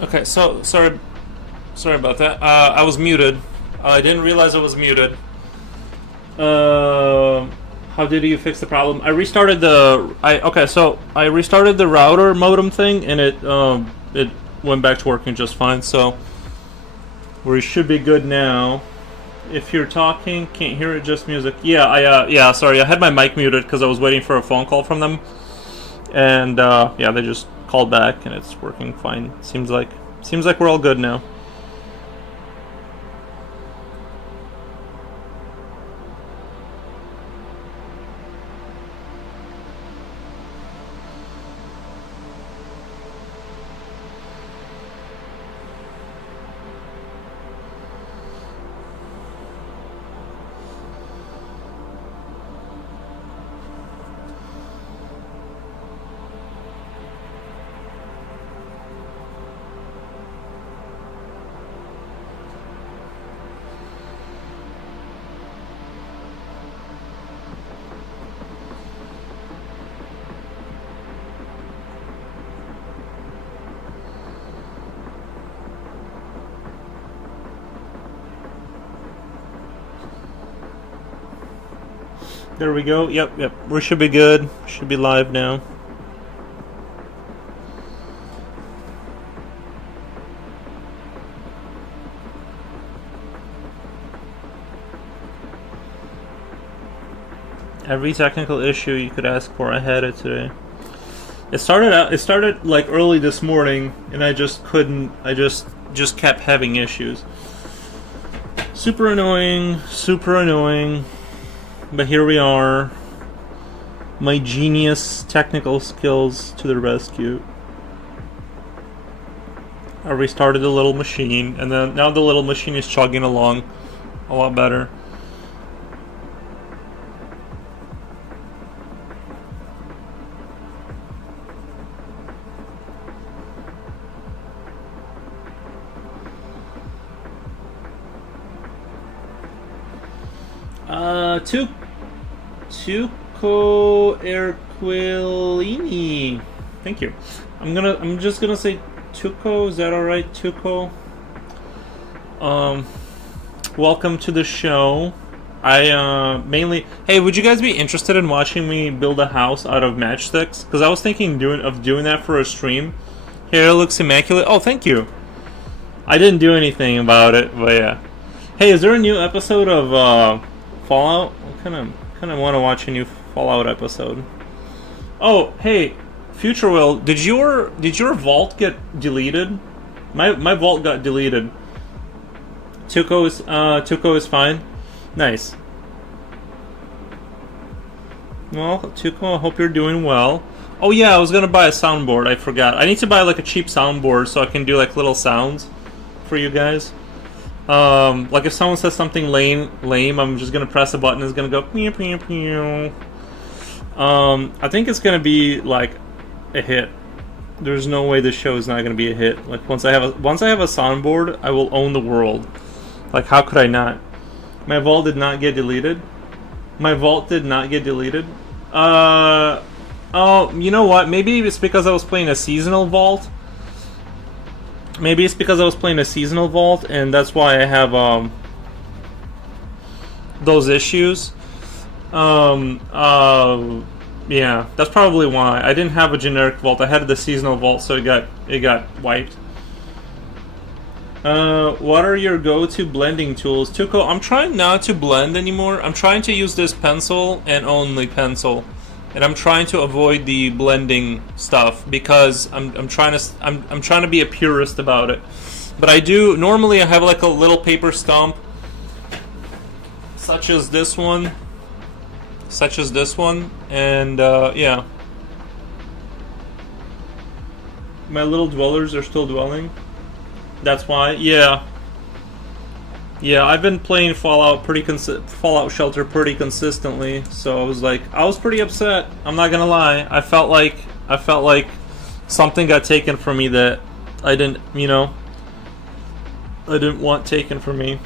Okay, so sorry about that. I was muted. I didn't realize I was muted. How did you fix the problem? I restarted the. I restarted the router modem thing, and it went back to working just fine. So we should be good now. If you're talking, can't hear it, just music. Yeah, sorry, I had my mic muted because I was waiting for a phone call from them, and yeah, they just called back, and it's working fine. Seems like we're all good now. There we go. Yep. We should be good. Should be live now. Every technical issue you could ask for, I had it today. It started like early this morning, and I just couldn't. I just kept having issues. Super annoying. Super annoying. But here we are. My genius technical skills to the rescue. I restarted the little machine, and then now the little machine is chugging along a lot better. Tuco Erquilini. Thank you. I'm just gonna say Tuco. Is that all right, Tuco? Welcome to the show. I mainly. Hey, would you guys be interested in watching me build a house out of matchsticks? Because I was thinking of doing that for a stream. Here, it looks immaculate. Oh, thank you. I didn't do anything about it, but yeah. Hey, is there a new episode of Fallout? I kind of want to watch a new Fallout episode. Oh, hey, Future Will, did your vault get deleted? My vault got deleted. Tuco is fine. Nice. Well, Tuco, I hope you're doing well. Oh yeah, I was gonna buy a soundboard. I forgot. I need to buy like a cheap soundboard so I can do like little sounds for you guys. Like if someone says something lame, I'm just gonna press a button. It's gonna go pew pew pew. I think it's gonna be like a hit. There's no way this show is not gonna be a hit. Like once I have a soundboard, I will own the world. Like how could I not? My vault did not get deleted. My vault did not get deleted. Oh, you know what? Maybe it's because I was playing a seasonal vault. Maybe it's because I was playing a seasonal vault, and that's why I have those issues. Yeah, that's probably why. I didn't have a generic vault. I had the seasonal vault, so it got wiped. What are your go-to blending tools? Tuco, I'm trying not to blend anymore. I'm trying to use this pencil and only pencil. And I'm trying to avoid the blending stuff because I'm trying to be a purist about it. But I do normally I have like a little paper stump such as this one. And yeah. My little dwellers are still dwelling. That's why. Yeah. Yeah, I've been playing Fallout Shelter pretty consistently, so I was pretty upset. I'm not gonna lie. I felt like something got taken from me that I didn't want taken from me.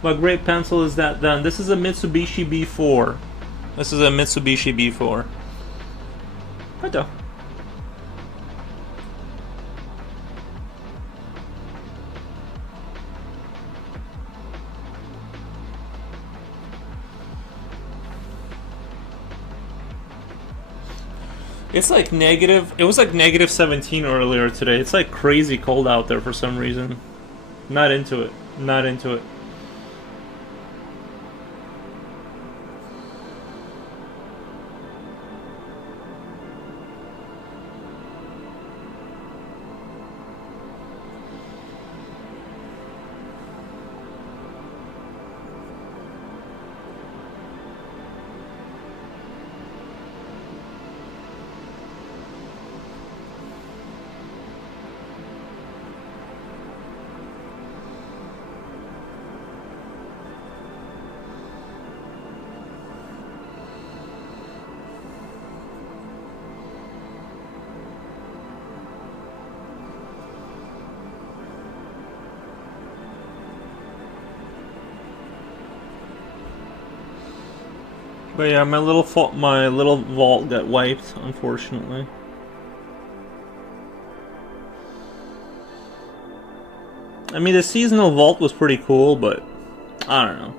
What great pencil is that then? This is a Mitsubishi B4. What the? It's like negative. It was like negative 17 earlier today. It's like crazy cold out there for some reason. Not into it. But yeah, my little vault got wiped, unfortunately. I mean, the seasonal vault was pretty cool, but I don't know.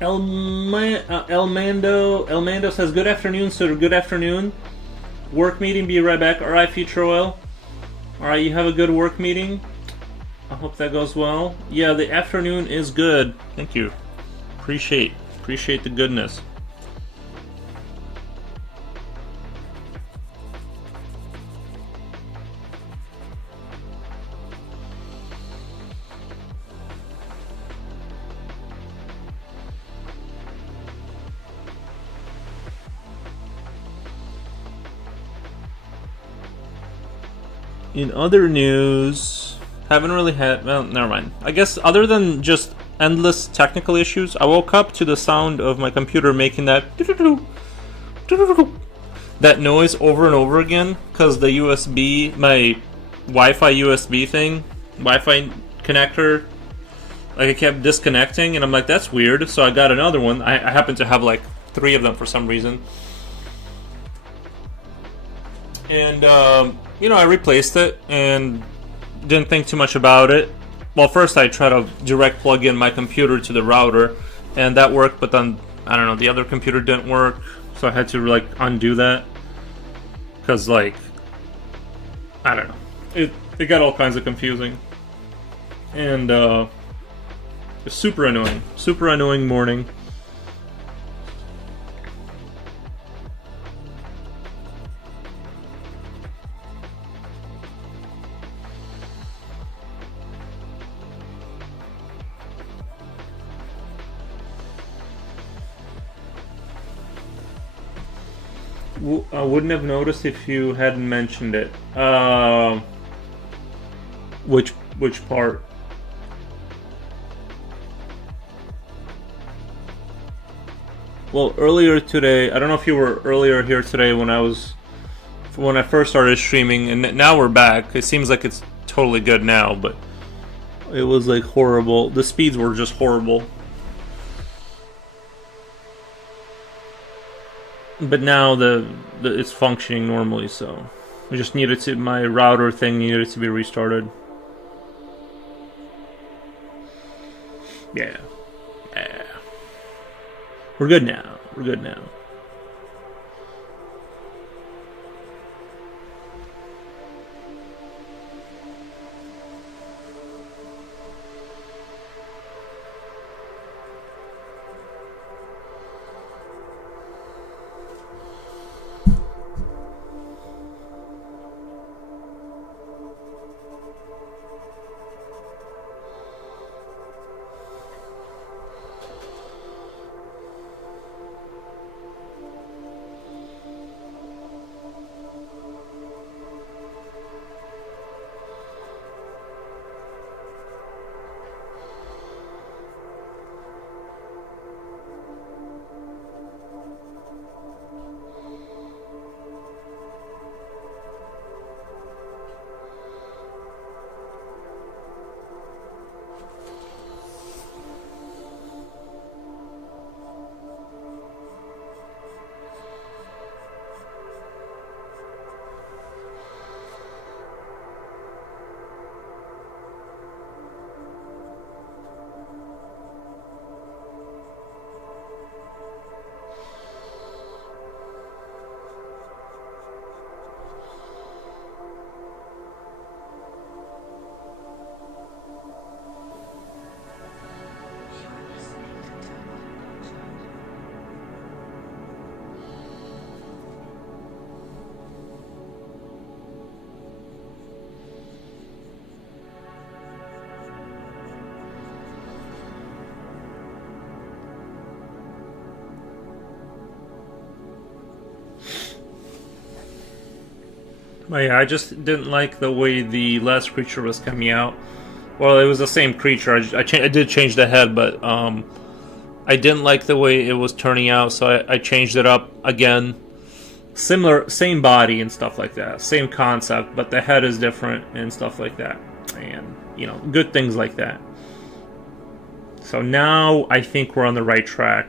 El Mando says good afternoon, sir. Good afternoon. Work meeting. Be right back. All right, Future Oil. All right, you have a good work meeting. I hope that goes well. Yeah, the afternoon is good. Thank you. Appreciate the goodness. In other news, haven't really had. Well, never mind. I guess other than just endless technical issues, I woke up to the sound of my computer making that that noise over and over again because the USB, my Wi-Fi USB thing, Wi-Fi connector, like it kept disconnecting, and I'm like, that's weird. So I got another one. I happen to have like 3 of them for some reason, and I replaced it and didn't think too much about it. Well, first I tried to direct plug in my computer to the router, and that worked. But then I don't know, the other computer didn't work, so I had to like undo that because like I don't know, it got all kinds of confusing, and it's super annoying morning. I wouldn't have noticed if you hadn't mentioned it. Which part? Well, earlier today, I don't know if you were earlier here today when I first started streaming, and now we're back. It seems like it's totally good now, but it was like horrible. The speeds were just horrible. But now it's functioning normally, so I just needed to, my router thing needed to be restarted. Yeah. We're good now. Yeah, I just didn't like the way the last creature was coming out. Well, it was the same creature. I did change the head, but I didn't like the way it was turning out, so I changed it up again. Similar, same body and stuff like that. Same concept, but the head is different and stuff like that. And, good things like that. So now I think we're on the right track.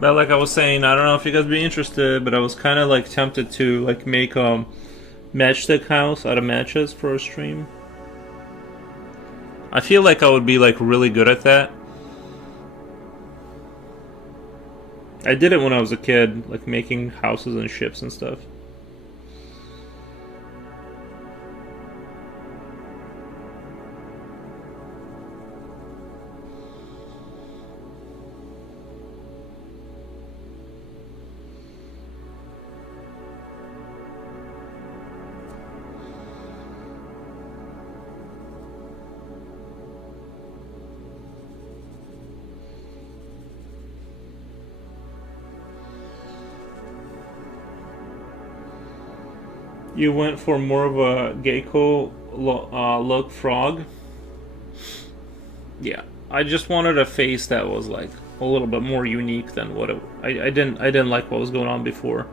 But like I was saying, I don't know if you guys be interested, but I was kind of like tempted to like make matchstick house out of matches for a stream. I feel like I would be like really good at that. I did it when I was a kid, like making houses and ships and stuff. You went for more of a gecko look frog. Yeah, I just wanted a face that was like a little bit more unique than what it. I didn't like what was going on before.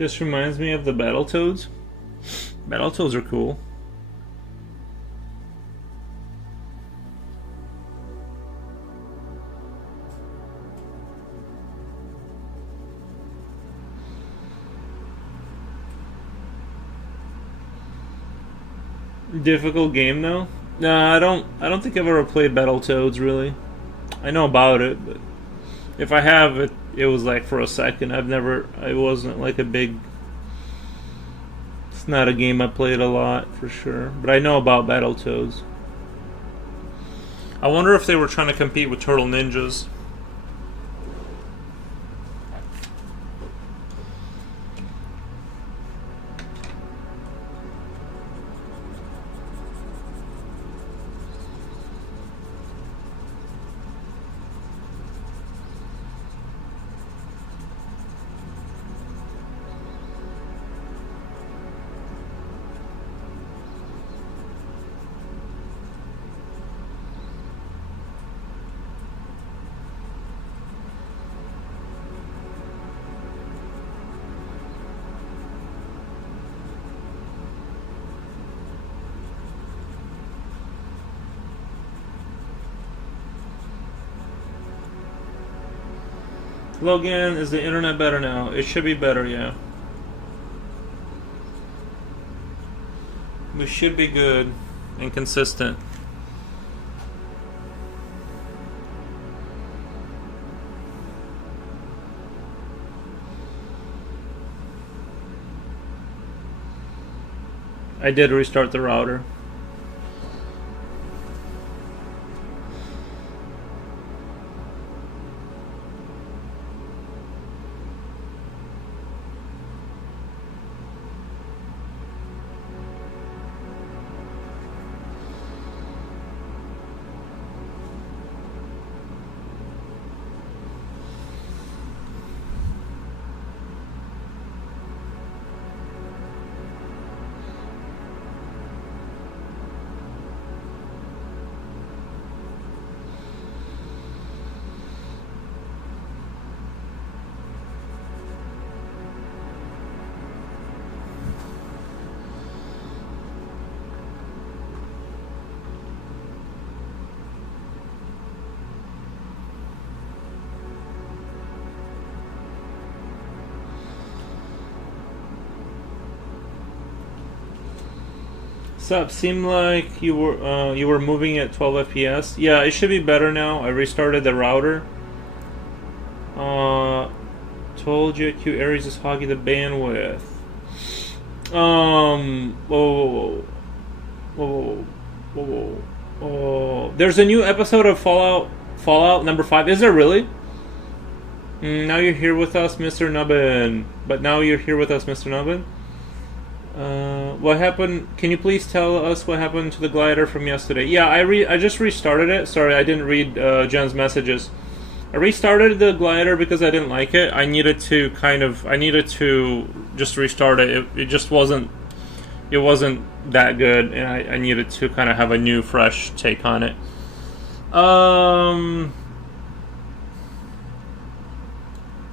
This reminds me of the Battletoads. Battletoads are cool. Difficult game though? Nah, I don't think I've ever played Battletoads really. I know about it, but if I have it, it was like for a second. I wasn't like a big. It's not a game I played a lot for sure, but I know about Battletoads. I wonder if they were trying to compete with Turtle Ninjas. Logan, is the internet better now? It should be better, yeah. We should be good and consistent. I did restart the router. Sup, seemed like you were moving at 12 FPS. Yeah, it should be better now. I restarted the router. Told you Q Aries is hogging the bandwidth. Whoa. There's a new episode of Fallout number 5. Is there really? Now you're here with us, Mr. Nubbin. But now you're here with us, Mr. Nubbin. What happened? Can you please tell us what happened to the glider from yesterday? Yeah, I just restarted it. Sorry, I didn't read Jen's messages. I restarted the glider because I didn't like it. I needed to just restart it. It just wasn't that good, and I needed to kind of have a new, fresh take on it.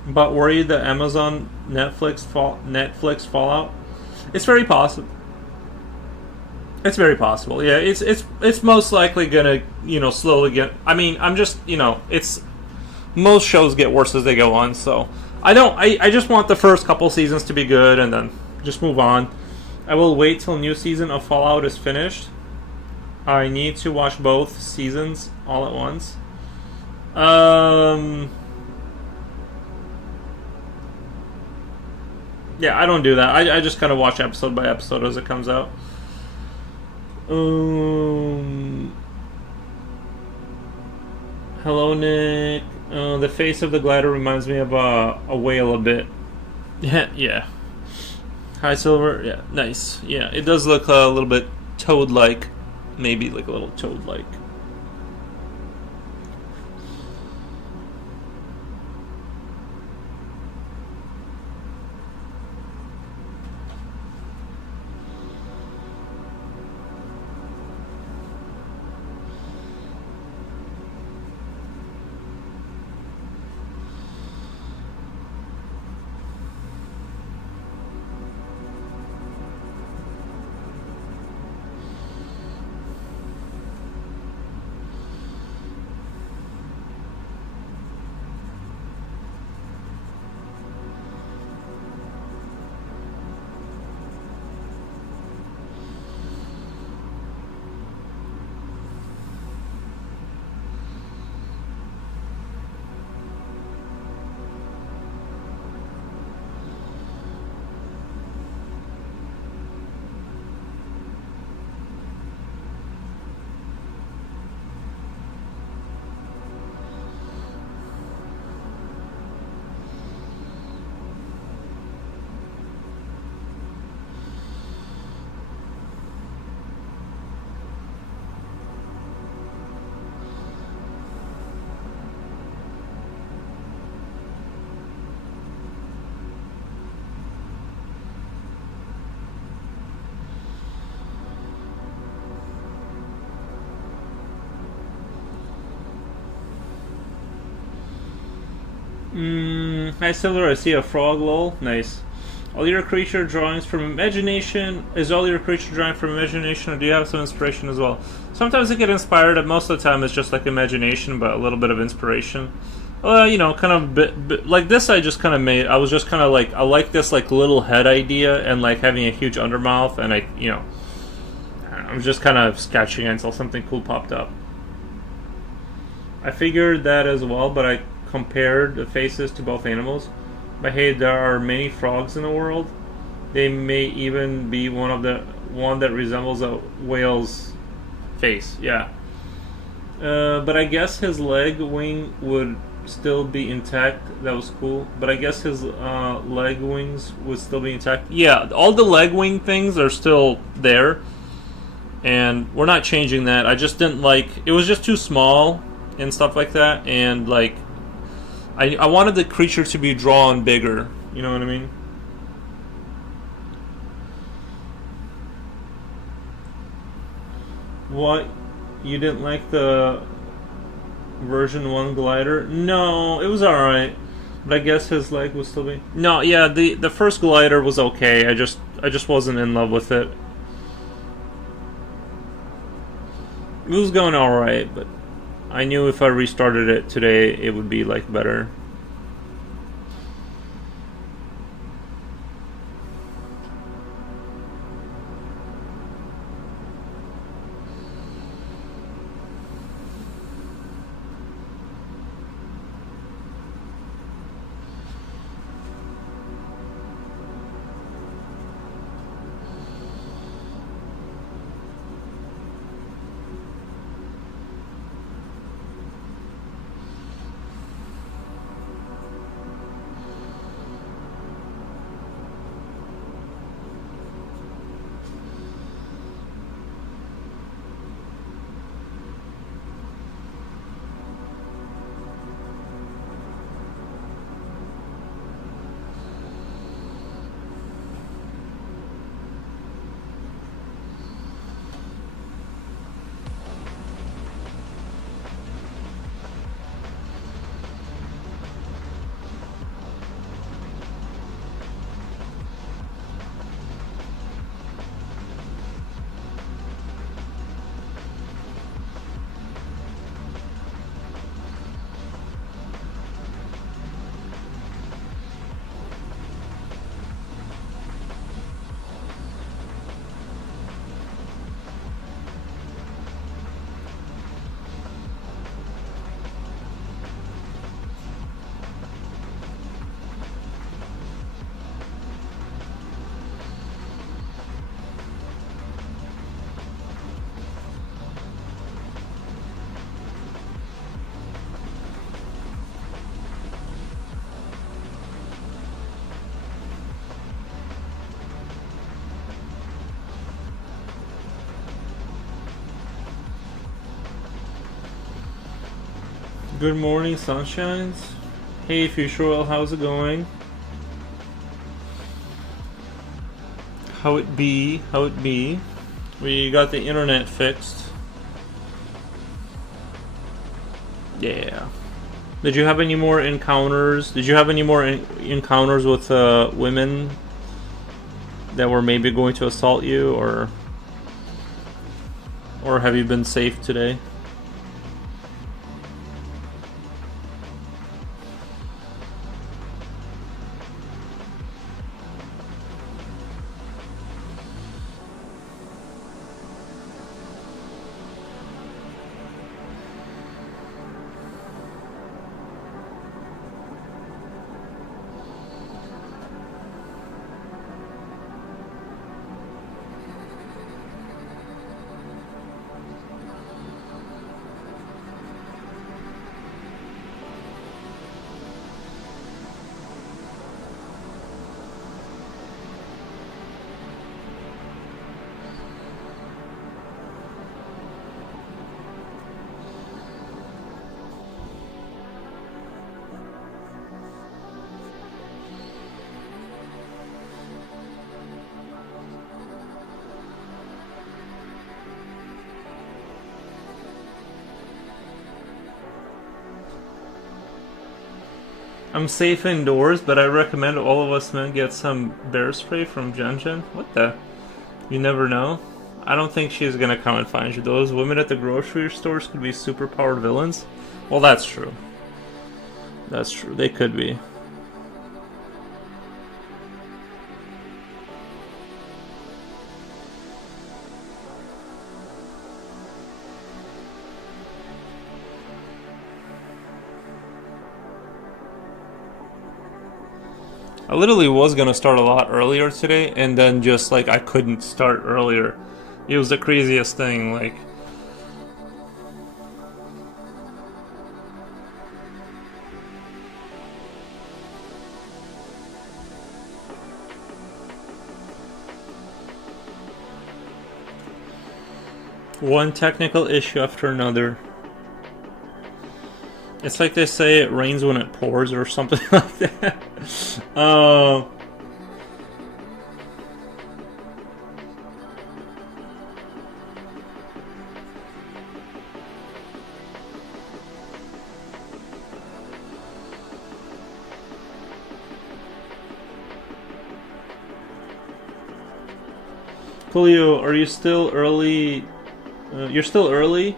But worried that Amazon Netflix Fallout. It's very possible. It's very possible. Yeah, it's most likely gonna slowly get. I mean, I'm just it's most shows get worse as they go on. So I just want the first couple seasons to be good and then just move on. I will wait till new season of Fallout is finished. I need to watch both seasons all at once. Yeah, I don't do that. I just kind of watch episode by episode as it comes out. Hello, Nick. The face of the glider reminds me of a whale a bit. Yeah. Hi, Silver. Yeah, nice. Yeah, it does look a little bit toad-like. Maybe like a little toad-like. Hi Silver, I see a frog lol. Nice. All your creature drawings from imagination is all your creature drawing from imagination, or do you have some inspiration as well? Sometimes I get inspired. Most of the time, it's just like imagination, but a little bit of inspiration. Kind of bit like this. I just kind of made. I was just kind of like I like this like little head idea and like having a huge undermouth, and I was just kind of sketching until something cool popped up. I figured that as well, but I compared the faces to both animals. But hey, there are many frogs in the world. They may even be one that resembles a whale's face. Yeah. But I guess his leg wing would still be intact. That was cool. But I guess his leg wings would still be intact. Yeah, all the leg wing things are still there. And we're not changing that. I just didn't like... It was just too small and stuff like that. And like... I wanted the creature to be drawn bigger. You know what I mean? What? You didn't like the version 1 glider? No, it was alright. But I guess his leg was still be... No, yeah, the first glider was okay. I just wasn't in love with it. It was going alright, but I knew if I restarted it today, it would be like better. Good morning, sunshines. Hey, Future Well, how's it going? How it be? How it be? We got the internet fixed. Yeah. Did you have any more encounters? Did you have any more encounters with women that were maybe going to assault you, or have you been safe today? I'm safe indoors, but I recommend all of us men get some bear spray from Jen Jen. What the? You never know. I don't think she's gonna come and find you. Those women at the grocery stores could be super-powered villains. Well, that's true. That's true. They could be. I literally was gonna start a lot earlier today, and then just like I couldn't start earlier. It was the craziest thing. Like, one technical issue after another. It's like they say it rains when it pours or something like that. Coolio, are you still early? You're still early,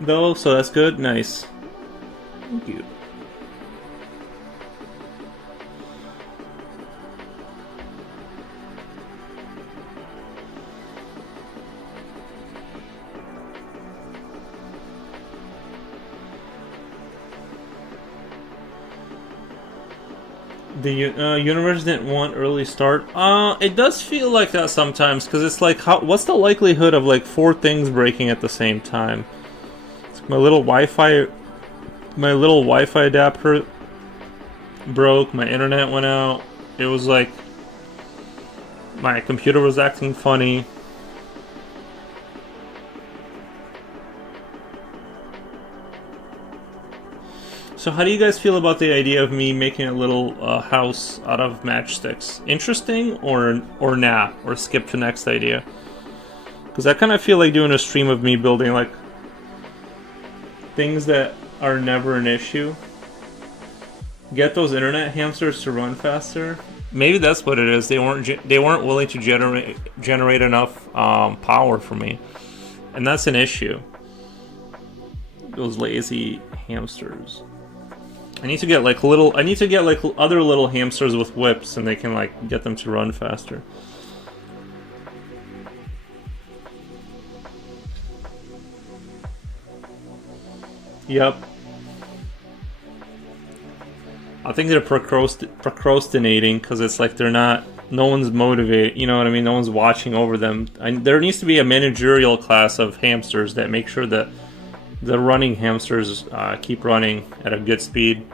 though, so that's good. Nice. Thank you. The universe didn't want early start. It does feel like that sometimes, because it's like, what's the likelihood of like 4 things breaking at the same time? It's like my little Wi-Fi adapter broke. My internet went out. It was like my computer was acting funny. So how do you guys feel about the idea of me making a little house out of matchsticks? Interesting or nah? Or skip to next idea? Because I kind of feel like doing a stream of me building like things that are never an issue. Get those internet hamsters to run faster. Maybe that's what it is. They weren't willing to generate enough power for me, and that's an issue. Those lazy hamsters. I need to get like other little hamsters with whips, and they can like get them to run faster. Yep. I think they're procrastinating because it's like they're not. No one's motivated. You know what I mean? No one's watching over them. There needs to be a managerial class of hamsters that make sure that the running hamsters keep running at a good speed.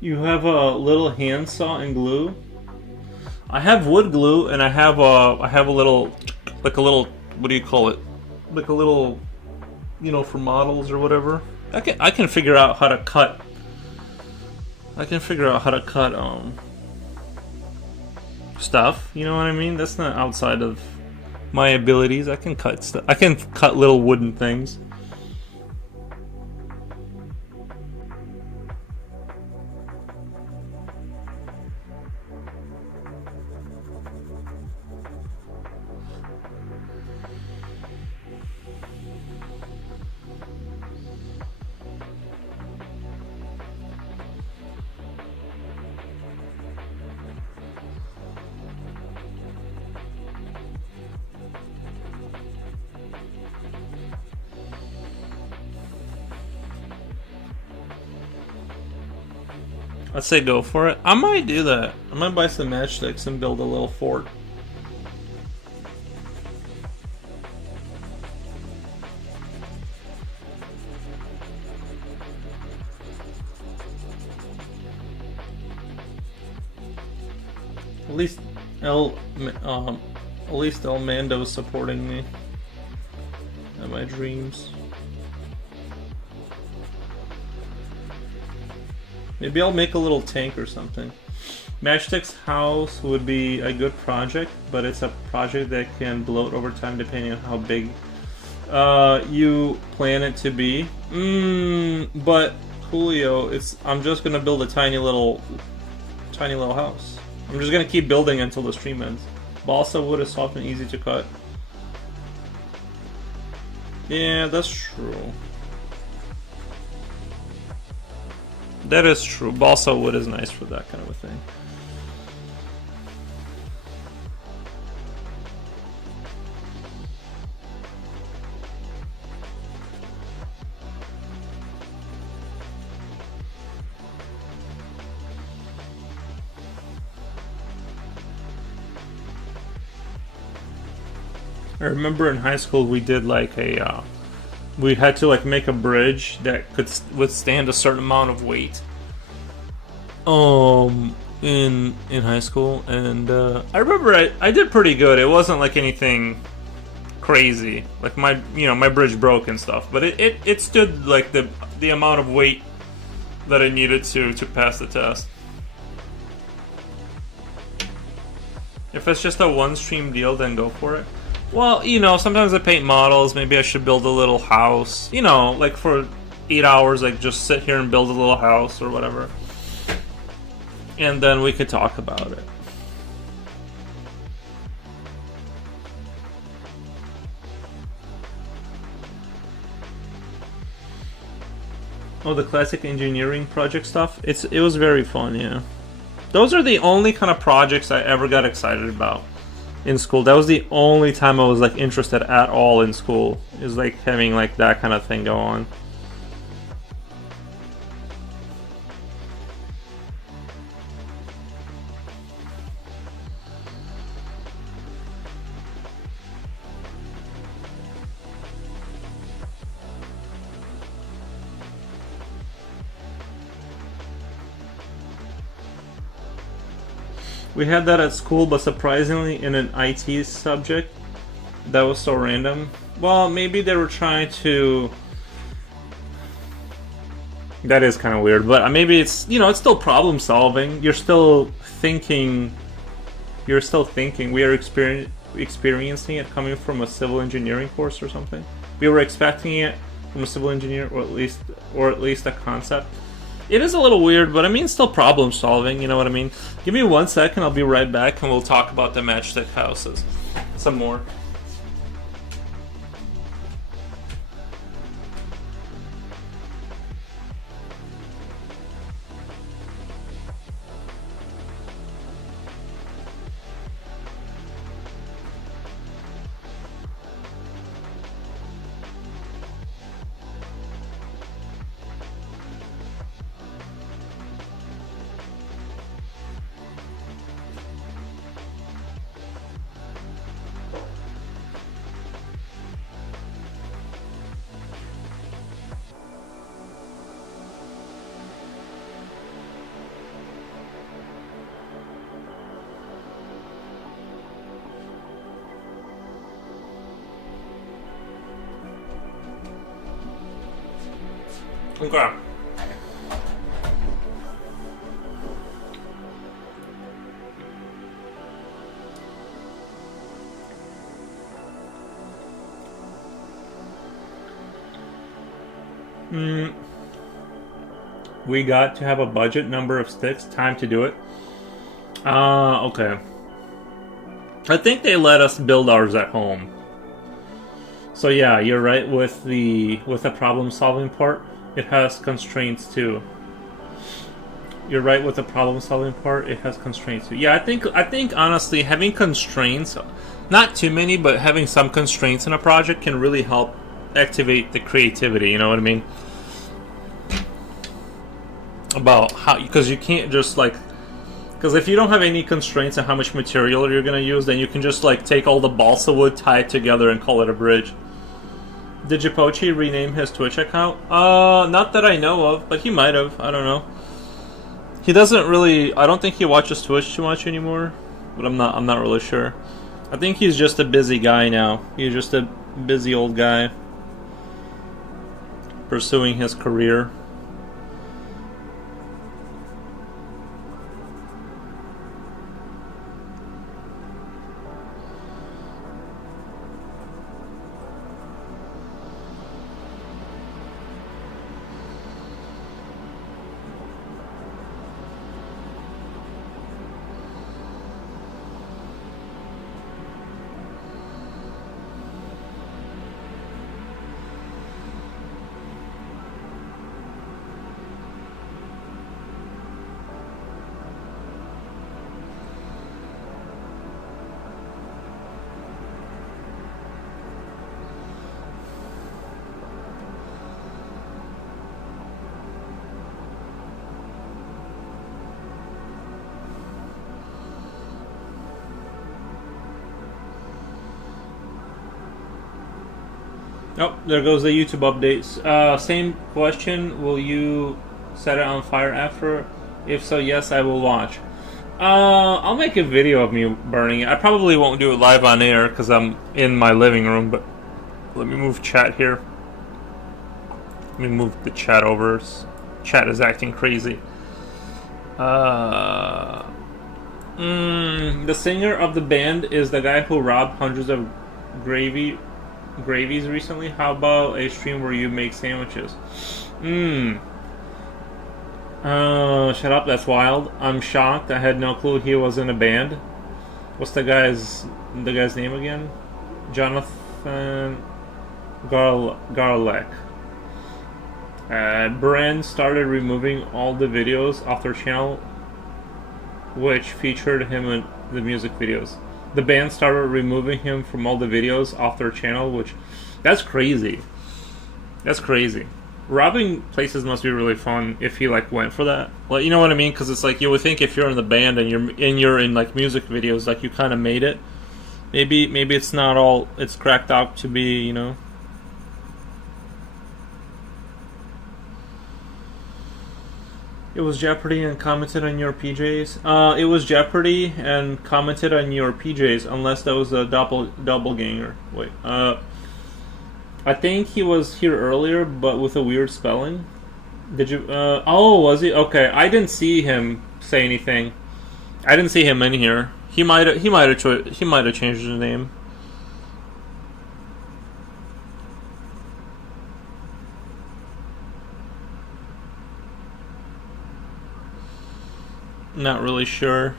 You have a little handsaw and glue. I have wood glue, and I have a little, like a little, what do you call it? Like a little, for models or whatever. I can figure out how to cut. I can figure out how to cut stuff. You know what I mean? That's not outside of my abilities. I can cut stuff. I can cut little wooden things. I'd say go for it. I might do that. I might buy some matchsticks and build a little fort. At least at least El Mando's supporting me and my dreams. Maybe I'll make a little tank or something. Matchstick's house would be a good project, but it's a project that can bloat over time depending on how big you plan it to be. But Julio, I'm just gonna build a tiny little house. I'm just gonna keep building until the stream ends. Balsa wood is soft and easy to cut. Yeah, that's true. That is true. Balsa wood is nice for that kind of a thing. I remember in high school we did like we had to like make a bridge that could withstand a certain amount of weight. In high school, and I remember I did pretty good. It wasn't like anything crazy. Like my bridge broke and stuff, but it stood like the amount of weight that I needed to pass the test. If it's just a one stream deal, then go for it. Well, sometimes I paint models. Maybe I should build a little house. Like for 8 hours, like just sit here and build a little house or whatever. And then we could talk about it. Oh, the classic engineering project stuff? It was very fun, yeah. Those are the only kind of projects I ever got excited about in school. That was the only time I was like interested at all in school. Is like having like that kind of thing go on. We had that at school, but surprisingly in an IT subject. That was so random. Well, maybe they were trying to... That is kind of weird, but maybe it's, it's still problem solving. You're still thinking. We are experiencing it coming from a civil engineering course or something. We were expecting it from a civil engineer, or at least a concept. It is a little weird, but it's still problem solving, you know what I mean? Give me 1 second, I'll be right back, and we'll talk about the matchstick houses some more. Okay. We got to have a budget number of sticks. Time to do it. Okay. I think they let us build ours at home. So yeah, you're right with the problem solving part. It has constraints too. You're right with the problem solving part. It has constraints too. Yeah, I think honestly having constraints, not too many, but having some constraints in a project can really help activate the creativity. You know what I mean? about how, because you can't just like, because if you don't have any constraints on how much material you're gonna use, then you can just like take all the balsa wood, tie it together, and call it a bridge. Did Jipochi rename his Twitch account? Not that I know of, but he might have. I don't know. He doesn't really. I don't think he watches Twitch too much anymore, but I'm not really sure. I think he's just a busy guy now. He's just a busy old guy pursuing his career. Oh, there goes the YouTube updates. Same question. Will you set it on fire after? If so, yes, I will watch. I'll make a video of me burning it. I probably won't do it live on air because I'm in my living room, but let me move chat here. Let me move the chat over. Chat is acting crazy. The singer of the band is the guy who robbed hundreds of gravies recently. How about a stream where you make sandwiches? Shut up, that's wild. I'm shocked. I had no clue he was in a band. What's the guy's name again? Jonathan Garlek. Brand started removing all the videos off their channel which featured him in the music videos. The band started removing him from all the videos off their channel, which, that's crazy. That's crazy. Robbing places must be really fun if he like went for that. Like, you know what I mean? Because it's like you would think if you're in the band and you're in like music videos, like you kind of made it. Maybe it's not all it's cracked out to be, you know. It was Jeopardy and commented on your PJs. It was Jeopardy and commented on your PJs, unless that was a doppelganger. Wait, I think he was here earlier, but with a weird spelling. Did you? Oh, was he? Okay, I didn't see him say anything. I didn't see him in here. He might have changed his name. Not really sure.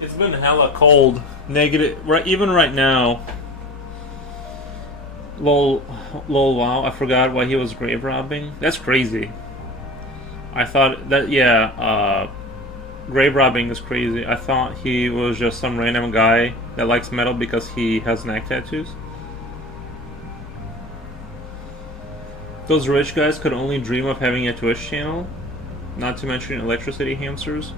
It's been hella cold. Negative. Right, even right now. Lol, wow. I forgot why he was grave robbing. That's crazy. I thought that, yeah, grave robbing is crazy. I thought he was just some random guy that likes metal because he has neck tattoos. Those rich guys could only dream of having a Twitch channel. Not to mention electricity hamsters.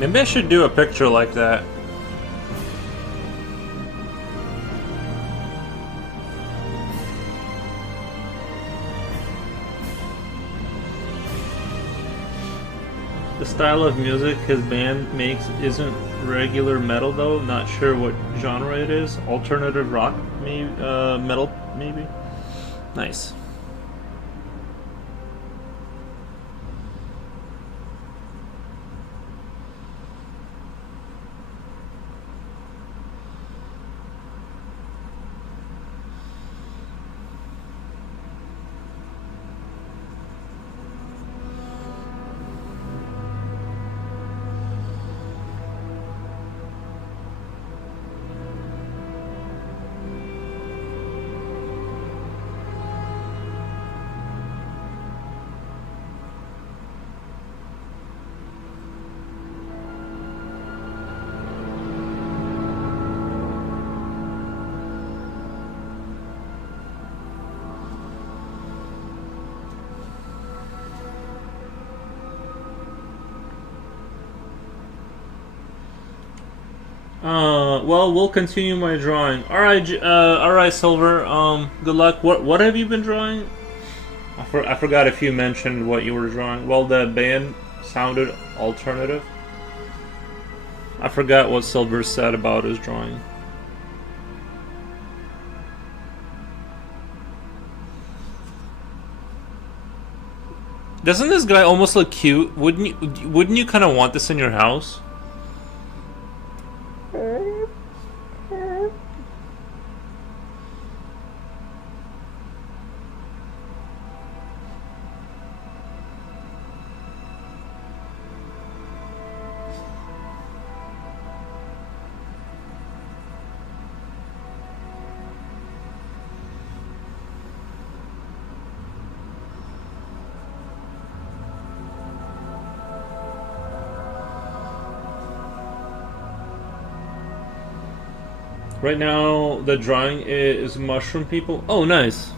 Maybe I should do a picture like that. The style of music his band makes isn't regular metal though. Not sure what genre it is. Alternative rock, maybe. Metal, maybe. Nice. Well, we'll continue my drawing. All right, Silver. Good luck. What have you been drawing? I forgot if you mentioned what you were drawing. Well, the band sounded alternative. I forgot what Silver said about his drawing. Doesn't this guy almost look cute? Wouldn't you kind of want this in your house? Right now, the drawing is mushroom people. Oh, nice.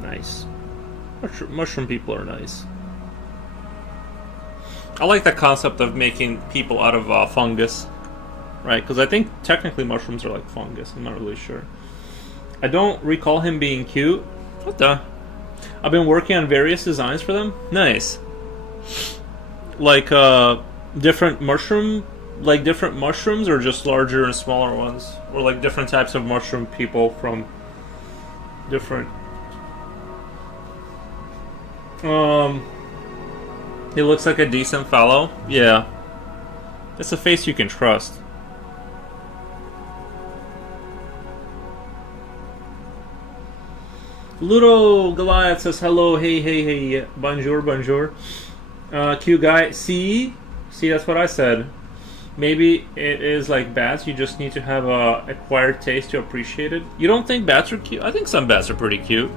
Nice. Mushroom people are nice. I like the concept of making people out of fungus. Right, because I think technically mushrooms are like fungus. I'm not really sure. I don't recall him being cute. What the? I've been working on various designs for them. Nice. Like, different mushrooms, or just larger and smaller ones, or like different types of mushroom people from different. He looks like a decent fellow. Yeah, it's a face you can trust. Ludo Goliath says hello, hey, bonjour. Cute guy. See, that's what I said. Maybe it is like bats. You just need to have a acquired taste to appreciate it. You don't think bats are cute? I think some bats are pretty cute.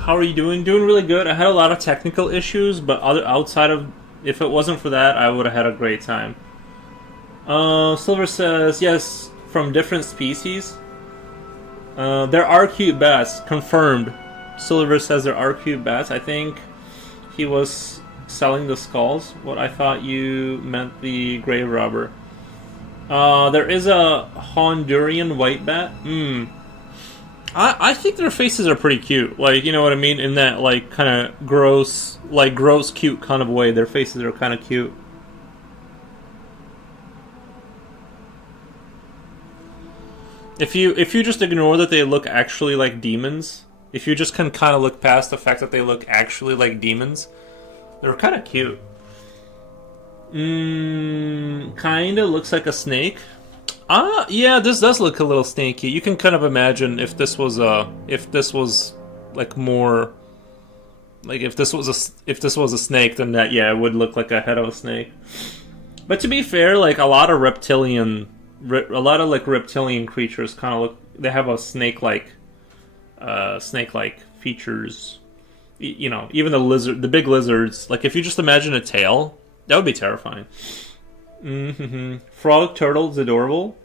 How are you doing? Doing really good. I had a lot of technical issues, but outside of, if it wasn't for that, I would have had a great time. Silver says, yes, from different species. There are cute bats, confirmed. Silver says there are cute bats. I think he was selling the skulls. What I thought you meant the grave robber. There is a Honduran white bat. I think their faces are pretty cute. Like, you know what I mean? In that, like, kind of gross, cute kind of way. Their faces are kind of cute. If you just ignore that they look actually like demons, if you just can kind of look past the fact that they look actually like demons, they're kind of cute. Kind of looks like a snake. Yeah, this does look a little snaky. You can kind of imagine if this was like more, like if this was a snake, then that, yeah, it would look like a head of a snake. But to be fair, like a lot of reptilian creatures kind of look. They have a snake-like features. You know, even the big lizards. Like if you just imagine a tail, that would be terrifying. Frog turtle's adorable.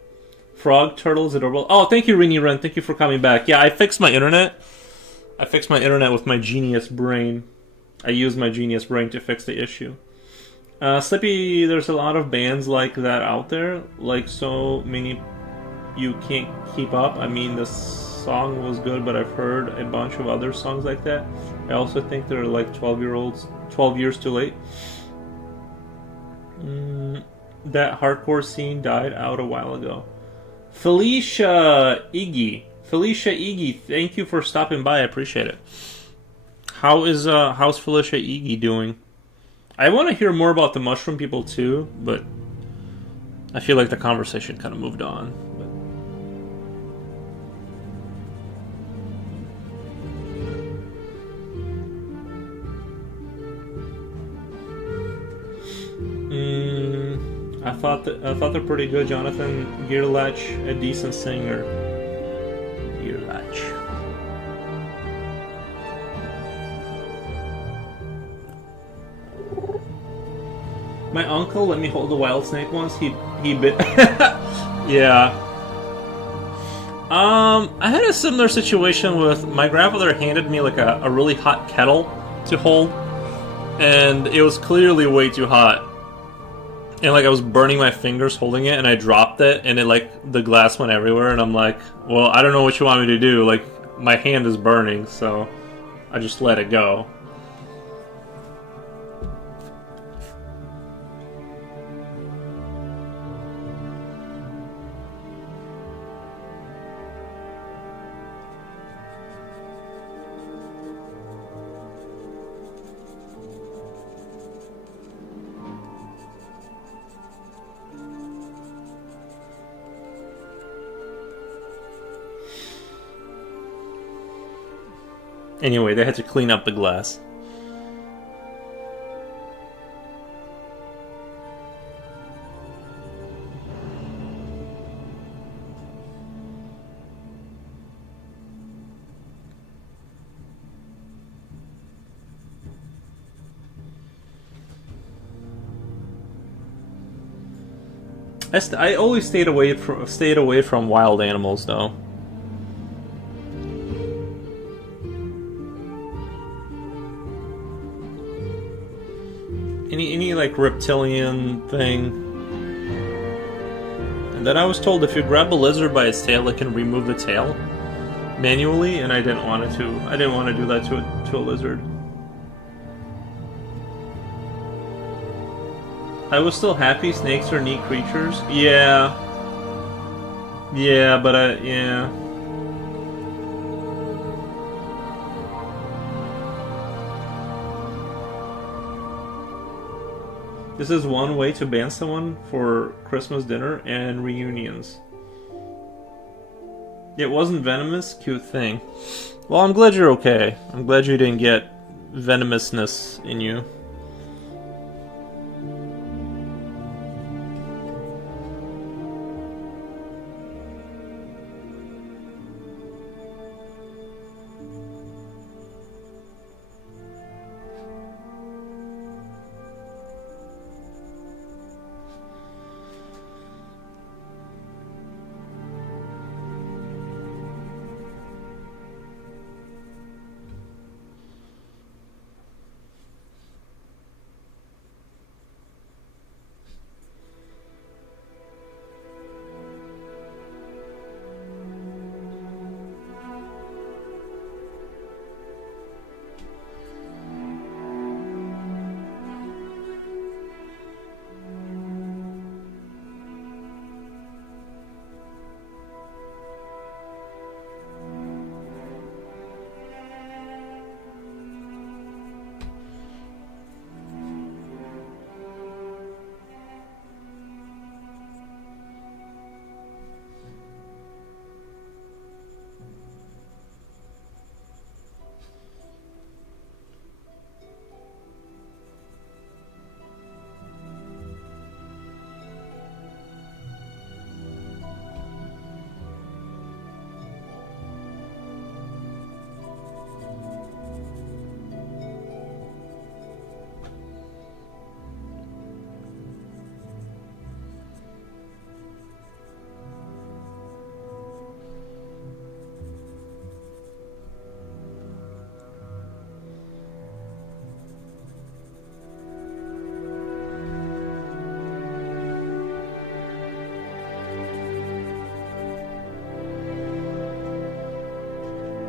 Oh, thank you, Rini Ren. Thank you for coming back. Yeah, I fixed my internet. With my genius brain. I used my genius brain to fix the issue. Slippy, there's a lot of bands like that out there. Like so many you can't keep up. I mean, the song was good, but I've heard a bunch of other songs like that. I also think they're like 12 years too late. That hardcore scene died out a while ago. Felicia Iggy, thank you for stopping by. I appreciate it. How's Felicia Iggy doing? I want to hear more about the mushroom people too, but I feel like the conversation kind of moved on. I thought they're pretty good. Jonathan Gearlatch, a decent singer. Gearlatch. My uncle let me hold a wild snake once. He bit. Yeah. I had a similar situation with my grandfather handed me like a really hot kettle to hold, and it was clearly way too hot. And like I was burning my fingers holding it, and I dropped it, and it like the glass went everywhere, and I'm like, well, I don't know what you want me to do. Like my hand is burning, so I just let it go. Anyway, they had to clean up the glass. I always stayed away from wild animals, though. Any like reptilian thing. And then I was told if you grab a lizard by its tail, it can remove the tail manually, and I didn't want to do that to a lizard. I was still happy. Snakes are neat creatures. Yeah, but yeah. This is one way to ban someone for Christmas dinner and reunions. It wasn't venomous, cute thing. Well, I'm glad you're okay. I'm glad you didn't get venomousness in you.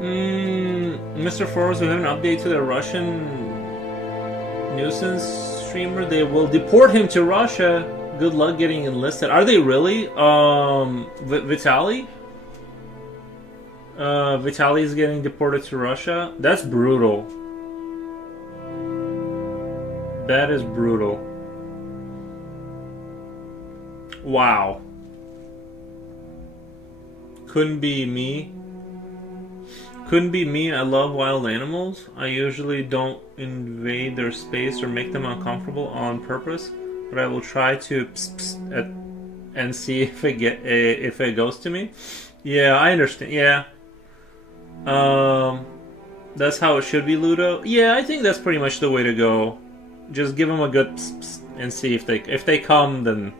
Mr. Forrest, we have an update to the Russian nuisance streamer. They will deport him to Russia. Good luck getting enlisted. Are they really? Vitaly? Vitaly is getting deported to Russia. That's brutal. That is brutal. Wow. Couldn't be me. Couldn't be me. I love wild animals. I usually don't invade their space or make them uncomfortable on purpose, but I will try to and see if it goes to me. Yeah, I understand. Yeah. That's how it should be, Ludo. Yeah, I think that's pretty much the way to go. Just give them a good and see if they come, then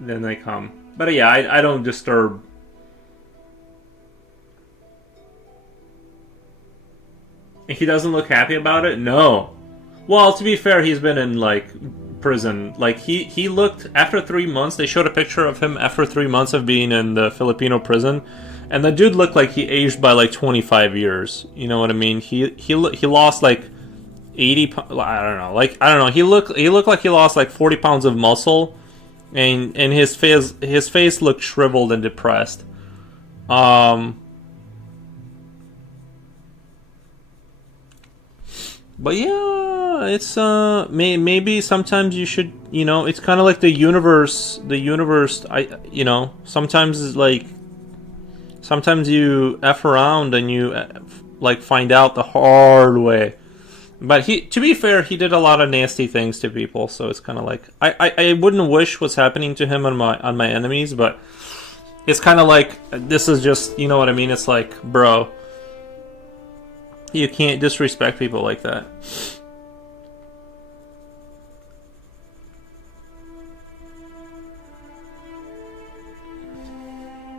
they come. But yeah, I don't disturb. He doesn't look happy about it? No. Well, to be fair, he's been in, like, prison. Like, he looked, after 3 months, they showed a picture of him after 3 months of being in the Filipino prison, and the dude looked like he aged by, like, 25 years. You know what I mean? He lost, like, 80, I don't know. Like, I don't know. He looked like he lost, like, 40 pounds of muscle, and his face looked shriveled and depressed. But yeah, it's maybe sometimes you should, you know, it's kind of like the universe. Sometimes it's like sometimes you f around and you like find out the hard way. But to be fair, he did a lot of nasty things to people, so it's kind of like I wouldn't wish what's happening to him on my enemies, but it's kind of like this is just, you know what I mean? It's like, bro, you can't disrespect people like that.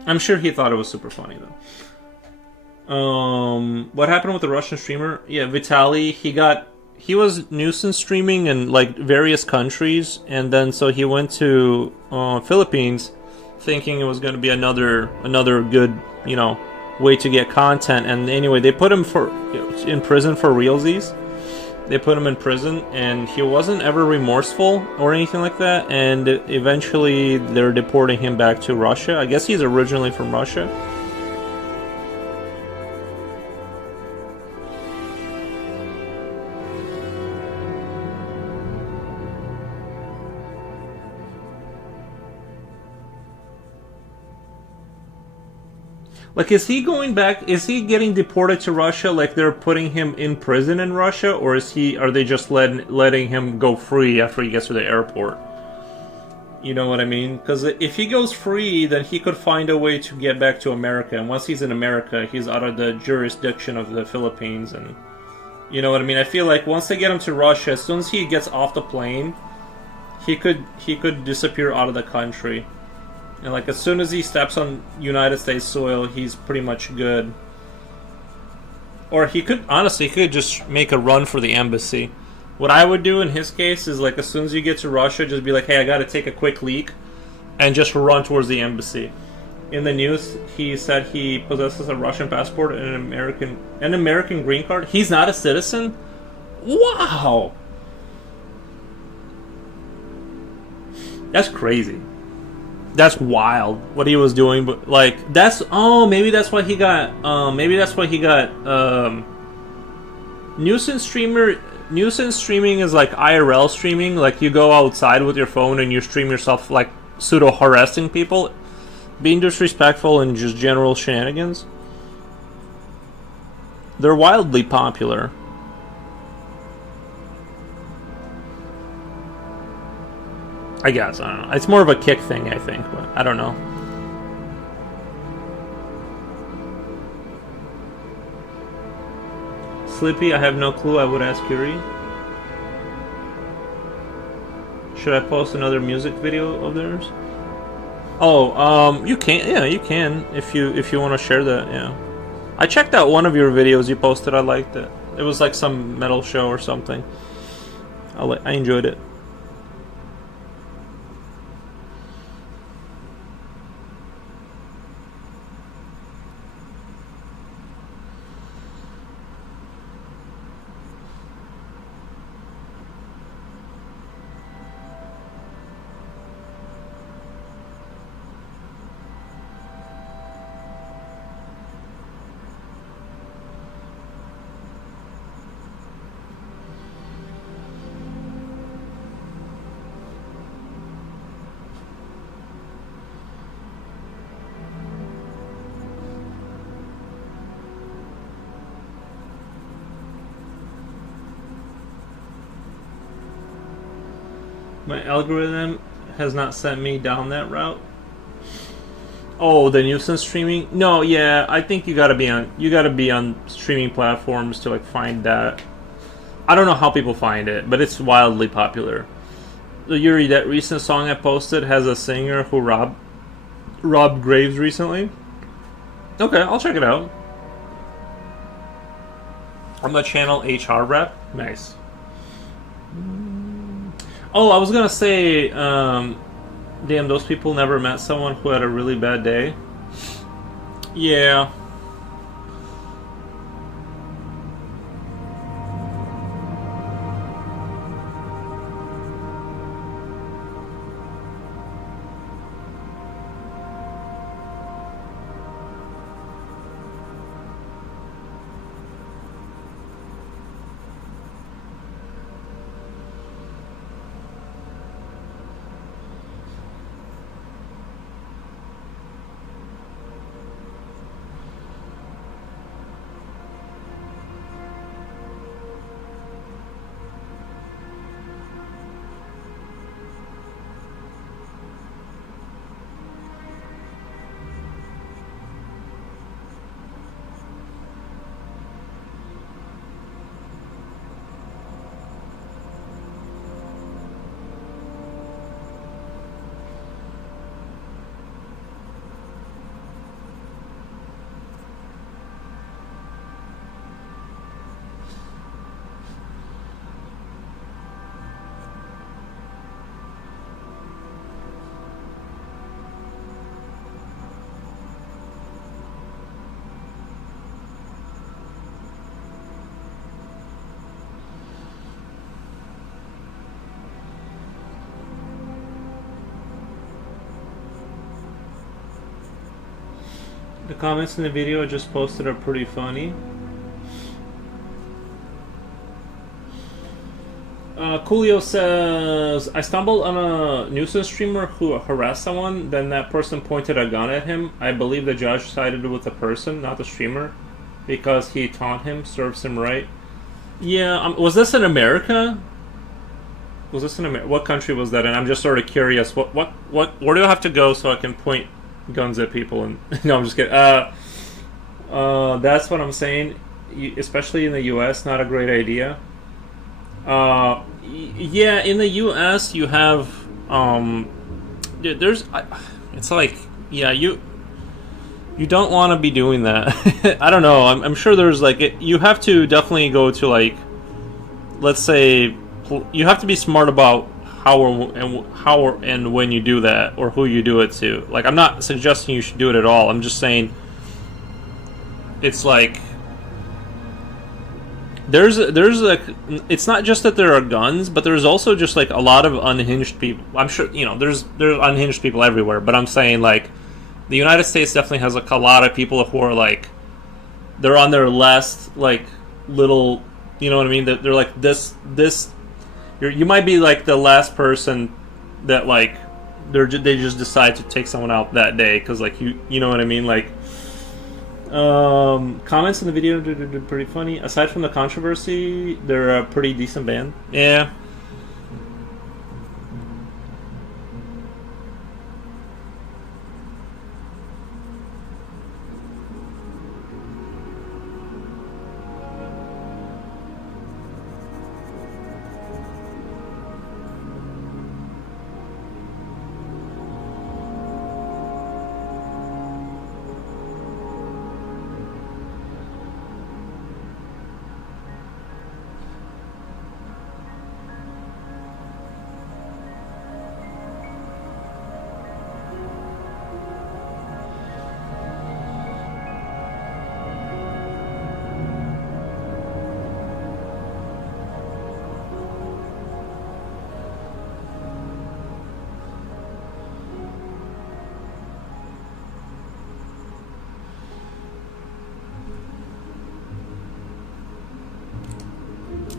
I'm sure he thought it was super funny though. What happened with the Russian streamer? Yeah, Vitaly. He was nuisance streaming in like various countries, and then so he went to Philippines, thinking it was going to be another good, you know, way to get content. And anyway, they put him in prison for realsies. They put him in prison, and he wasn't ever remorseful or anything like that. And eventually, they're deporting him back to Russia. I guess he's originally from Russia. Like, is he going back? Is he getting deported to Russia? Like, they're putting him in prison in Russia, or are they just letting him go free after he gets to the airport? You know what I mean? Because if he goes free, then he could find a way to get back to America. And once he's in America, he's out of the jurisdiction of the Philippines. And you know what I mean? I feel like once they get him to Russia, as soon as he gets off the plane, he could disappear out of the country. And like as soon as he steps on United States soil, he's pretty much good. Or he could just make a run for the embassy. What I would do in his case is like as soon as you get to Russia, just be like, hey, I gotta take a quick leak, and just run towards the embassy. In the news, he said he possesses a Russian passport and an American green card. He's not a citizen? Wow! That's crazy. That's wild what he was doing, but like maybe that's why he got nuisance streamer. Nuisance streaming is like IRL streaming, like you go outside with your phone and you stream yourself like pseudo harassing people, being disrespectful and just general shenanigans. They're wildly popular. I guess, I don't know. It's more of a kick thing, I think, but I don't know. Slippy, I have no clue. I would ask Yuri. Should I post another music video of theirs? Oh, you can. Yeah, you can if you want to share that. Yeah, I checked out one of your videos you posted. I liked it. It was like some metal show or something. I enjoyed it. My algorithm has not sent me down that route. Oh, the nuisance streaming? No, yeah, I think you gotta be on streaming platforms to like find that. I don't know how people find it, but it's wildly popular. Yuri, that recent song I posted has a singer who robbed graves recently. Okay, I'll check it out. On the channel HR Rep. Nice. Oh, I was gonna say, damn, those people never met someone who had a really bad day. Yeah. The comments in the video I just posted are pretty funny. Coolio says, I stumbled on a nuisance streamer who harassed someone, then that person pointed a gun at him. I believe the judge sided with the person, not the streamer, because he taunted him, serves him right. Yeah, was this in America? Was this in America? What country was that in? I'm just sort of curious. Where do I have to go so I can point guns at people? And no, I'm just kidding. That's what I'm saying. Especially in the U.S., not a great idea. Yeah, in the U.S. you have there's it's like, yeah, you don't want to be doing that. I don't know. I'm sure there's like you have to definitely go to like, let's say, you have to be smart about how and when you do that, or who you do it to. Like, I'm not suggesting you should do it at all. I'm just saying it's like there's like, it's not just that there are guns, but there's also just like a lot of unhinged people. I'm sure, there's unhinged people everywhere, but I'm saying like the United States definitely has like a lot of people who are like, they're on their last like little, you know what I mean? They're like this. You might be like the last person that like they just decide to take someone out that day because like you know what I mean? Like, comments in the video are pretty funny. Aside from the controversy, they're a pretty decent band. Yeah.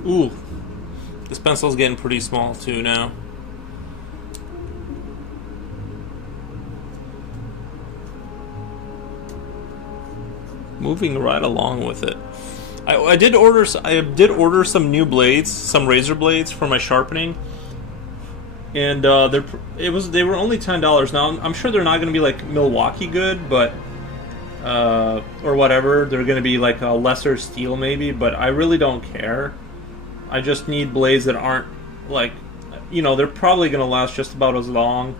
Ooh, this pencil's getting pretty small too now. Moving right along with it. I did order some new blades, some razor blades for my sharpening. and they were only $10. Now I'm sure they're not going to be like Milwaukee good, but or whatever. They're going to be like a lesser steel maybe, but I really don't care. I just need blades that aren't like, they're probably going to last just about as long,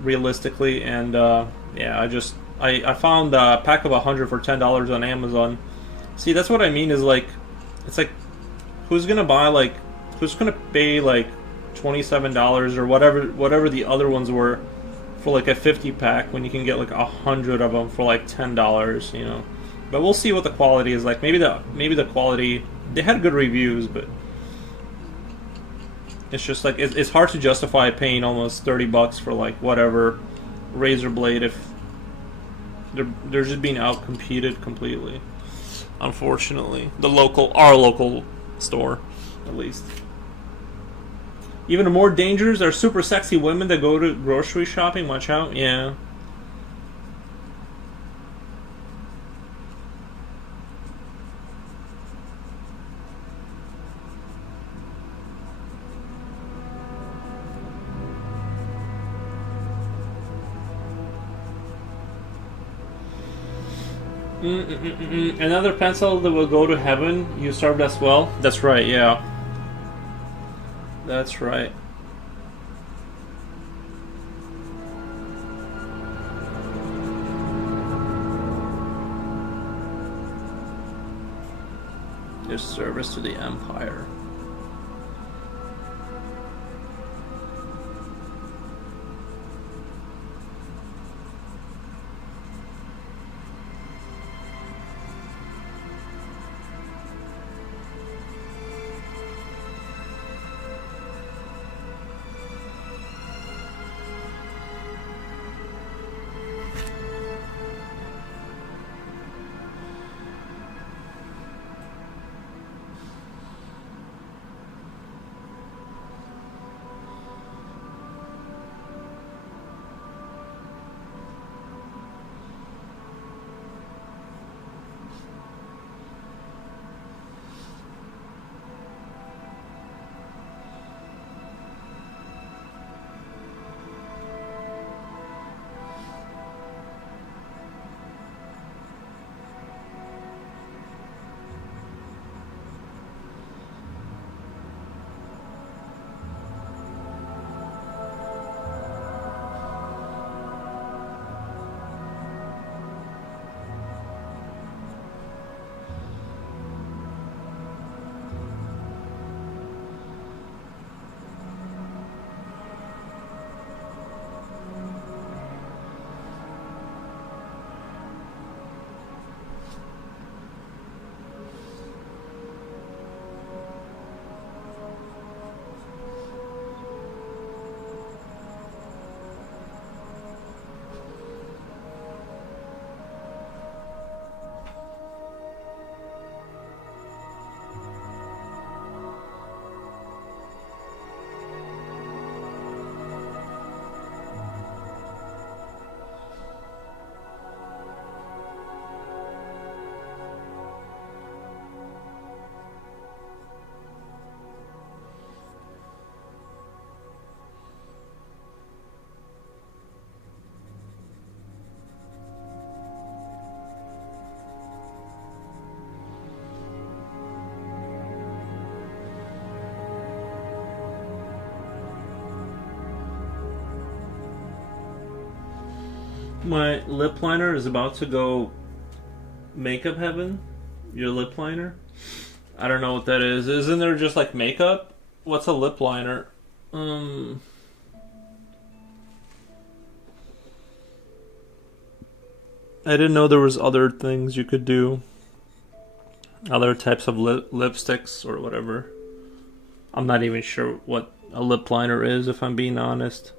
realistically. And yeah, I found a pack of 100 for $10 on Amazon. See, that's what I mean. Is like, it's like, who's gonna buy like, who's gonna pay like $27 or whatever the other ones were for like a 50 pack when you can get like 100 of them for like $10, But we'll see what the quality is like. Maybe the quality, they had good reviews, but it's just like it's hard to justify paying almost $30 for like whatever razor blade if they're just being out competed completely. Unfortunately, our local store, at least. Even more dangers are super sexy women that go to grocery shopping. Watch out, yeah. Another pencil that will go to heaven. You served us well. That's right, yeah. That's right. There's service to the Empire. My lip liner is about to go makeup heaven. Your lip liner? I don't know what that is. Isn't there just like makeup? What's a lip liner? I didn't know there was other things you could do. Other types of lipsticks or whatever. I'm not even sure what a lip liner is, if I'm being honest.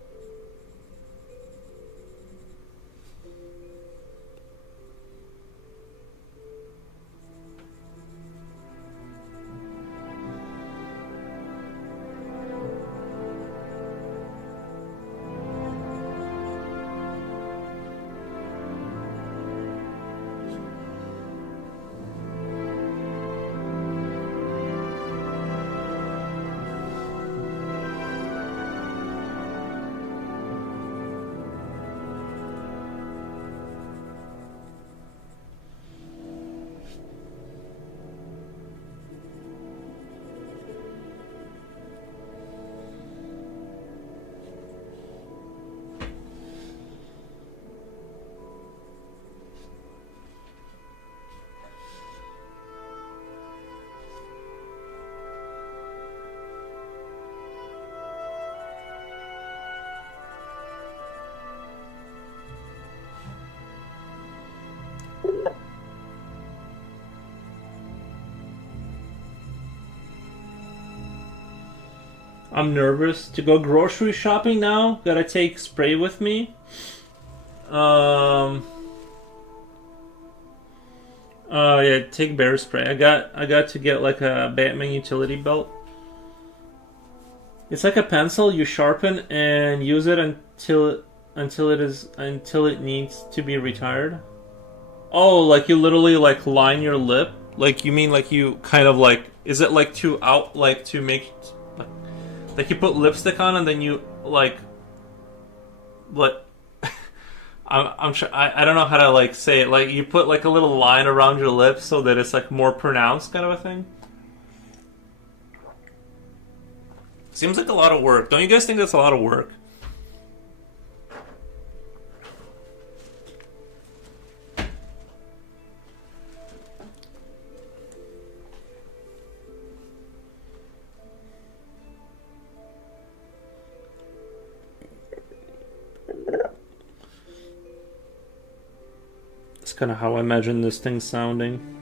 I'm nervous to go grocery shopping now. Gotta take spray with me. Yeah, take bear spray. I got to get like a Batman utility belt. It's like a pencil. You sharpen and use it until it needs to be retired. Oh, like you literally like line your lip. Like you mean like you kind of like, is it like to out like to make like you put lipstick on and then you like what? I don't know how to like say it. Like you put like a little line around your lips so that it's like more pronounced, kind of a thing. Seems like a lot of work. Don't you guys think that's a lot of work? That's kind of how I imagine this thing sounding.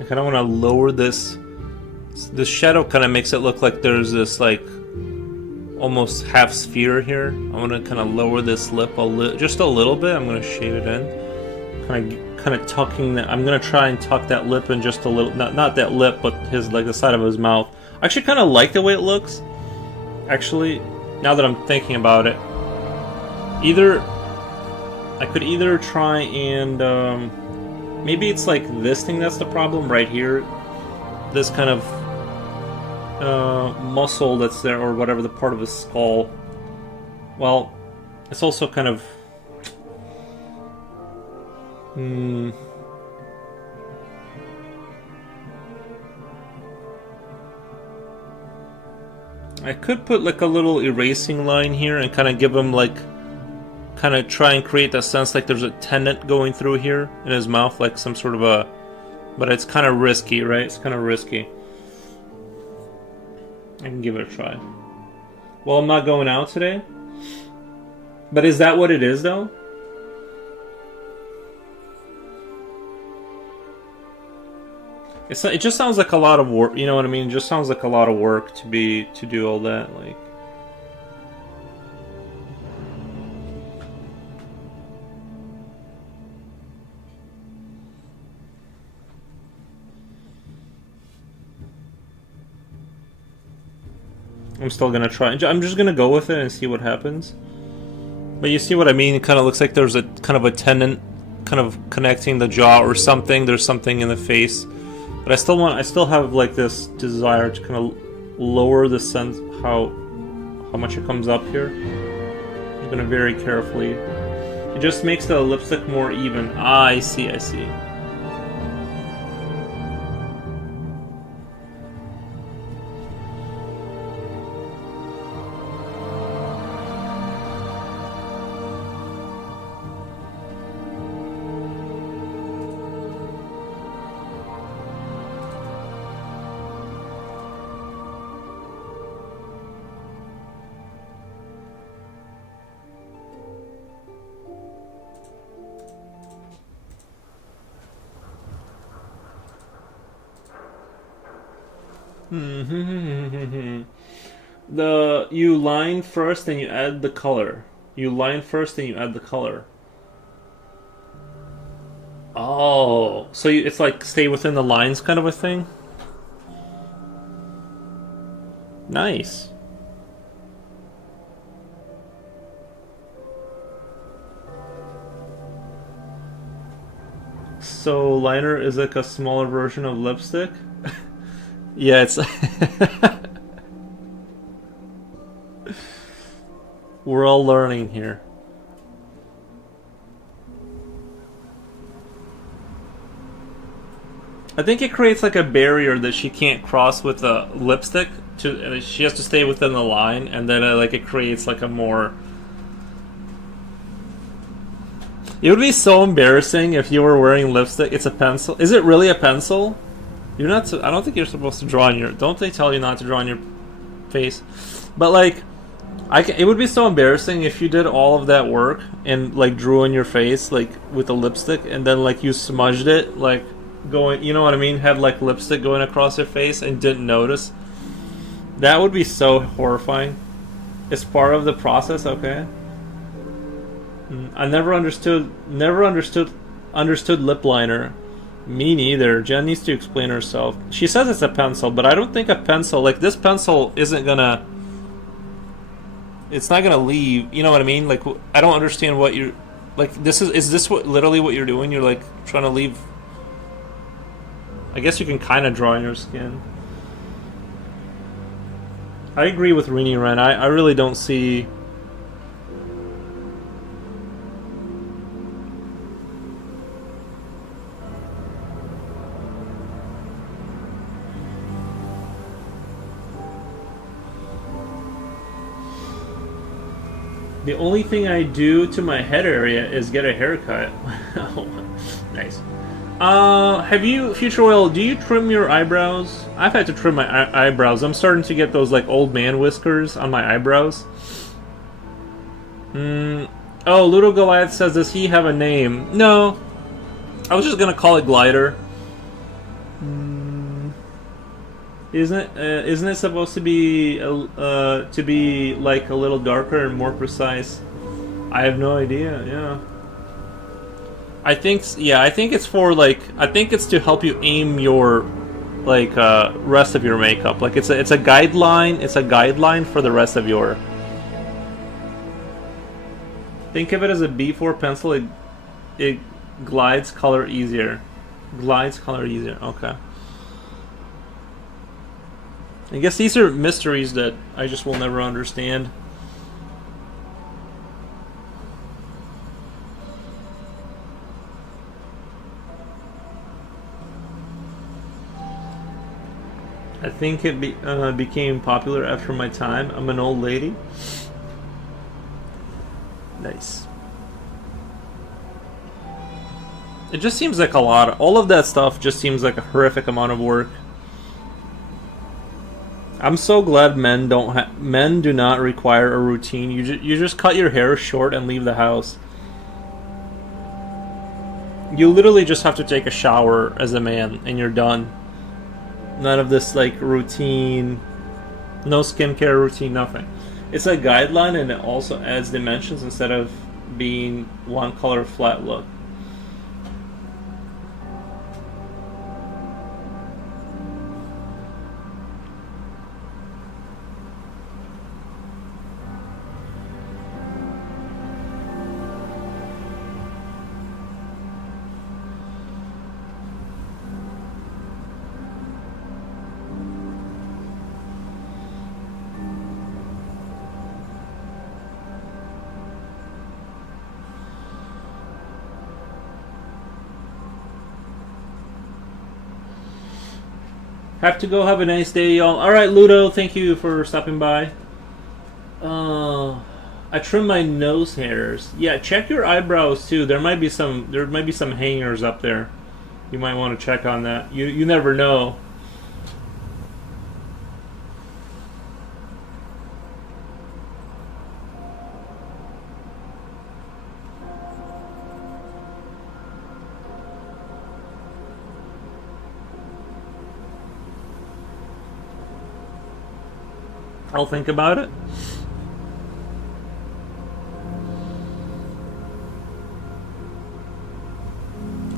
I kind of want to lower this. This shadow kind of makes it look like there's this like almost half sphere here. I want to kind of lower this lip just a little bit. I'm going to shade it in, kind of tucking that. I'm going to try and tuck that lip in just a little. Not that lip, but his like the side of his mouth. I actually kind of like the way it looks. Actually, now that I'm thinking about it, I could either try and. Maybe it's like this thing that's the problem right here. This kind of muscle that's there, or whatever, the part of his skull. Well, it's also kind of... I could put like a little erasing line here and kind of give him like... kind of try and create that sense like there's a tendon going through here in his mouth, like some sort of a... But it's kind of risky, right? It's kind of risky. I can give it a try. Well, I'm not going out today. But is that what it is, though? It just sounds like a lot of work, you know what I mean? It just sounds like a lot of work to do all that, like... I'm still gonna try. I'm just gonna go with it and see what happens. But you see what I mean? It kind of looks like there's a kind of a tendon kind of connecting the jaw or something. There's something in the face. But I still have like this desire to kind of lower the sense how much it comes up here. I'm gonna very carefully. It just makes the lipstick more even. Ah, I see. You line first, then you add the color. You line first, then you add the color. Oh, so it's like stay within the lines kind of a thing? Nice. So liner is like a smaller version of lipstick? Yeah, it's... We're all learning here. I think it creates like a barrier that she can't cross with a lipstick. She has to stay within the line, and then like it creates like a more. It would be so embarrassing if you were wearing lipstick. It's a pencil. Is it really a pencil? You're not. I don't think you're supposed to draw on your. Don't they tell you not to draw on your face? But like, it would be so embarrassing if you did all of that work and like drew on your face like with a lipstick, and then like you smudged it like going. You know what I mean? Had like lipstick going across your face and didn't notice. That would be so horrifying. It's part of the process. Okay. I never understood lip liner. Me neither. Jen needs to explain herself. She says it's a pencil, but I don't think a pencil like this pencil isn't gonna. It's not gonna leave. You know what I mean? Like I don't understand what you're. Like this is this what literally what you're doing? You're like trying to leave. I guess you can kind of draw on your skin. I agree with Rini Ren. I really don't see. The only thing I do to my head area is get a haircut. Nice. Have you, Future Oil, do you trim your eyebrows? I've had to trim my eyebrows. I'm starting to get those like old man whiskers on my eyebrows. Oh, Ludo Goliath says, does he have a name? No. I was just gonna call it Glider. Isn't it supposed to be like a little darker and more precise? I have no idea. Yeah. I think it's for like I think it's to help you aim your like rest of your makeup. Like it's a guideline. It's a guideline for the rest of your. Think of it as a B4 pencil. It glides color easier. Glides color easier. Okay. I guess these are mysteries that I just will never understand. I think it became popular after my time. I'm an old lady. Nice. It just seems like a lot. All of that stuff just seems like a horrific amount of work. I'm so glad men do not require a routine. You just cut your hair short and leave the house. You literally just have to take a shower as a man and you're done. None of this like routine, no skincare routine, nothing. It's a guideline and it also adds dimensions instead of being one color flat look. Have to go. Have a nice day, y'all. Alright, Ludo, thank you for stopping by. I trim my nose hairs. Yeah, check your eyebrows too. There might be some hangers up there. You might want to check on that. You never know. I'll think about it.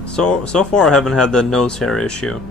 So far I haven't had the nose hair issue.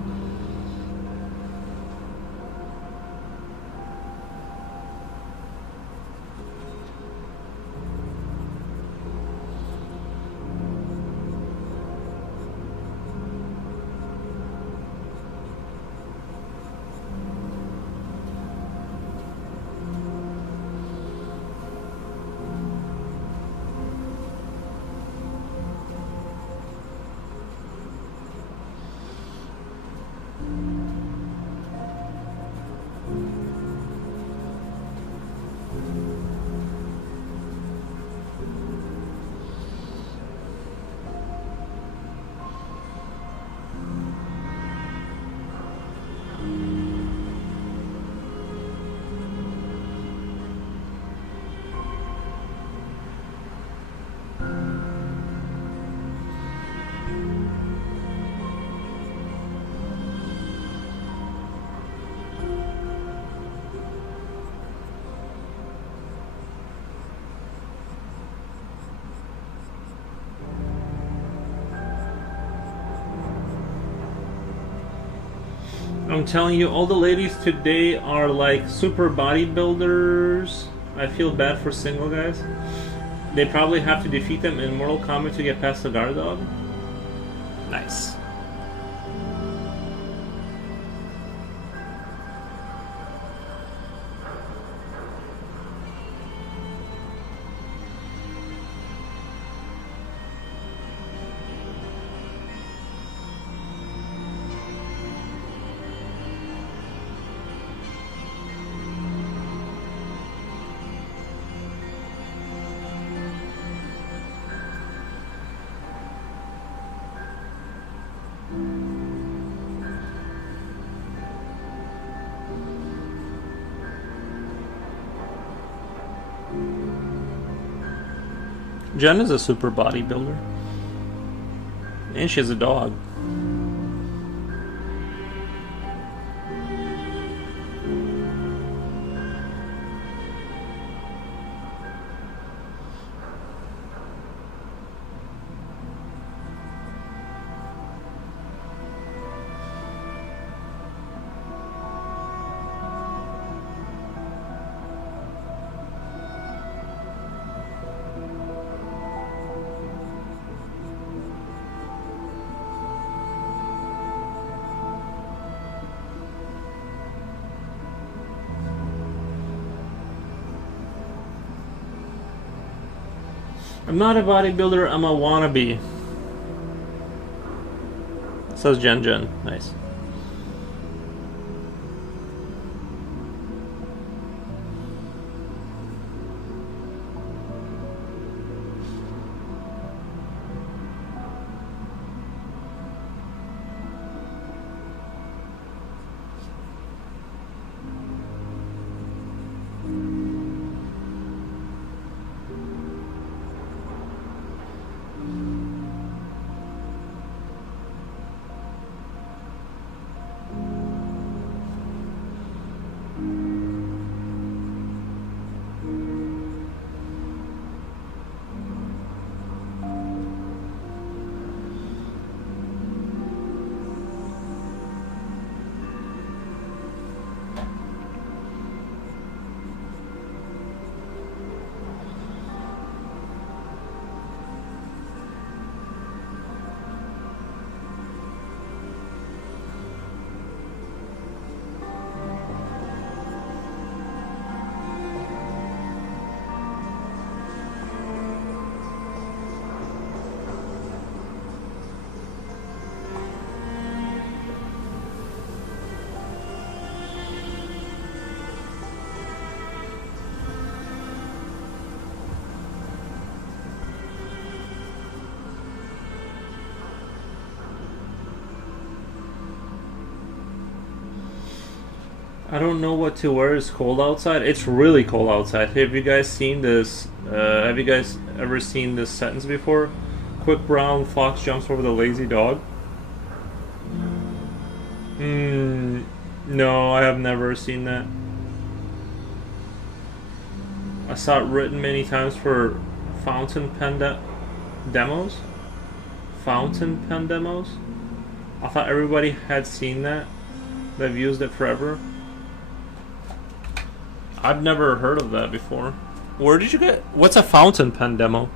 I'm telling you, all the ladies today are like super bodybuilders. I feel bad for single guys. They probably have to defeat them in Mortal Kombat to get past the guard dog. Nice. Jen is a super bodybuilder. And she has a dog. I'm not a bodybuilder, I'm a wannabe. Says Jen Jen. Nice. I don't know what to wear. It's cold outside. It's really cold outside. Have you guys seen this? Have you guys ever seen this sentence before? Quick brown fox jumps over the lazy dog. No, I have never seen that. I saw it written many times for fountain pen demos. Fountain pen demos. I thought everybody had seen that. They've used it forever. I've never heard of that before. Where did you get? What's a fountain pen demo?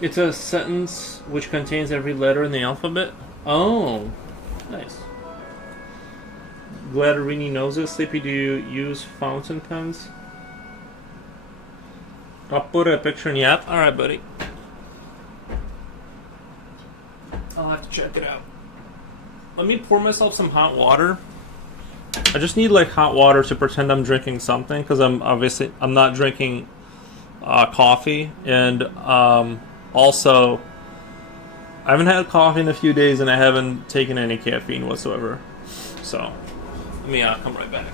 It's a sentence which contains every letter in the alphabet. Oh, nice. Glad Arini knows this. Sleepy, do you use fountain pens? I'll put a picture in the app. All right, buddy. I'll have to check it out. Let me pour myself some hot water. I just need like hot water to pretend I'm drinking something because I'm not drinking coffee, and also I haven't had coffee in a few days and I haven't taken any caffeine whatsoever. So let me come right back.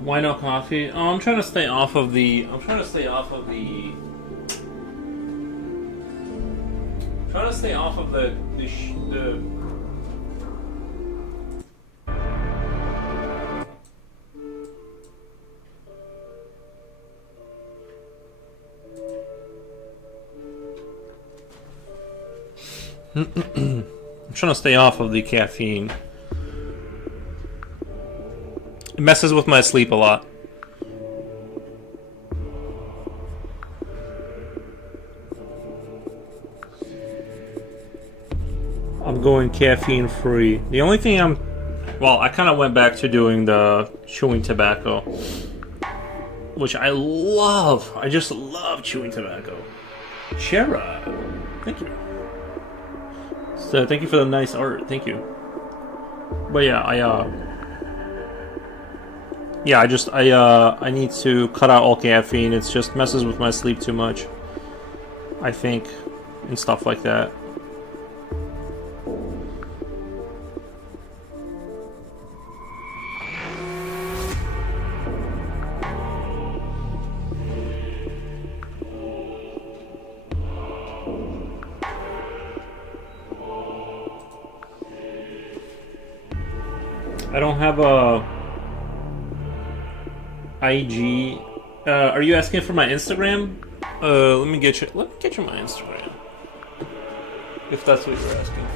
Why no coffee? Oh, I'm trying to stay off of the. Trying to stay off of the. I'm trying to stay off of the caffeine. It messes with my sleep a lot. I'm going caffeine free. The only thing I kind of went back to doing the chewing tobacco, which I love. I just love chewing tobacco. Shara, thank you. So thank you for the nice art. Thank you. But yeah, I need to cut out all caffeine. It just messes with my sleep too much, I think, and stuff like that. I don't have a IG. Are you asking for my Instagram? Let me get you my Instagram. If that's what you're asking for.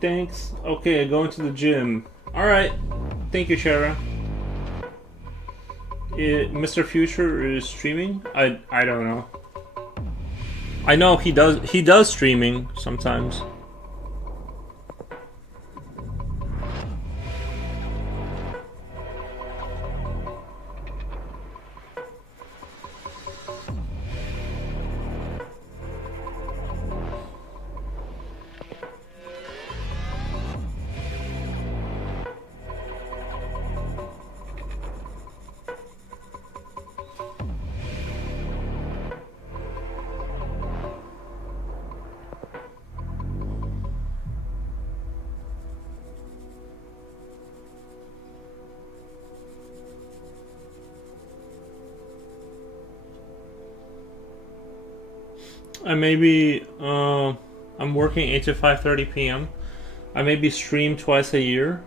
Thanks. Okay, going to the gym. Alright. Thank you, Shara. Mr. Future is streaming? I don't know. I know he does streaming sometimes. I maybe I'm working 8 to 5:30 p.m. I maybe stream twice a year.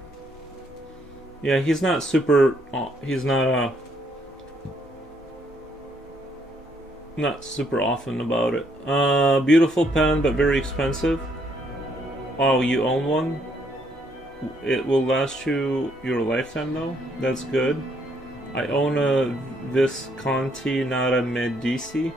Yeah, he's not super. He's not super often about it. Beautiful pen, but very expensive. Oh, you own one? It will last you your lifetime, though. That's good. I own a Visconti, not a Medici.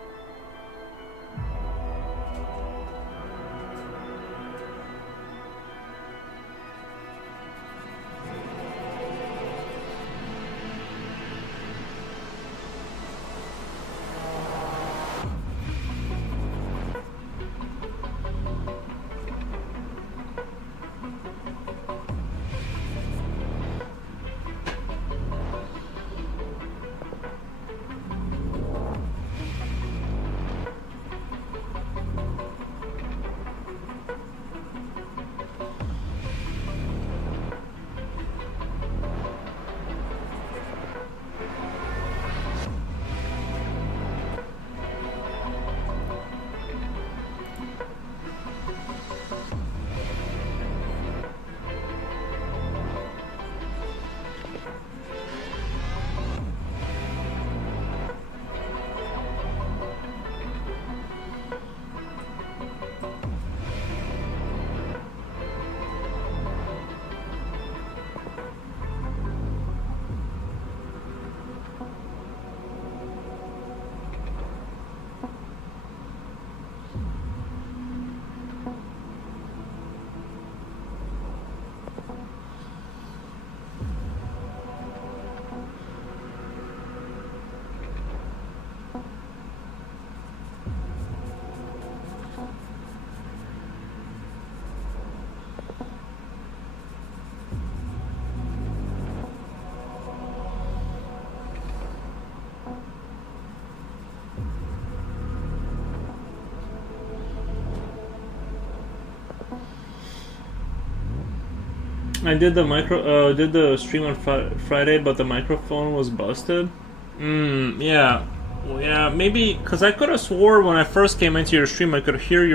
I did the stream on Friday, but the microphone was busted. Yeah. Well, yeah, maybe because I could have swore when I first came into your stream, I could hear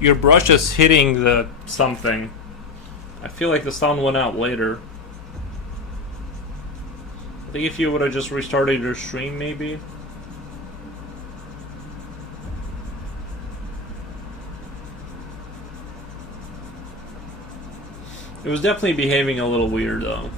your brushes hitting the something. I feel like the sound went out later. I think if you would have just restarted your stream, maybe. It was definitely behaving a little weird, though.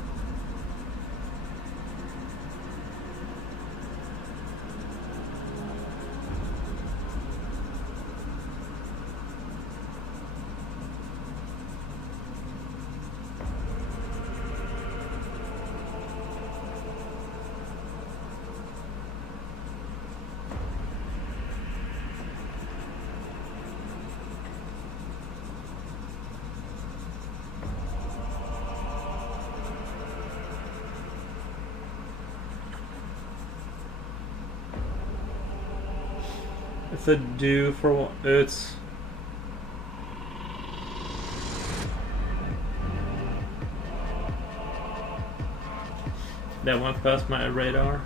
It's a due for what? It's. That went past my radar.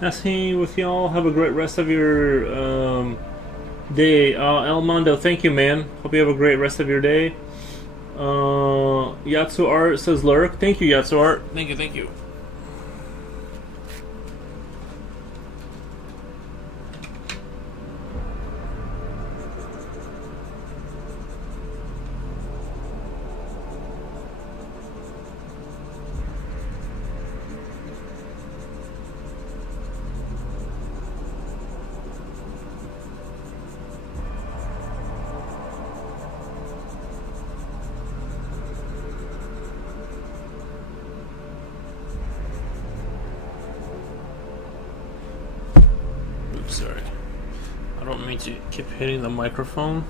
Nice hanging with y'all. Have a great rest of your day. El Mondo, thank you, man. Hope you have a great rest of your day. Yatsu Art says Lurk. Thank you, Yatsu Art. Thank you, thank you. Oops, sorry. I don't mean to keep hitting the microphone.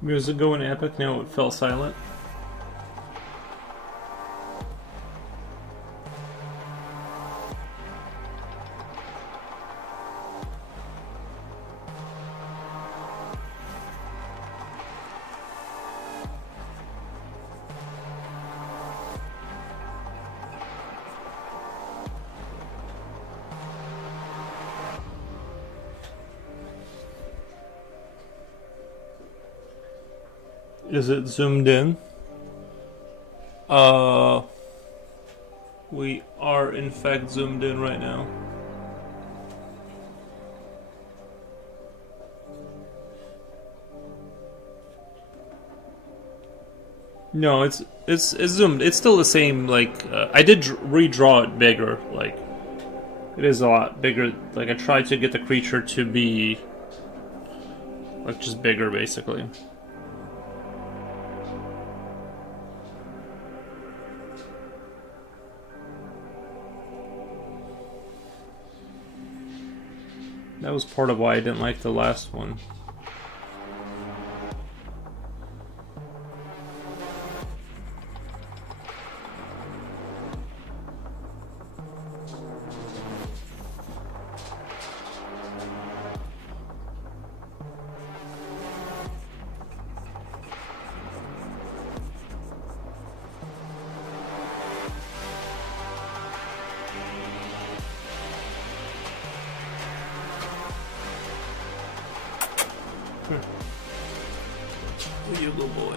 Music going epic, now it fell silent. Is it zoomed in? Uh, we are in fact zoomed in right now. No, it's zoomed. It's still the same. Like I did redraw it bigger. Like it is a lot bigger. Like I tried to get the creature to be like just bigger, basically. That was part of why I didn't like the last one. Here you go, boy.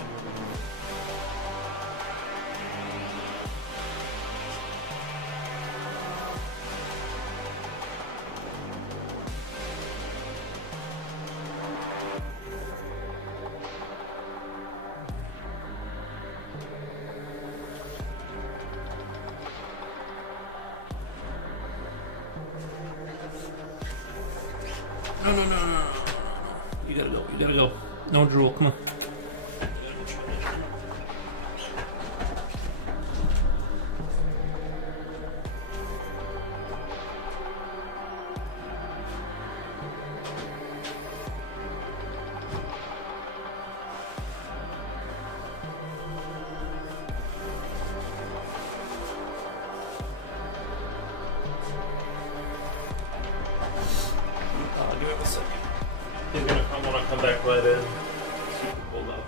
No. You gotta go. You gotta go. No drool. Come on. Give him a second. He's gonna come back right in. Super pulled up.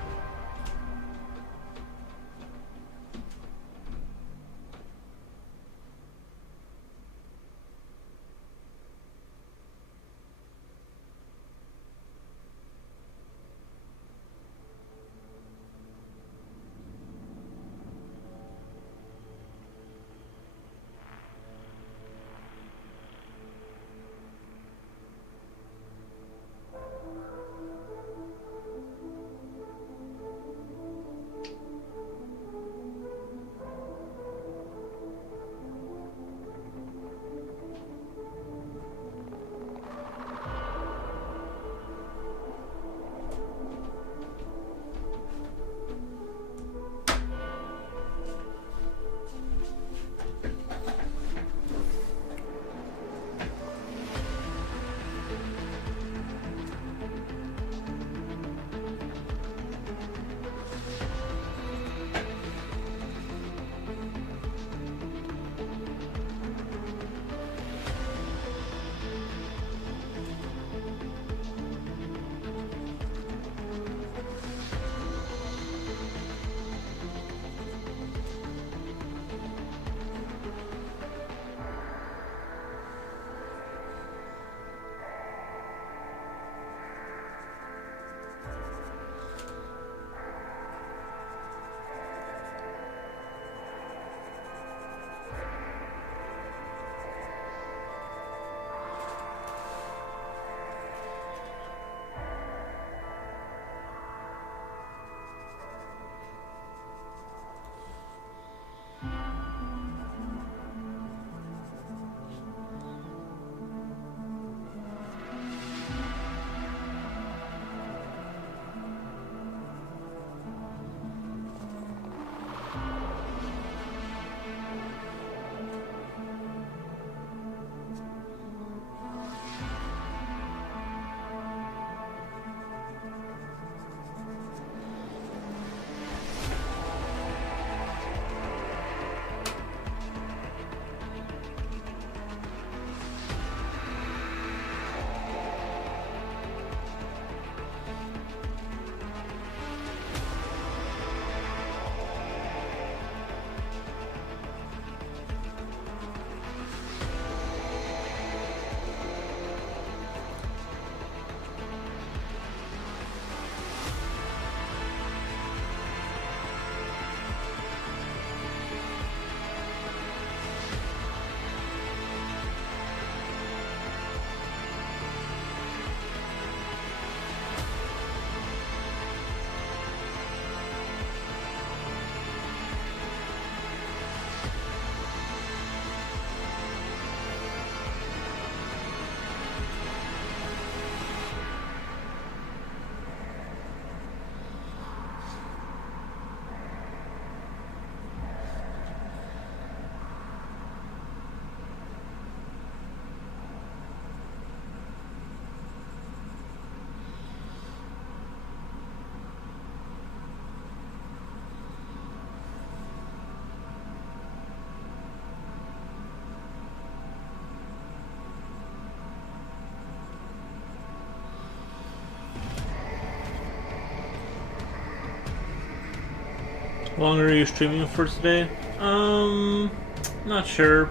How long are you streaming for today? Not sure.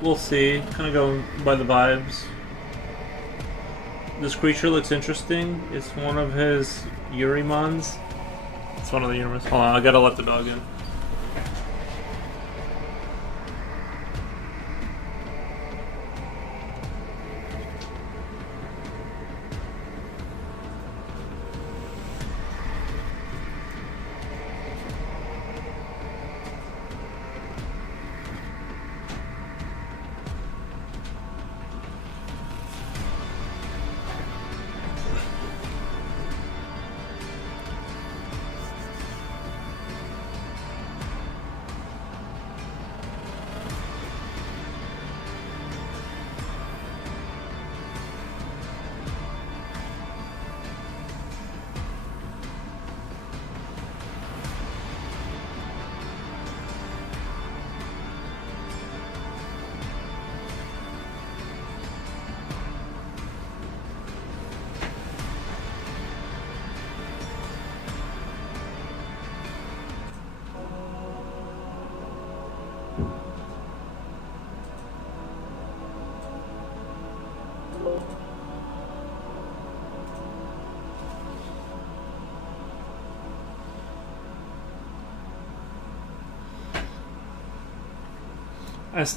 We'll see. Kind of going by the vibes. This creature looks interesting. It's one of his Yurimons. It's one of the Yurimons. Hold on, I gotta let the dog in.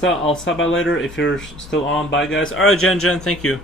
I'll stop by later if you're still on. Bye, guys. All right, Jen, thank you.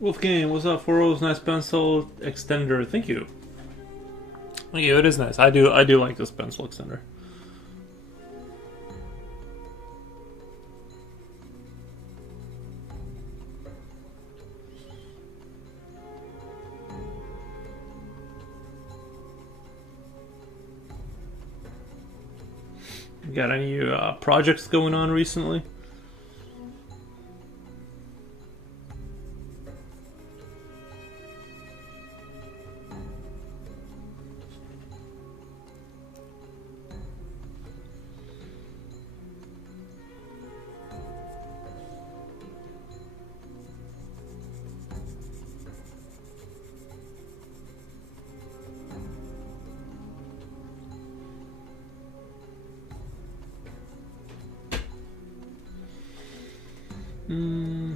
Wolfgang, what's up? 4O's nice pencil extender. Thank you. Thank you. It is nice. I do like this pencil extender. Got any projects going on recently?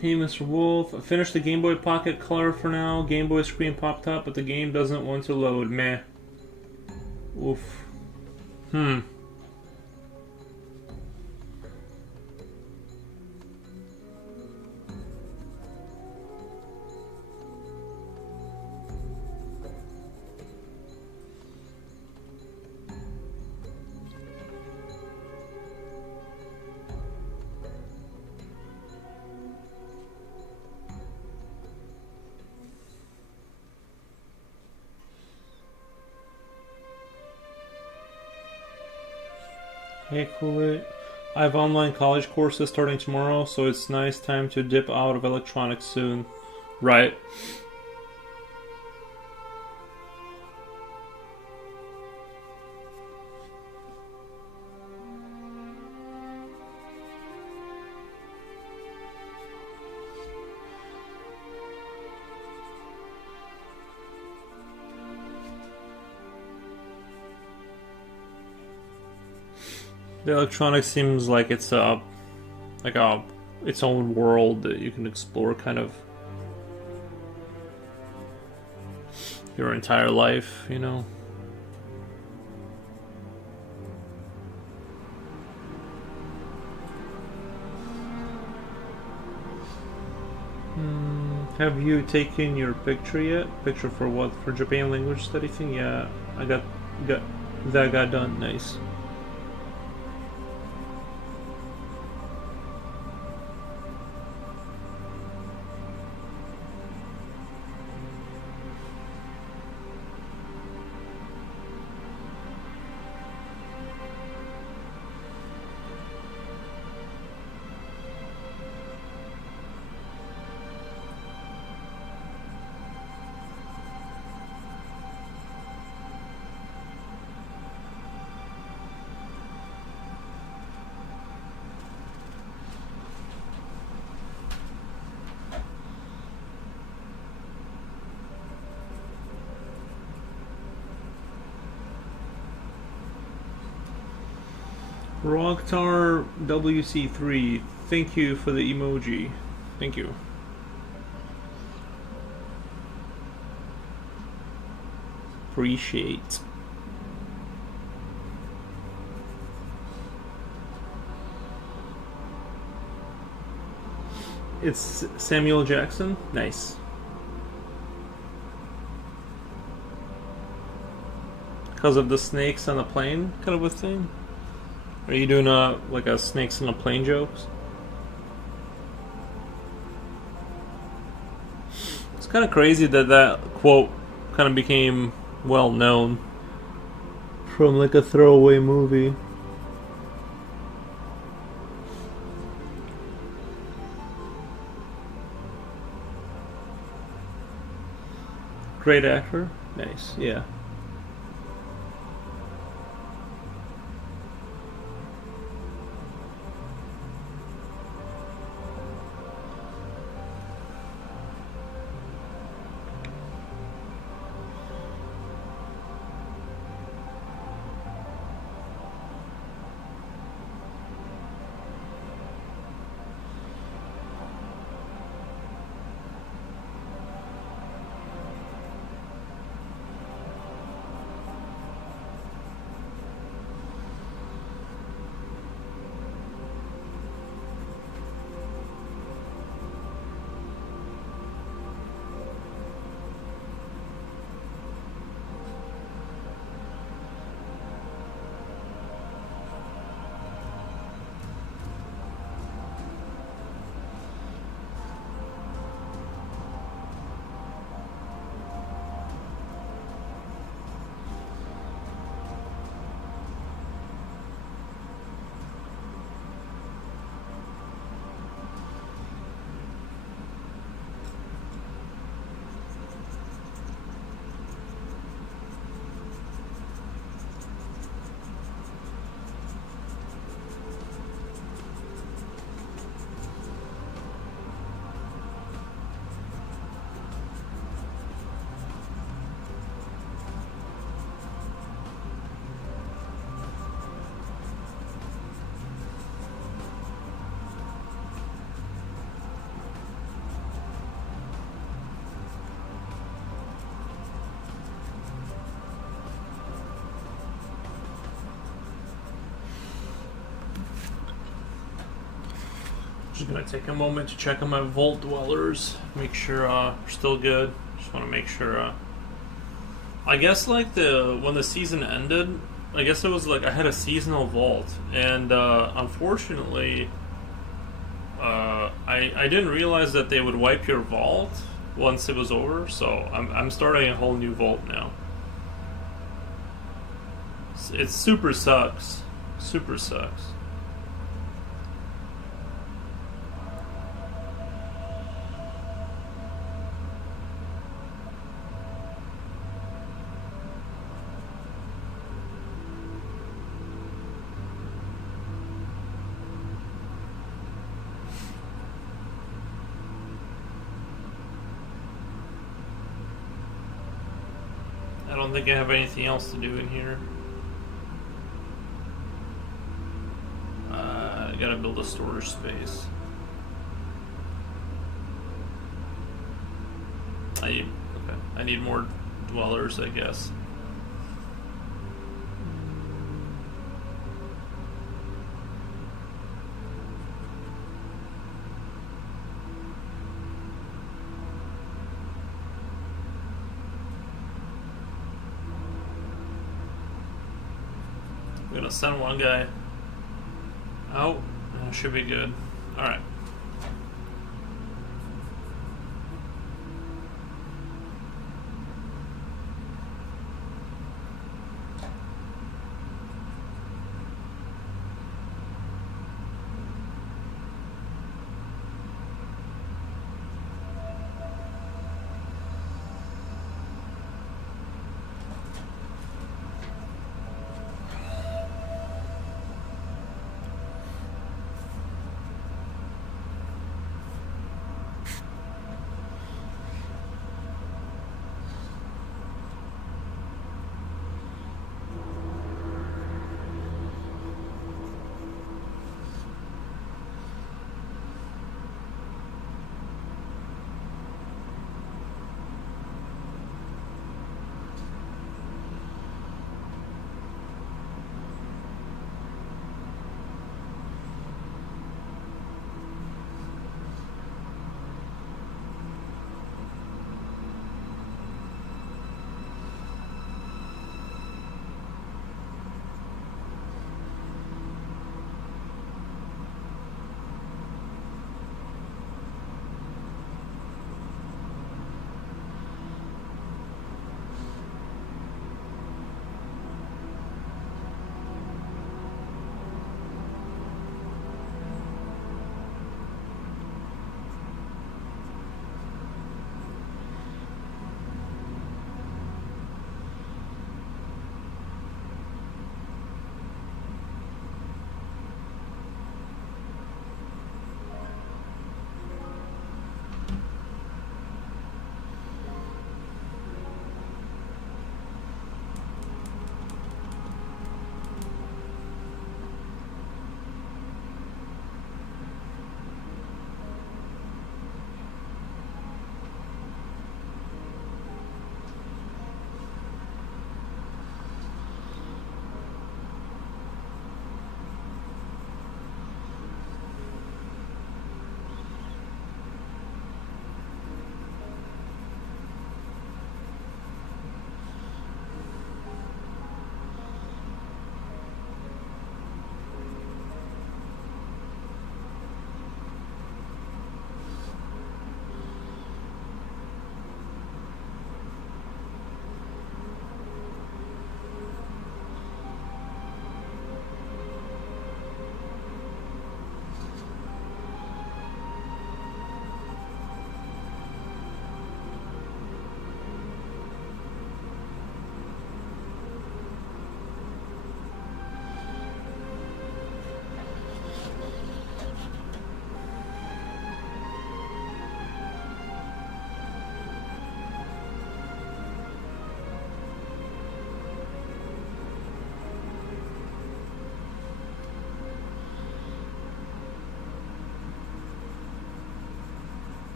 Hey, Mr. Wolf. I finished the Game Boy Pocket Color for now. Game Boy screen popped up, but the game doesn't want to load. Meh. Oof. Hey, cool. I have online college courses starting tomorrow, so it's nice time to dip out of electronics soon. Right. The electronics seems like it's its own world that you can explore kind of your entire life, you know. Have you taken your picture yet? Picture for what? For Japan language study thing? Yeah, I got that got done. Nice. Rocktar WC3, thank you for the emoji. Thank you. Appreciate. It's Samuel Jackson. Nice. Because of the snakes on the plane kind of a thing? Are you doing like a snakes on a plane jokes? It's kind of crazy that that quote kind of became well known from like a throwaway movie. Great actor. Nice. Yeah. Just gonna take a moment to check on my Vault Dwellers, make sure we're still good. Just want to make sure. I guess like when the season ended, I guess it was like I had a seasonal vault, and unfortunately, I didn't realize that they would wipe your vault once it was over. So I'm starting a whole new vault now. It super sucks. Super sucks. I don't think I have anything else to do in here. I gotta build a storage space. I need more dwellers, I guess. I'm gonna send one guy out. Should be good. Alright.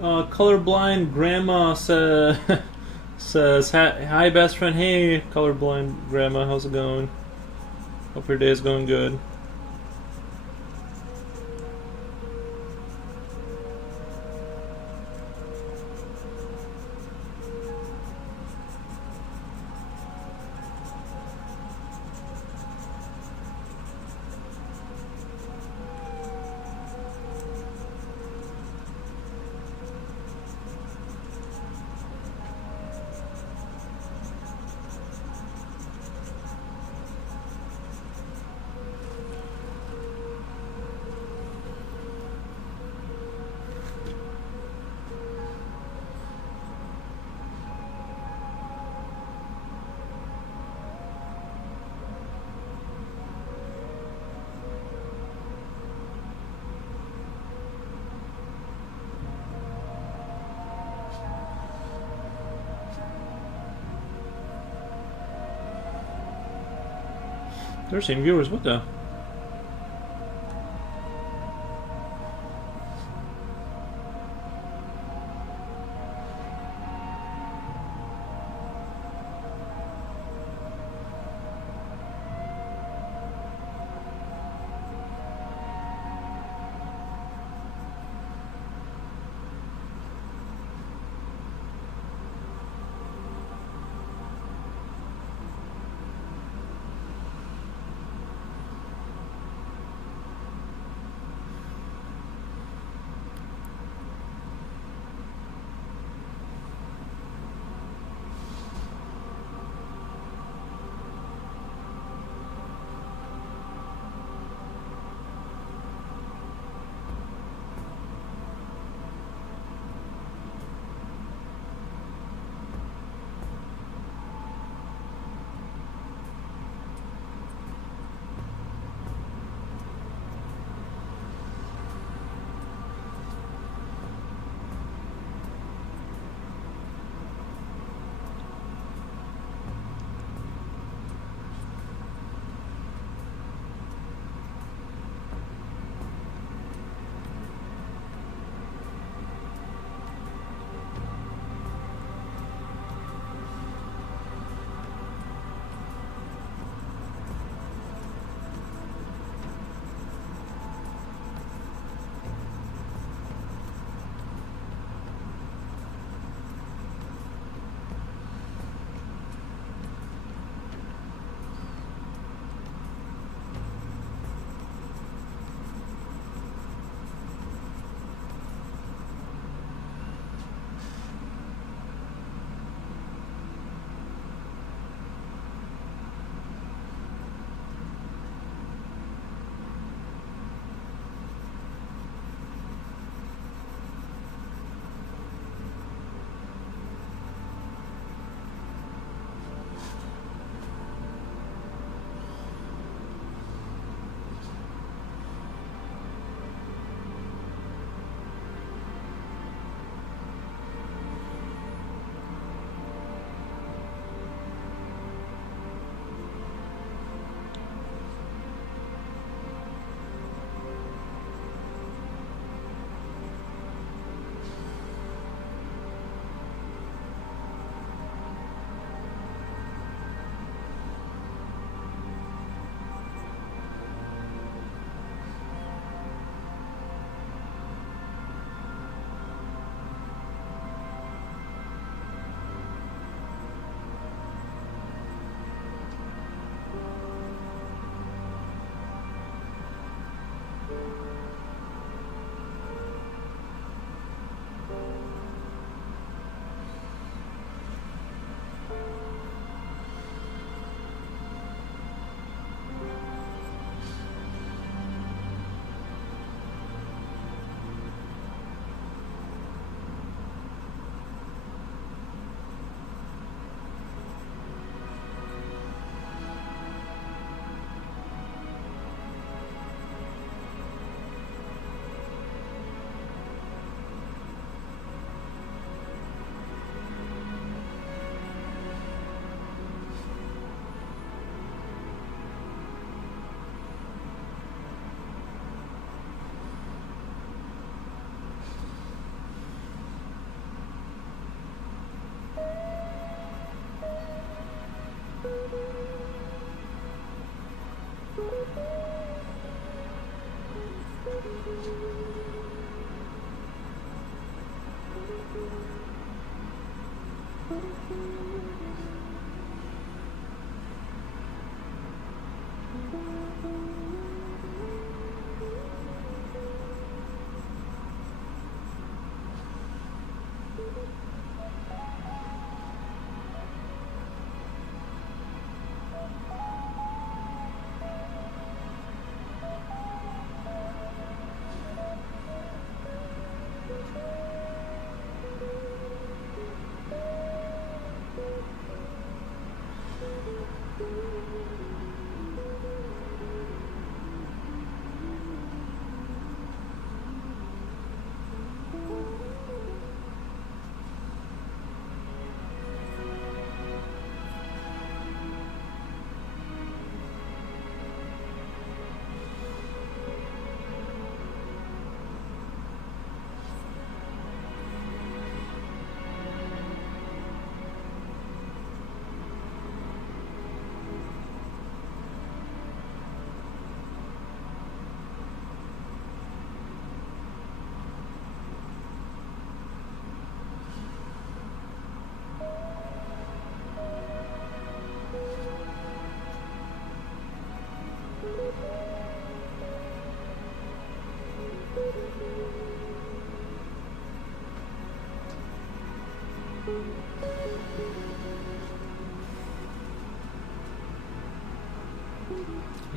Colorblind grandma says, hi best friend. Hey, colorblind grandma, how's it going? Hope your day is going good. They're seeing viewers. What the?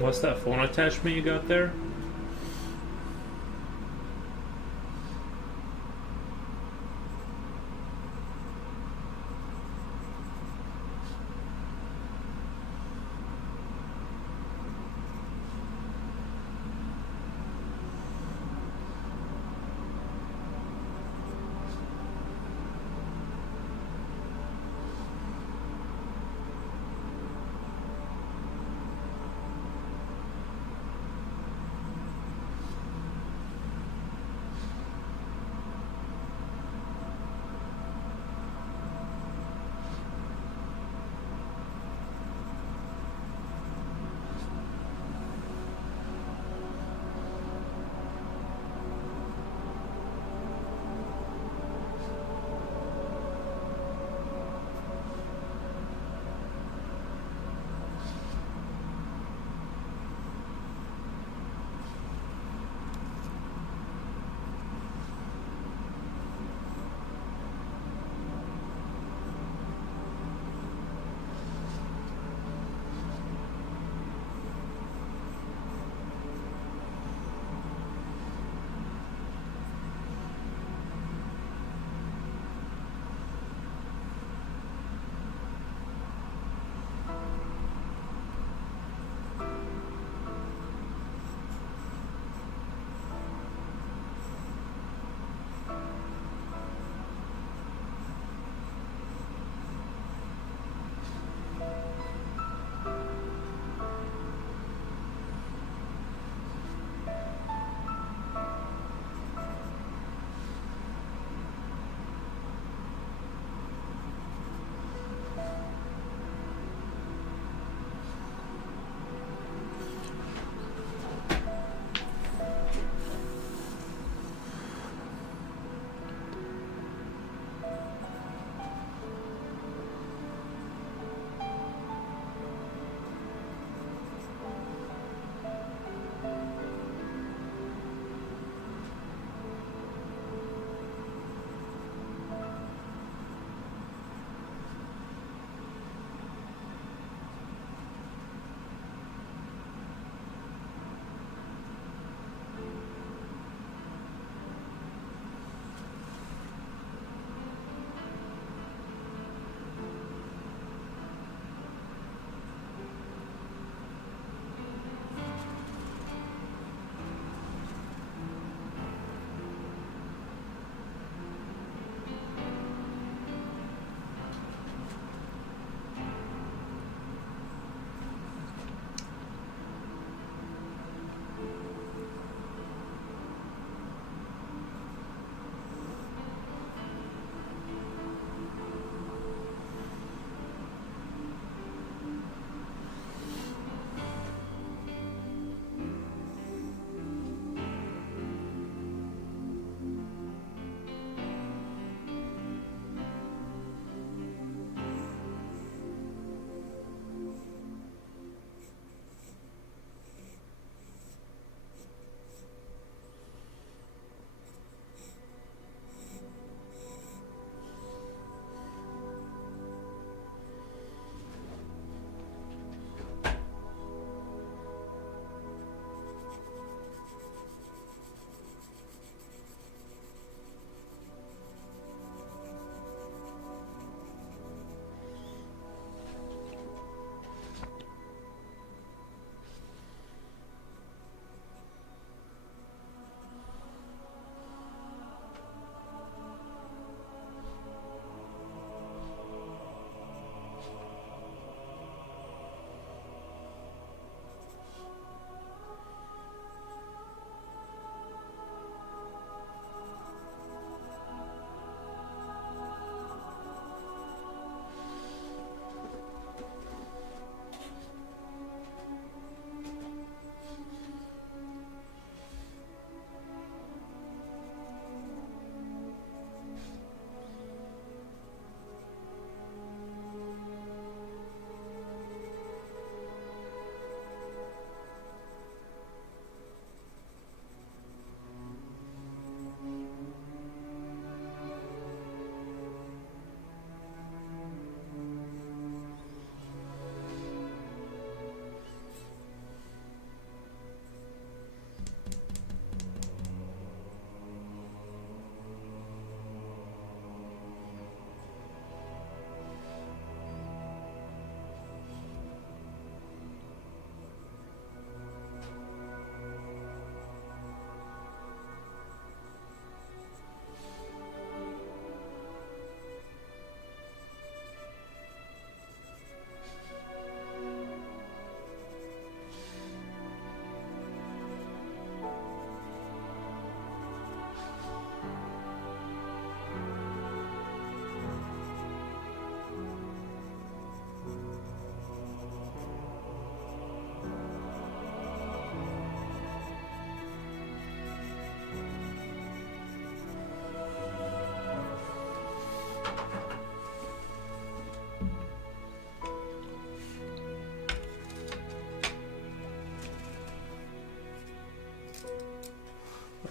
What's that phone attachment you got there?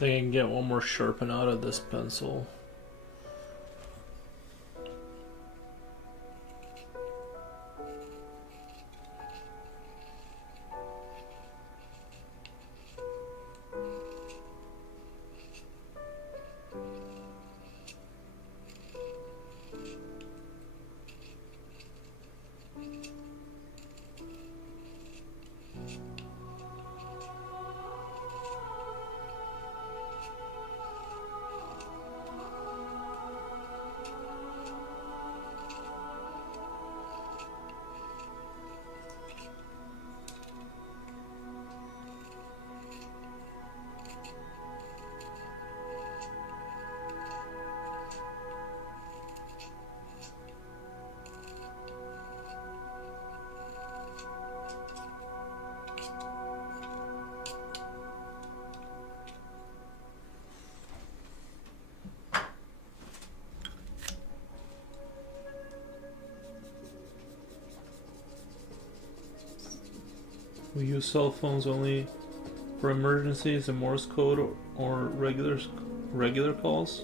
think I can get one more sharpen out of this pencil. We use cell phones only for emergencies and Morse code or regular calls.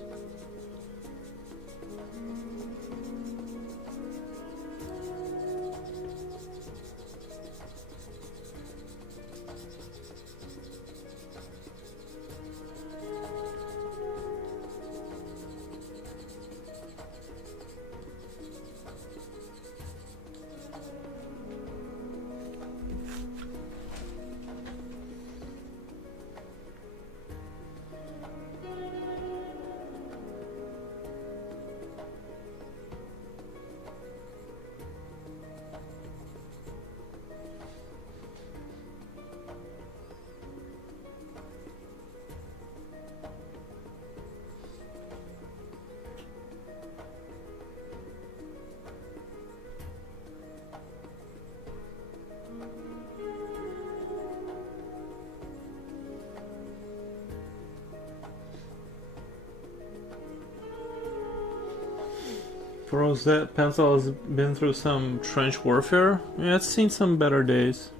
Bros, that pencil has been through some trench warfare. Yeah, it's seen some better days.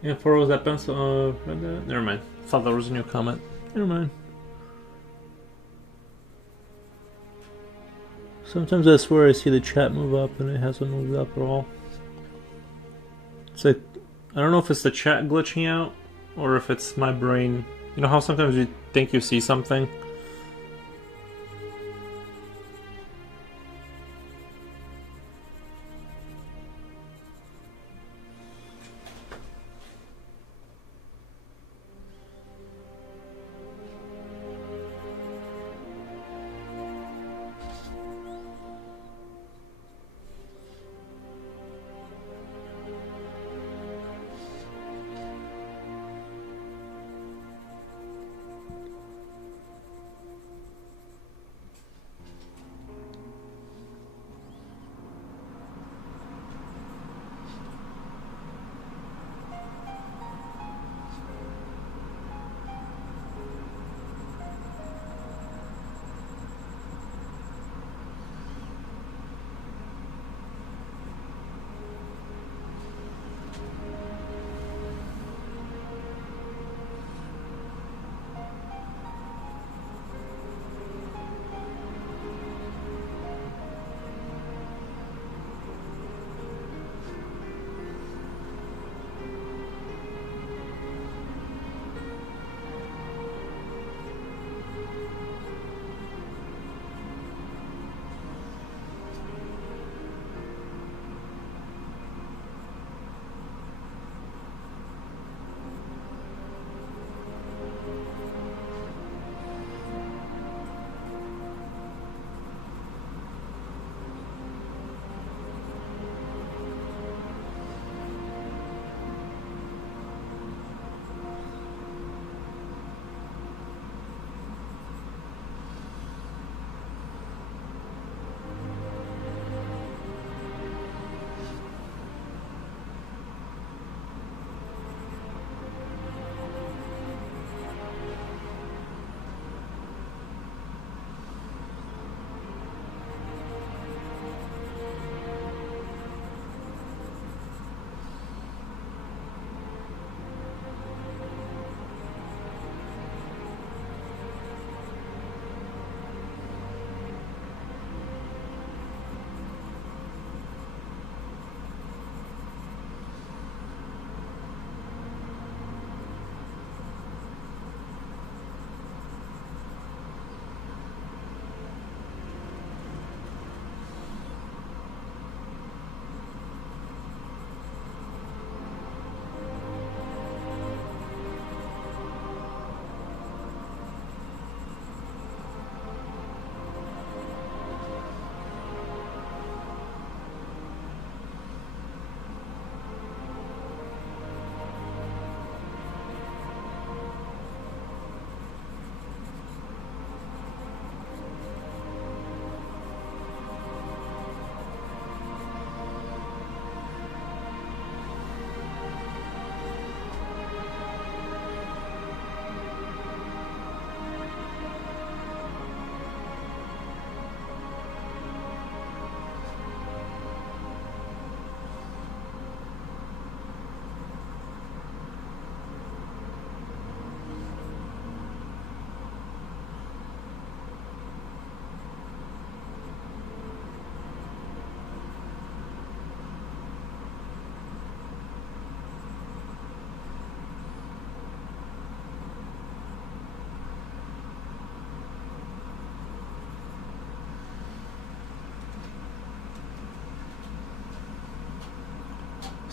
Yeah, for that pencil. Never mind. Thought there was a new comment. Never mind. Sometimes I swear I see the chat move up and it hasn't moved up at all. It's like, I don't know if it's the chat glitching out or if it's my brain. You know how sometimes you think you see something?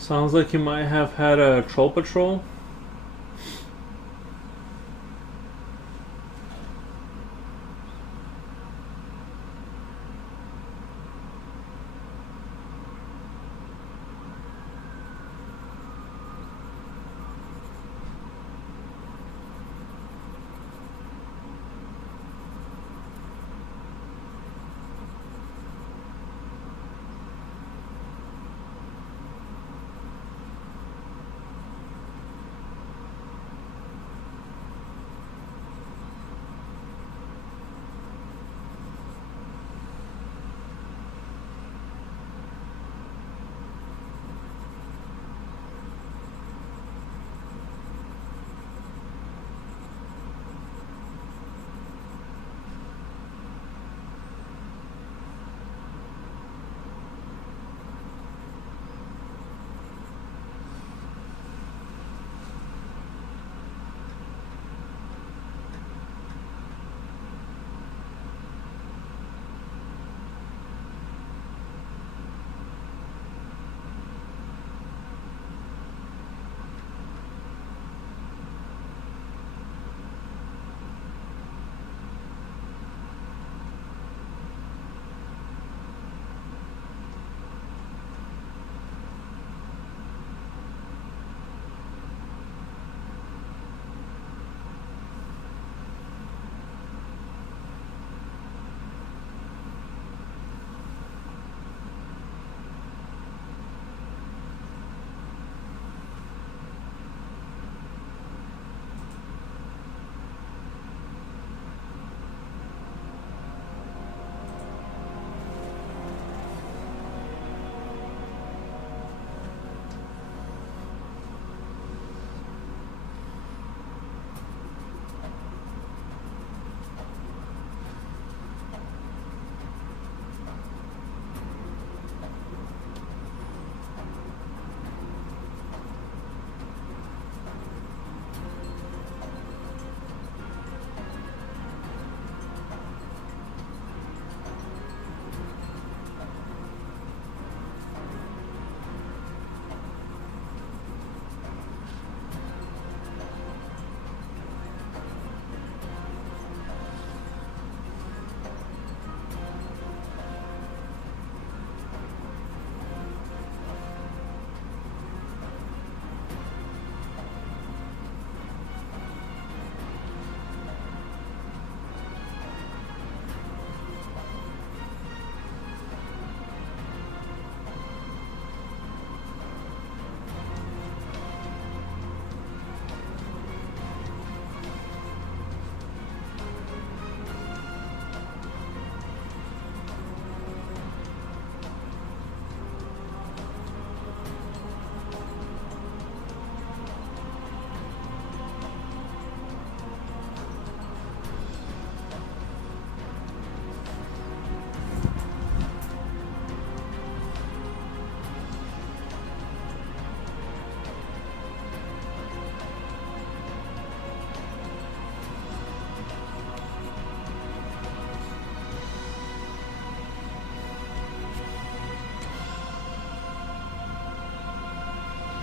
Sounds like you might have had a troll patrol.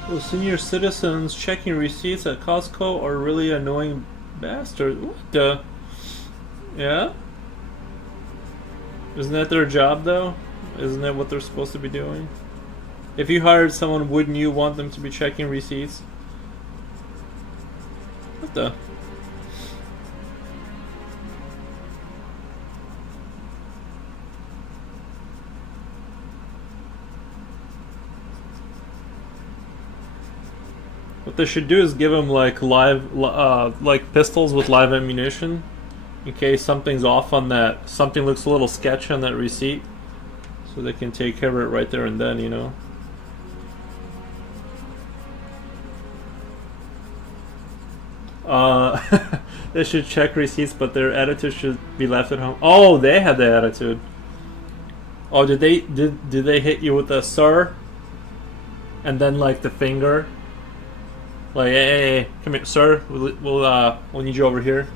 Well, senior citizens checking receipts at Costco are really annoying bastards. What the? Yeah? Isn't that their job, though? Isn't that what they're supposed to be doing? If you hired someone, wouldn't you want them to be checking receipts? What the? What they should do is give them like like pistols with live ammunition, in case something's off on that. Something looks a little sketchy on that receipt, so they can take care of it right there and then. You know. They should check receipts, but their attitude should be left at home. Oh, they had the attitude. Oh, did they hit you with a sir? And then like the finger? Like, hey, come here, sir. We'll need you over here,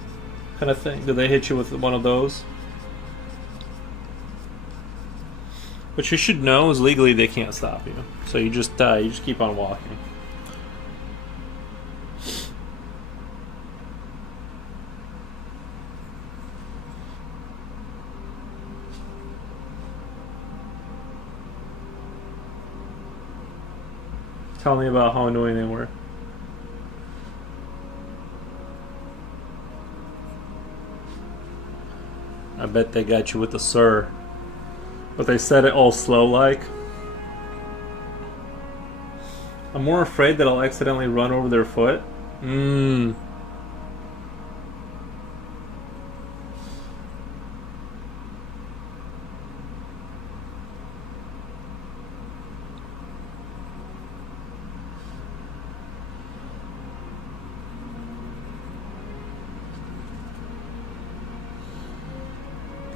kind of thing. Did they hit you with one of those? What you should know is legally they can't stop you. So you just keep on walking. Tell me about how annoying they were. I bet they got you with the sir. But they said it all slow like. I'm more afraid that I'll accidentally run over their foot.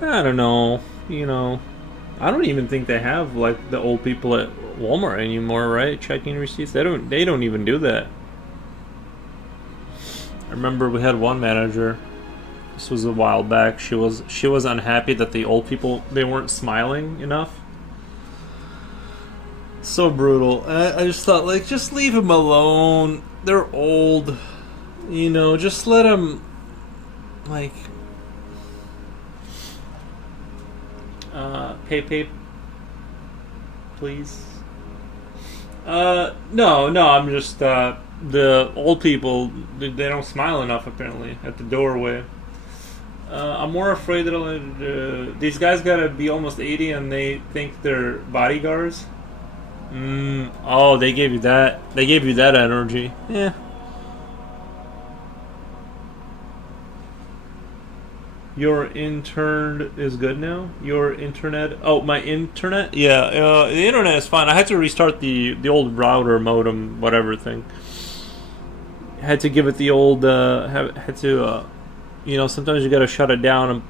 I don't know. You know, I don't even think they have like the old people at Walmart anymore, right? Checking receipts. They don't even do that. I remember we had one manager. This was a while back. She was unhappy that the old people, they weren't smiling enough. So brutal. I just thought, like, just leave them alone. They're old. You know, just let them, like, pay, please. No, I'm just, the old people, they don't smile enough, apparently, at the doorway. I'm more afraid that these guys gotta be almost 80 and they think they're bodyguards. Oh, they gave you that. They gave you that energy. Yeah. Your intern is good now? Your internet? Oh, my internet? Yeah, the internet is fine. I had to restart the old router modem, whatever thing. Had to give it the old, had to, you know, sometimes you gotta shut it down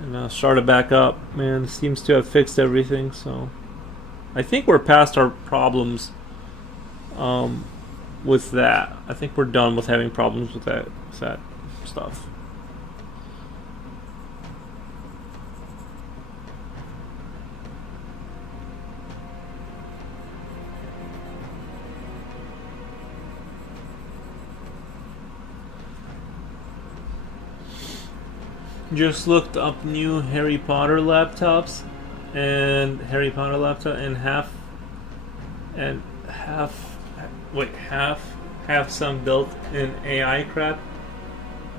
and start it back up. Man, it seems to have fixed everything, so I think we're past our problems with that. I think we're done with having problems with that stuff. Just looked up new Harry Potter laptops, and Harry Potter laptop, and half some built in AI crap.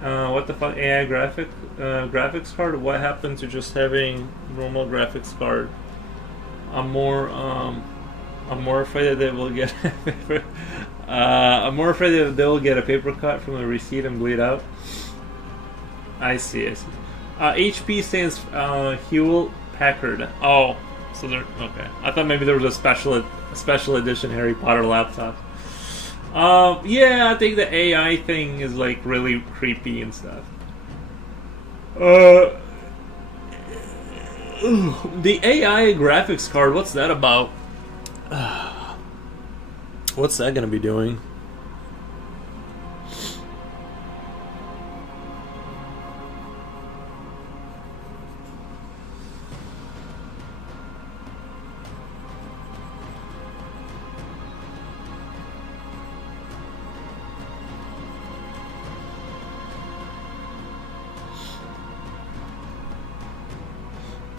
What the fuck, AI graphics card? What happened to just having normal graphics card? I'm more afraid that they will get I'm more afraid that they will get a paper cut from the receipt and bleed out. I see. HP stands Hewlett Packard. Oh, so they're okay. I thought maybe there was a special edition Harry Potter laptop. Yeah, I think the AI thing is like really creepy and stuff. The AI graphics card. What's that about? What's that gonna be doing?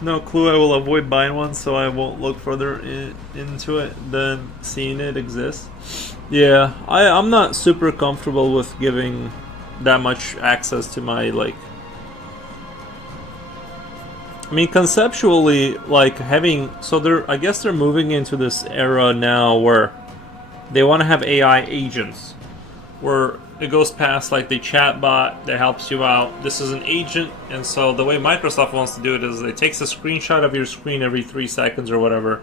No clue. I will avoid buying one, so I won't look further into it than seeing it exist. Yeah, I'm not super comfortable with giving that much access to my, like... I mean, conceptually, like, having... So I guess they're moving into this era now where they want to have AI agents. Where it goes past, like, the chat bot that helps you out. This is an agent, and so the way Microsoft wants to do it is it takes a screenshot of your screen every 3 seconds or whatever,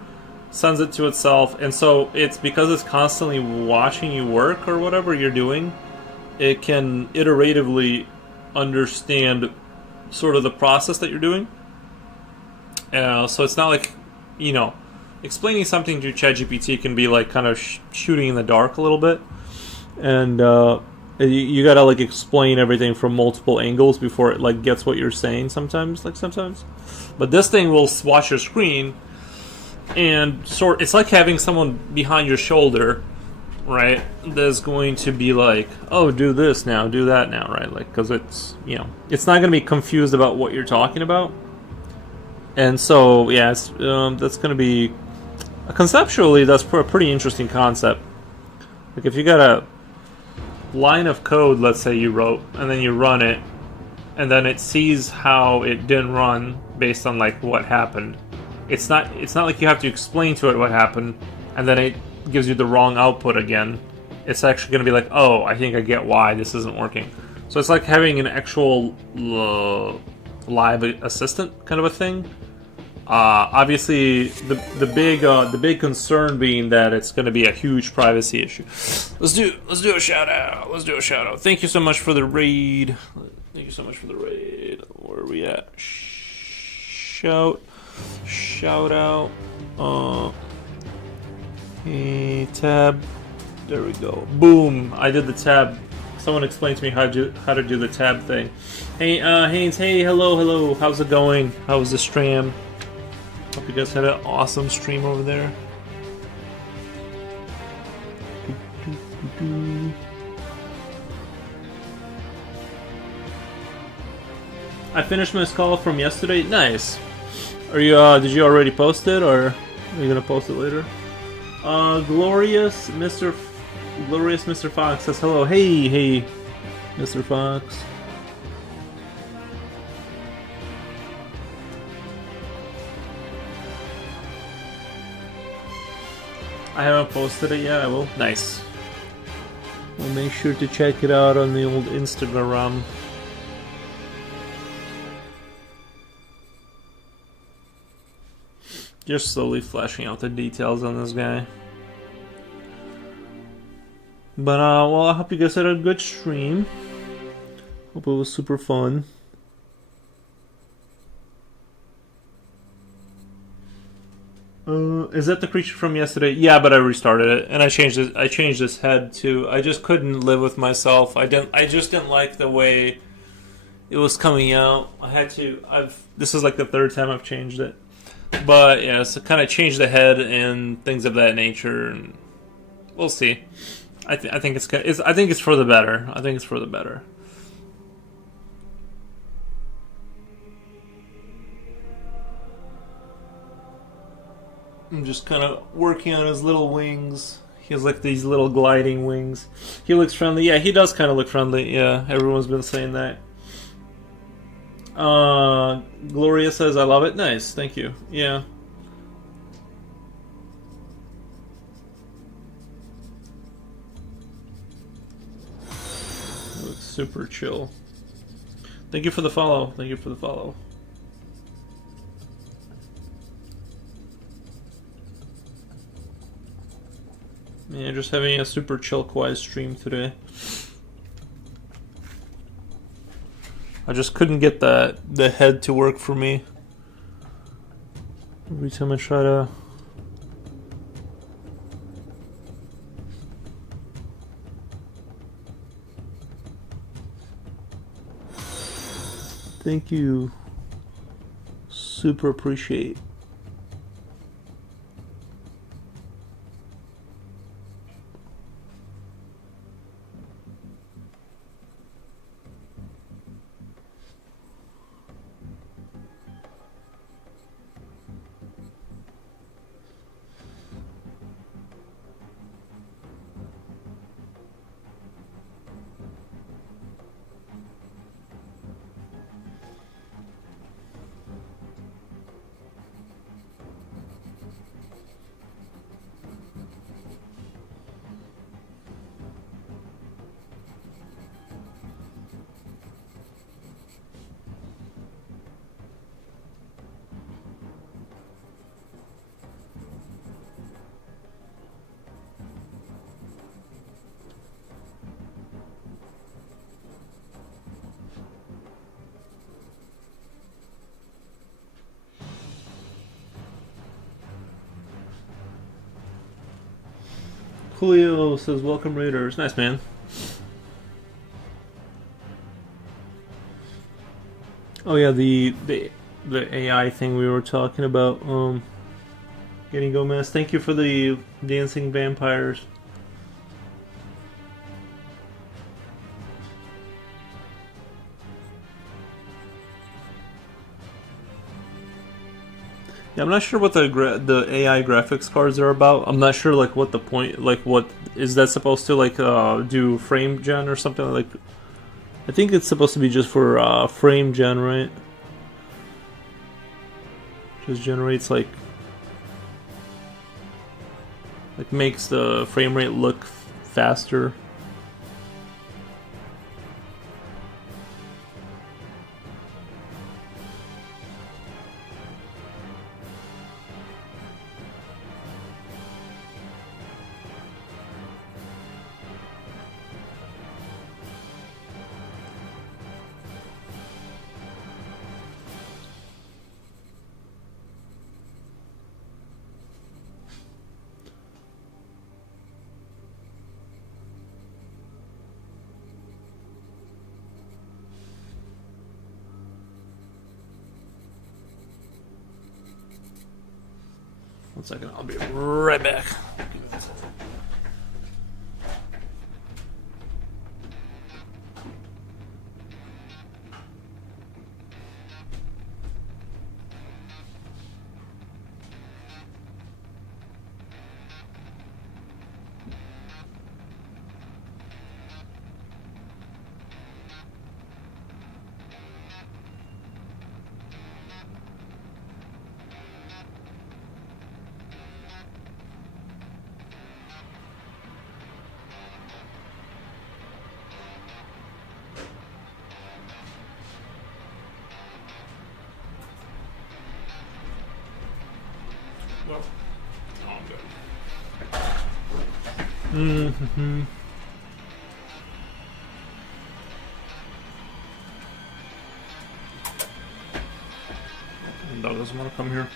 sends it to itself, and so it's because it's constantly watching you work or whatever you're doing, it can iteratively understand sort of the process that you're doing. So it's not like, you know, explaining something to ChatGPT can be like kind of shooting in the dark a little bit. And You gotta like explain everything from multiple angles before it like gets what you're saying. Sometimes, but this thing will watch your screen and it's like having someone behind your shoulder, right? That's going to be like, oh, do this now, do that now, right? Like, because it's it's not going to be confused about what you're talking about, and so yeah, that's going to be conceptually that's a pretty interesting concept. Like if you got a line of code, let's say you wrote, and then you run it, and then it sees how it didn't run based on like what happened. It's not like you have to explain to it what happened, and then it gives you the wrong output again. It's actually going to be like, oh, I think I get why this isn't working. So it's like having an actual live assistant kind of a thing. Obviously, the big concern being that it's going to be a huge privacy issue. Let's do a shout out. Thank you so much for the raid. Where are we at? Shout out. Hey, tab. There we go. Boom! I did the tab. Someone explained to me how to do the tab thing. Hey, Haynes. Hey, hello. How's it going? How was the stream? Hope you guys had an awesome stream over there. I finished my call from yesterday. Nice. Are you? Did you already post it, or are you gonna post it later? Glorious Mr. Fox says hello. Hey, Mr. Fox. I haven't posted it yet. I will. Nice. Well, make sure to check it out on the old Instagram. Just slowly fleshing out the details on this guy. But, well, I hope you guys had a good stream. Hope it was super fun. Is that the creature from yesterday? Yeah, but I restarted it and I changed it. I changed this head too. I just couldn't live with myself. I just didn't like the way it was coming out. I had to. This is like the third time I've changed it. But yeah, so kind of changed the head and things of that nature, and we'll see. I think it's for the better. I think it's for the better. I'm just kind of working on his little wings. He has like these little gliding wings. He looks friendly. Yeah, he does kind of look friendly. Yeah, everyone's been saying that. Gloria says, I love it. Nice, thank you. Yeah. Looks super chill. Thank you for the follow. Yeah, just having a super chill, quiet stream today. I just couldn't get the head to work for me. Every time I try to... Thank you. Super appreciate. Julio says, welcome Raiders. Nice, man. Oh yeah, the AI thing we were talking about. Getting Gomez. Thank you for the dancing vampires. Yeah, I'm not sure what the AI graphics cards are about. I'm not sure like what the point, like what is that supposed to like do frame gen or something like. I think it's supposed to be just for frame gen, right? Just generates like makes the frame rate look faster. One second, I'll be right back. Well, I'm good. Mm-hmm. Dog doesn't want to come here.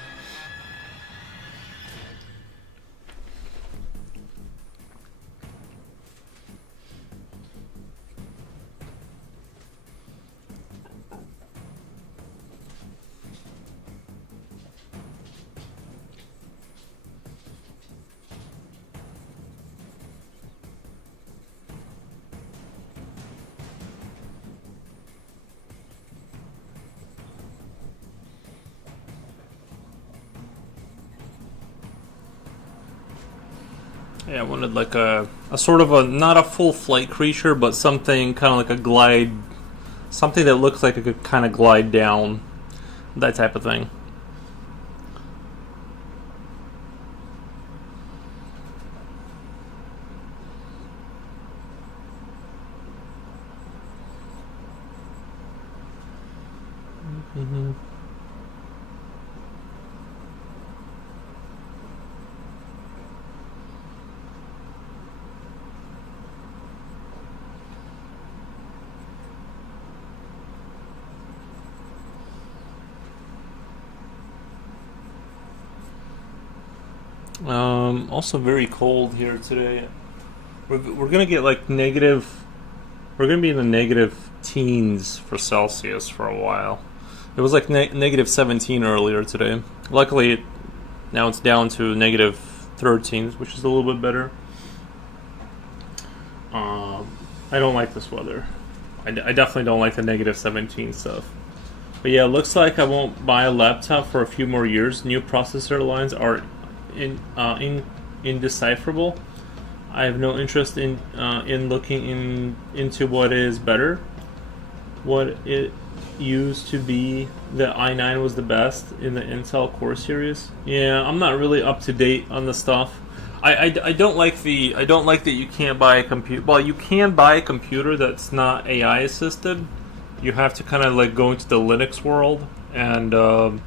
Yeah, I wanted like a sort of a not a full flight creature, but something kind of like a glide, something that looks like it could kind of glide down, that type of thing. Mm-hmm. Also very cold here today. We're gonna get like negative. We're gonna be in the negative teens for Celsius for a while. It was like negative 17 earlier today. Luckily, now it's down to negative 13, which is a little bit better. I don't like this weather. I definitely don't like the negative 17 stuff. But yeah, it looks like I won't buy a laptop for a few more years. New processor lines are indecipherable. I have no interest in looking into what is better. What it used to be, the i9 was the best in the Intel Core series. Yeah, I'm not really up to date on the stuff. I don't like that you can't buy a computer. Well, you can buy a computer that's not AI assisted. You have to kind of like go into the Linux world and to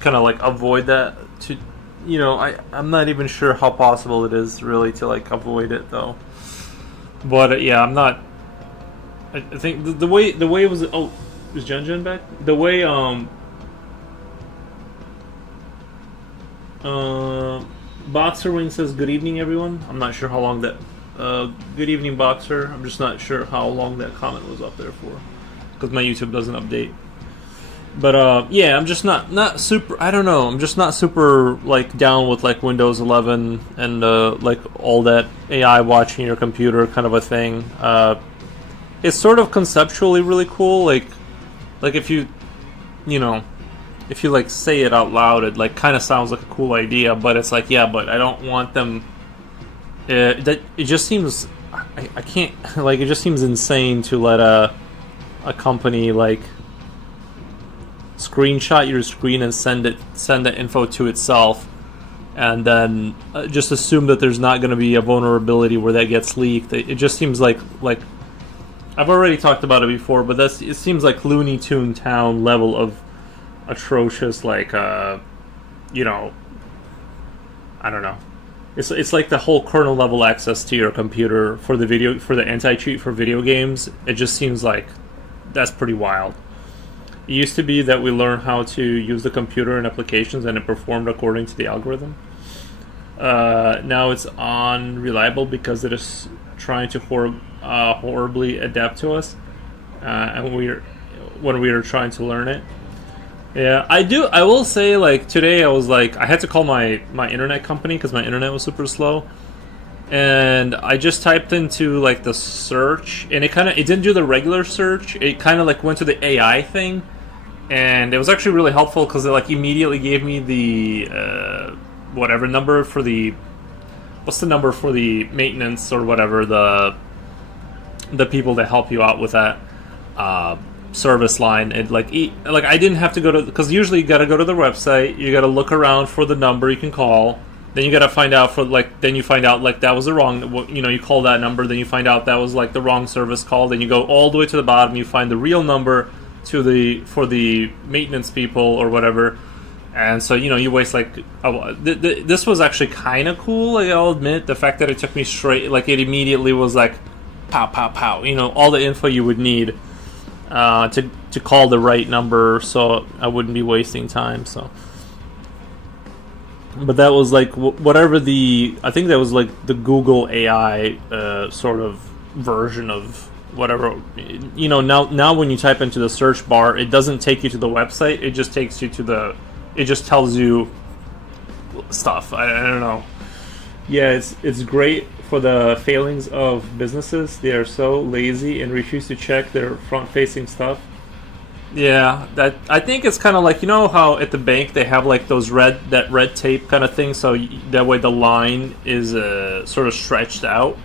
kind of like avoid that. To I'm not even sure how possible it is really to like avoid it though. But yeah, I'm not. I think the way it was. Oh, is Jen back? The way Boxer Wing says good evening everyone. I'm not sure how long that good evening Boxer. I'm just not sure how long that comment was up there for because my YouTube doesn't update. But yeah, I'm just not super. I don't know. I'm just not super like down with like Windows 11 and like all that AI watching your computer kind of a thing. It's sort of conceptually really cool. Like if you know if you like say it out loud, it like kind of sounds like a cool idea. But it's like, yeah, but I don't want them. That it just seems I can't like it just seems insane to let a company like screenshot your screen and send the info to itself, and then just assume that there's not going to be a vulnerability where that gets leaked. It just seems like I've already talked about it before, but it seems like Looney Tune Town level of atrocious. Like you know, I don't know. It's like the whole kernel level access to your computer for the anti cheat for video games. It just seems like that's pretty wild. It used to be that we learned how to use the computer and applications and it performed according to the algorithm. Now it's unreliable because it is trying to horribly adapt to us, and when we are trying to learn it. Yeah, I will say, like, today I was like, I had to call my internet company because my internet was super slow. And I just typed into, like, the search, and it didn't do the regular search. It kind of, like, went to the AI thing. And it was actually really helpful because it, like, immediately gave me the, whatever number for the, what's the number for the maintenance or whatever, the people that help you out with that, service line. And like I didn't have to go to, because usually you got to go to the website, you got to look around for the number you can call, then you got to find out then you find out like that was the wrong, you call that number, then you find out that was like the wrong service call, then you go all the way to the bottom, you find the real number for the maintenance people or whatever. And so you waste like this was actually kind of cool, like, I'll admit, the fact that it took me straight, like it immediately was like pow pow pow, all the info you would need to call the right number, so I wouldn't be wasting time. So, but that was like whatever I think that was like the Google AI sort of version of whatever. Now when you type into the search bar, it doesn't take you to the website. It just takes you to it just tells you stuff. I don't know. Yeah, it's great for the failings of businesses. They are so lazy and refuse to check their front-facing stuff. Yeah, that I think it's kind of like, how at the bank they have like those red tape kind of thing, so that way the line is sort of stretched out.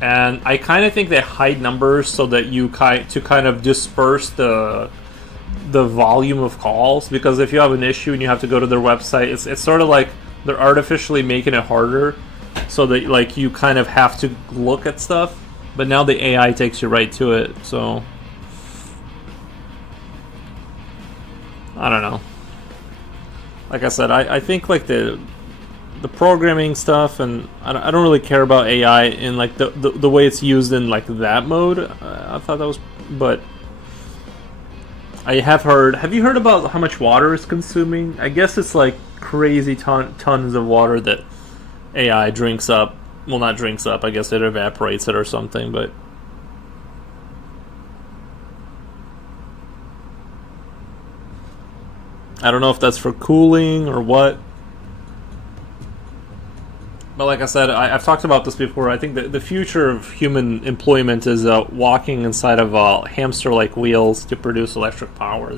And I kind of think they hide numbers so that to kind of disperse the volume of calls, because if you have an issue and you have to go to their website, it's sort of like they're artificially making it harder so that like you kind of have to look at stuff, but now the AI takes you right to it. So I don't know. Like I said, I think like the programming stuff, and I don't really care about AI in like the way it's used in like that mode. I thought that was, but I have heard. Have you heard about how much water it's consuming? I guess it's like crazy tons of water that AI drinks up. Well, not drinks up. I guess it evaporates it or something. But I don't know if that's for cooling or what. But like I said, I've talked about this before. I think that the future of human employment is walking inside of hamster-like wheels to produce electric power.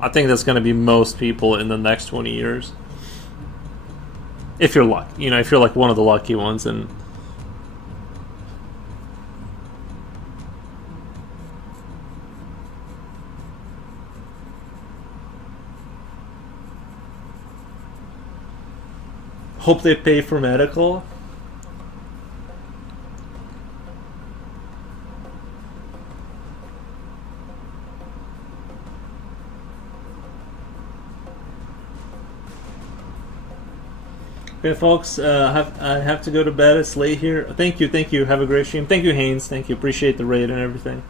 I think that's going to be most people in the next 20 years. If you're lucky, if you're like one of the lucky ones, and hope they pay for medical. Okay, folks, I have to go to bed. It's late here. Thank you. Have a great stream. Thank you, Haynes. Thank you. Appreciate the raid and everything.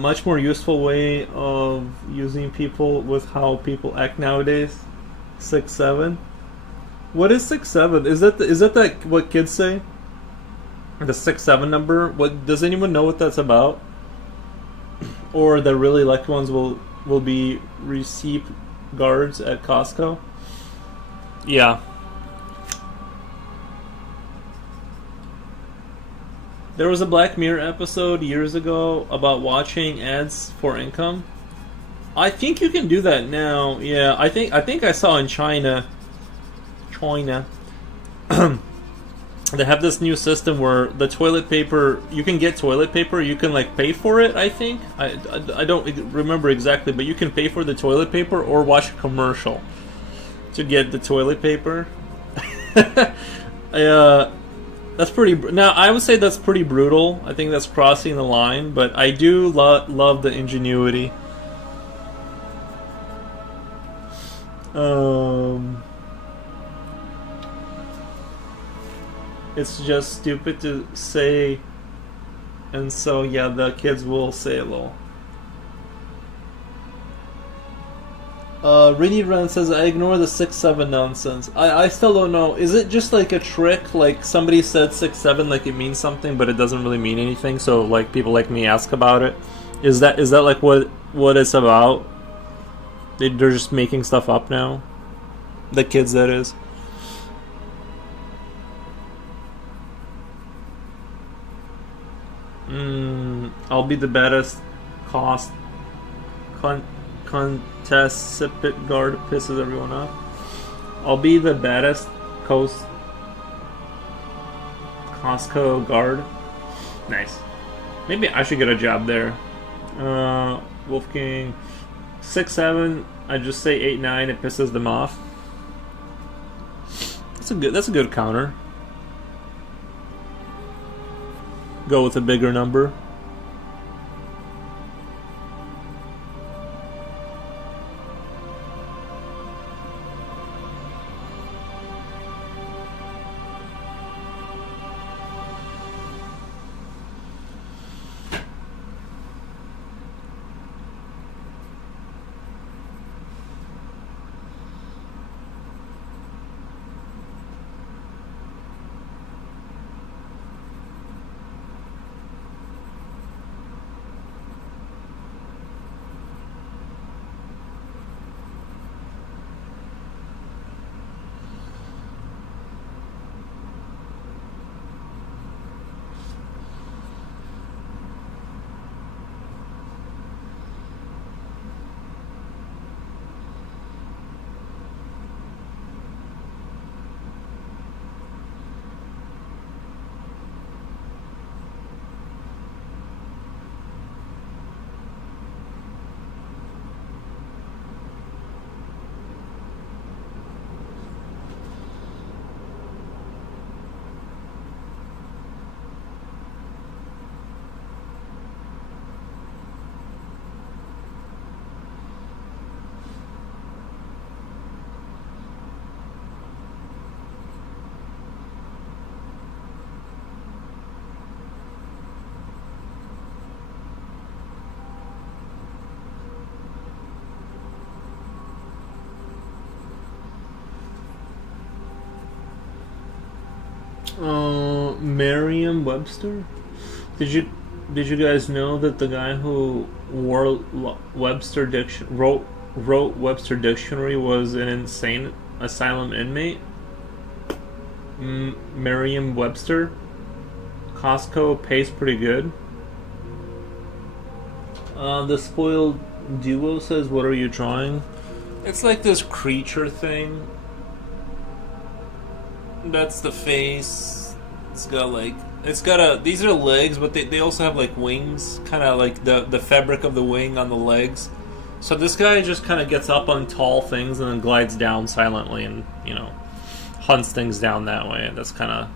Much more useful way of using people with how people act nowadays. 6-7. What is 6-7? Is that what kids say? The 6-7 number? What does anyone know what that's about? or the really lucky ones will be receipt guards at Costco. Yeah. There was a Black Mirror episode years ago about watching ads for income. I think you can do that now. Yeah, I think I saw in China. They have this new system where the toilet paper, you can get toilet paper, you can like pay for it, I think. I don't remember exactly, but you can pay for the toilet paper or watch a commercial to get the toilet paper. That's pretty. Now I would say that's pretty brutal. I think that's crossing the line, but I do love the ingenuity. It's just stupid to say, and so yeah, the kids will say it lol. Rini Ren says, I ignore the 6-7 nonsense. I still don't know. Is it just like a trick? Like somebody said 6-7 like it means something, but it doesn't really mean anything. So like people like me ask about it. Is that like what it's about? They're just making stuff up now. The kids, that is. I'll be the baddest contest pit guard pisses everyone off. I'll be the baddest Costco guard. Nice. Maybe I should get a job there. Wolfgang 6-7. I just say 8-9. It pisses them off. That's a good counter. Go with a bigger number. Merriam-Webster? Did you guys know that the guy who wrote Webster Dictionary was an insane asylum inmate? Merriam-Webster. Costco pays pretty good. The spoiled duo says, "What are you drawing?" It's like this creature thing. That's the face. These are legs, but they also have like wings, kind of like the fabric of the wing on the legs. So this guy just kind of gets up on tall things and then glides down silently, and hunts things down that way. That was kind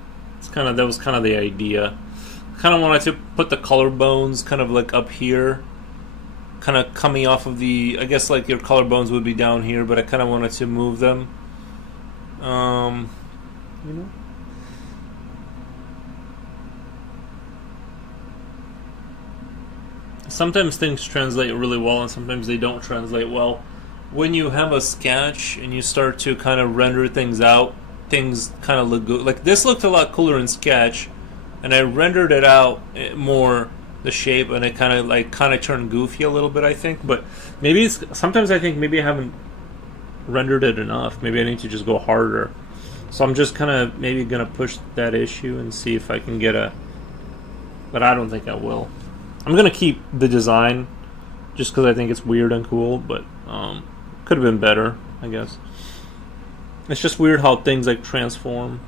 of the idea. Kind of wanted to put the collarbones kind of like up here, kind of coming off of the. I guess like your collarbones would be down here, but I kind of wanted to move them. Sometimes things translate really well and sometimes they don't translate well. When you have a sketch and you start to kind of render things out, things kind of look good. Like this looked a lot cooler in sketch, and I rendered it out more, the shape, and it kind of turned goofy a little bit, I think. But maybe sometimes I think maybe I haven't rendered it enough. Maybe I need to just go harder. So I'm just kind of maybe gonna push that issue and see if I can get a. But I don't think I will. I'm gonna keep the design just because I think it's weird and cool, but could have been better, I guess. It's just weird how things like transform.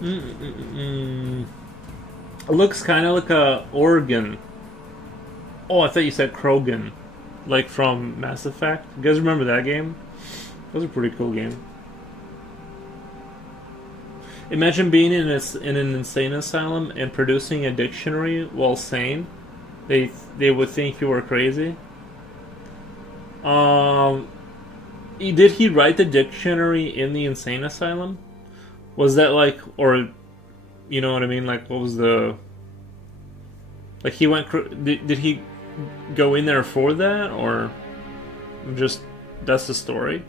Mm-mm-mm. It looks kind of like a organ. Oh, I thought you said Krogan, like from Mass Effect. You guys remember that game? That was a pretty cool game. Imagine being in an insane asylum and producing a dictionary while sane. They would think you were crazy. Um, did he write the dictionary in the insane asylum? Was that like, or you know what I mean? Like, what was the like? He went. Did he go in there for that, or just that's the story?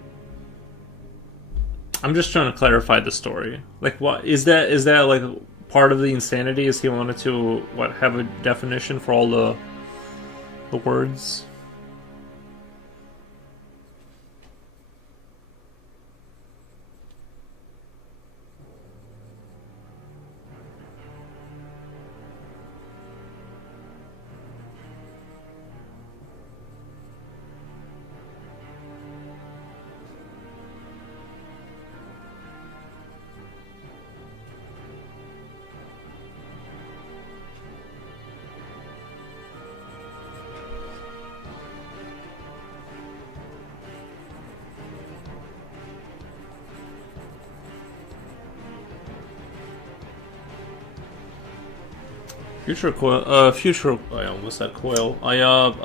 I'm just trying to clarify the story. Like, what is that? Is that like part of the insanity? Is he wanted to what have a definition for all the words? Future coil. Future. I almost said coil. I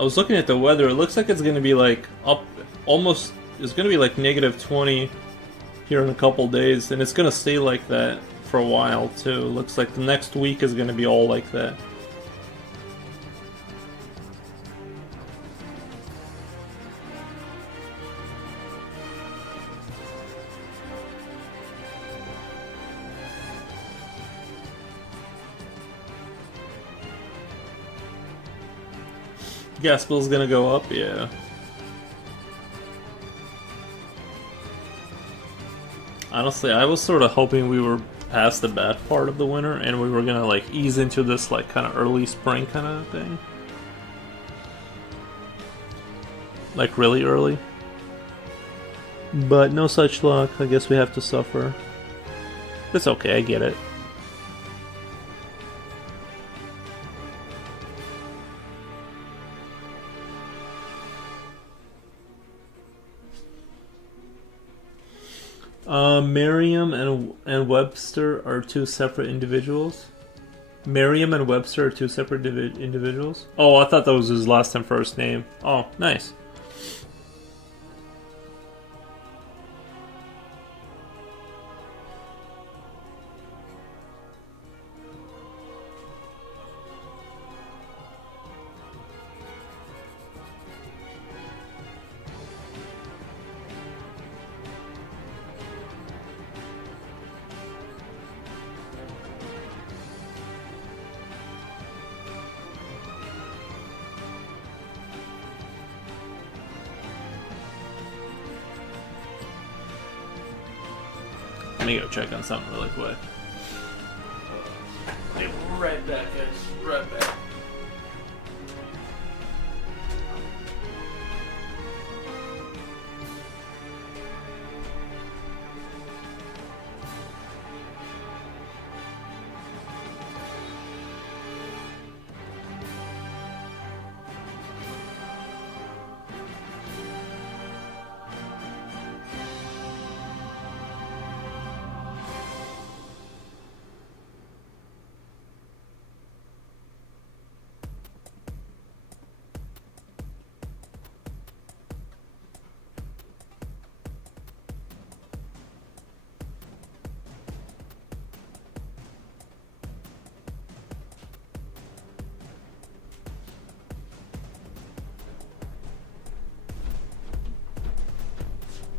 was looking at the weather. It looks like it's gonna be like up, almost. It's gonna be like -20 here in a couple days, and it's gonna stay like that for a while too. Looks like the next week is gonna be all like that. Gas bill's gonna go up, yeah. Honestly, I was sort of hoping we were past the bad part of the winter and we were gonna like ease into this like kind of early spring kind of thing. Like really early. But no such luck. I guess we have to suffer. It's okay, I get it. Merriam and Webster are two separate individuals. Merriam and Webster are two separate individuals. Oh, I thought that was his last and first name. Oh, nice. Let me go check on something really quick. Be right back, guys. Right back.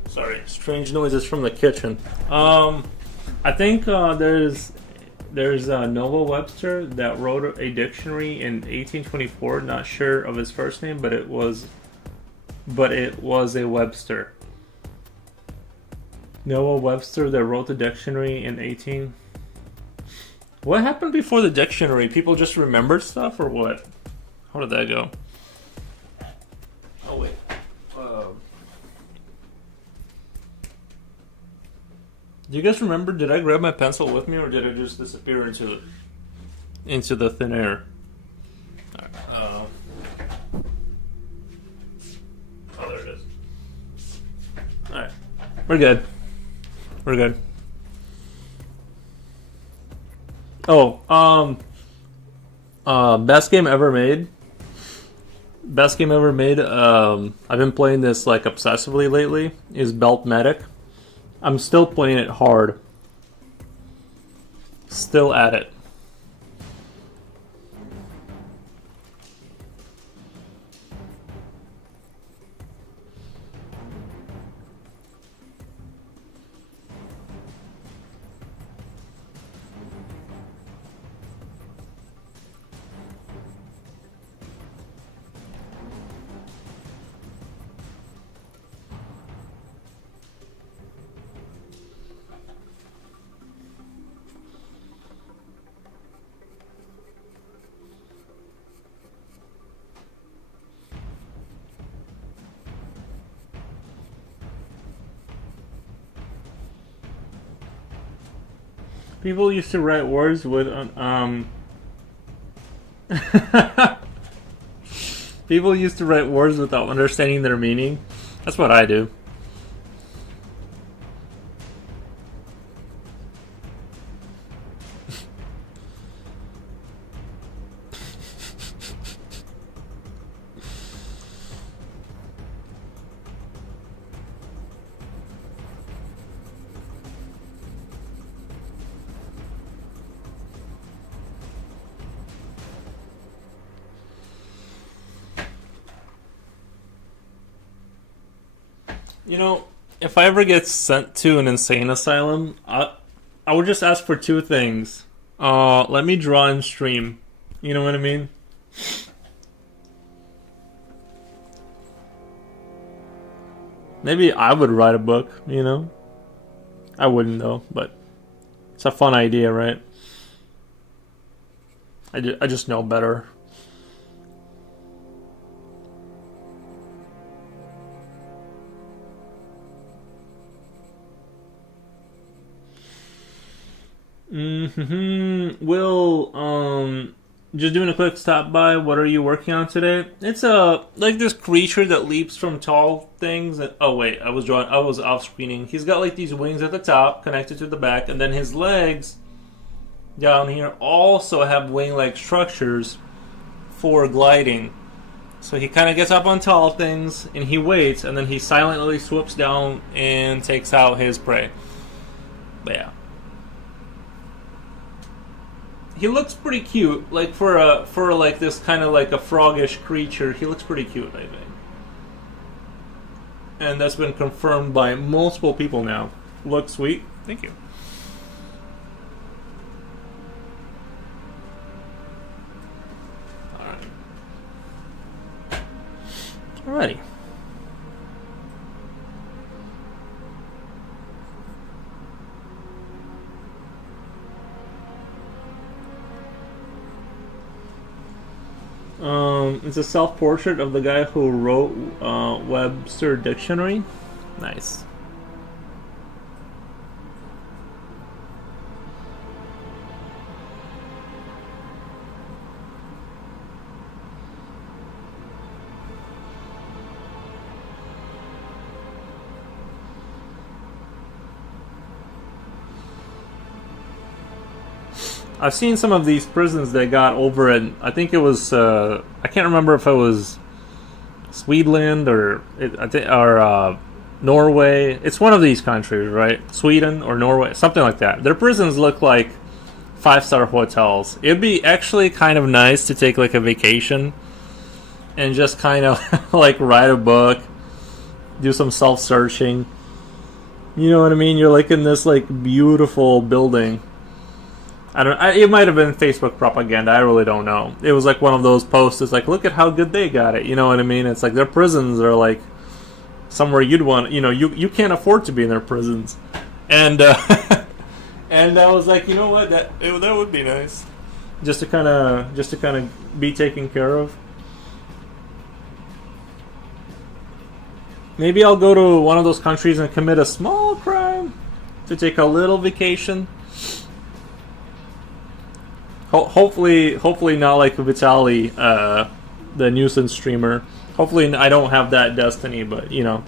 Sorry, strange noises from the kitchen. I think there's Noah Webster that wrote a dictionary in 1824. Not sure of his first name, but it was a Webster. Noah Webster that wrote the dictionary in 18. What happened before the dictionary? People just remembered stuff, or what? How did that go? Oh wait. Do you guys remember? Did I grab my pencil with me, or did it just disappear into the thin air? Oh, there it is. All right, we're good. We're good. Oh, best game ever made. Best game ever made. I've been playing this like obsessively lately. Is Belt Medic. I'm still playing it hard. Still at it. People used to write words with people used to write words without understanding their meaning. That's what I do. You know, if I ever get sent to an insane asylum, I would just ask for two things. Let me draw and stream. You know what I mean? Maybe I would write a book, you know? I wouldn't though, but it's a fun idea, right? I just know better. Will, just doing a quick stop by. What are you working on today? It's like this creature that leaps from tall things. Oh wait, I was off screening. He's got like these wings at the top connected to the back, and then his legs down here also have wing-like structures for gliding. So he kind of gets up on tall things and he waits, and then he silently swoops down and takes out his prey. But yeah. He looks pretty cute, like for like this kind of like a froggish creature. He looks pretty cute, I think, and that's been confirmed by multiple people now. Looks sweet. Thank you. All right. Alrighty. It's a self-portrait of the guy who wrote Webster Dictionary. Nice. I've seen some of these prisons they got over in. I think it was. I can't remember if it was Sweden or Norway. It's one of these countries, right? Sweden or Norway, something like that. Their prisons look like 5-star hotels. It'd be actually kind of nice to take like a vacation and just kind of like write a book, do some self-searching. You know what I mean? You're like in this like beautiful building. It might have been Facebook propaganda. I really don't know. It was like one of those posts. It's like, look at how good they got it. You know what I mean? It's like their prisons are like somewhere you'd want. You know, you can't afford to be in their prisons, and and I was like, you know what? That would be nice, just to kind of be taken care of. Maybe I'll go to one of those countries and commit a small crime to take a little vacation. Hopefully not like Vitaly, the nuisance streamer. Hopefully I don't have that destiny, but you know.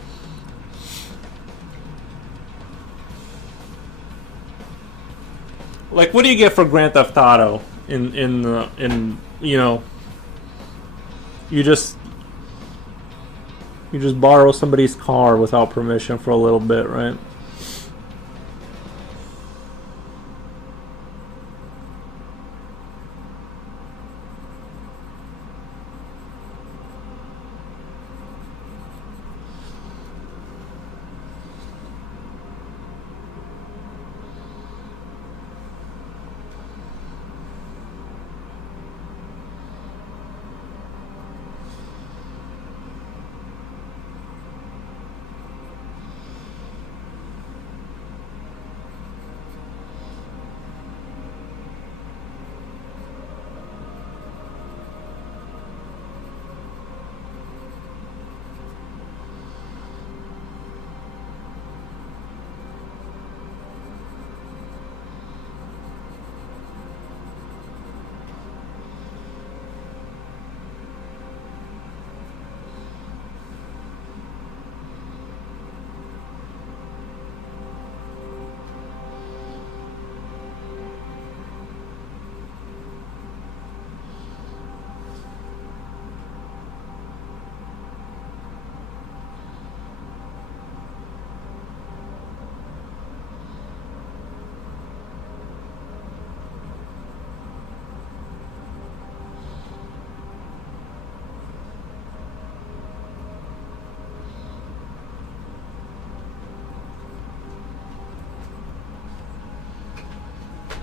Like, what do you get for Grand Theft Auto? In you know, you just borrow somebody's car without permission for a little bit, right?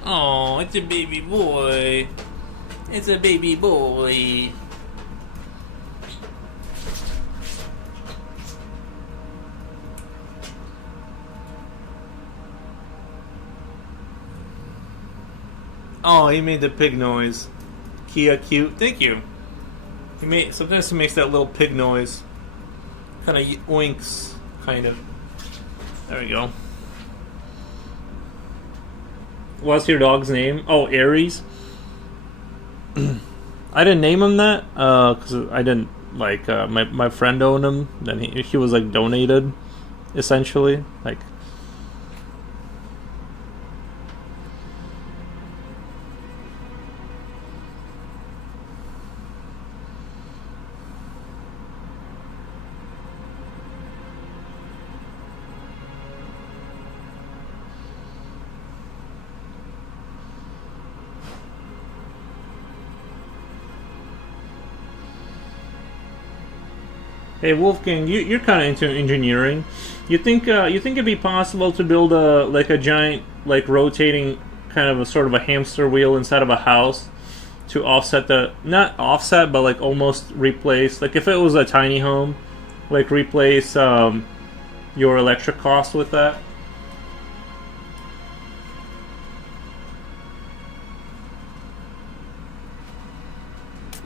Oh, it's a baby boy. It's a baby boy. Oh, he made the pig noise. Kia cute. Thank you. Sometimes he makes that little pig noise. Kind of oinks, kind of. There we go. What's your dog's name? Oh, Aries. I didn't name him that because I didn't like my friend owned him. Then he was like donated, essentially. Like, hey Wolfgang, you're kind of into engineering. You think it'd be possible to build a giant like rotating kind of a sort of a hamster wheel inside of a house to offset not offset but like almost replace, like if it was a tiny home, like replace your electric costs with that?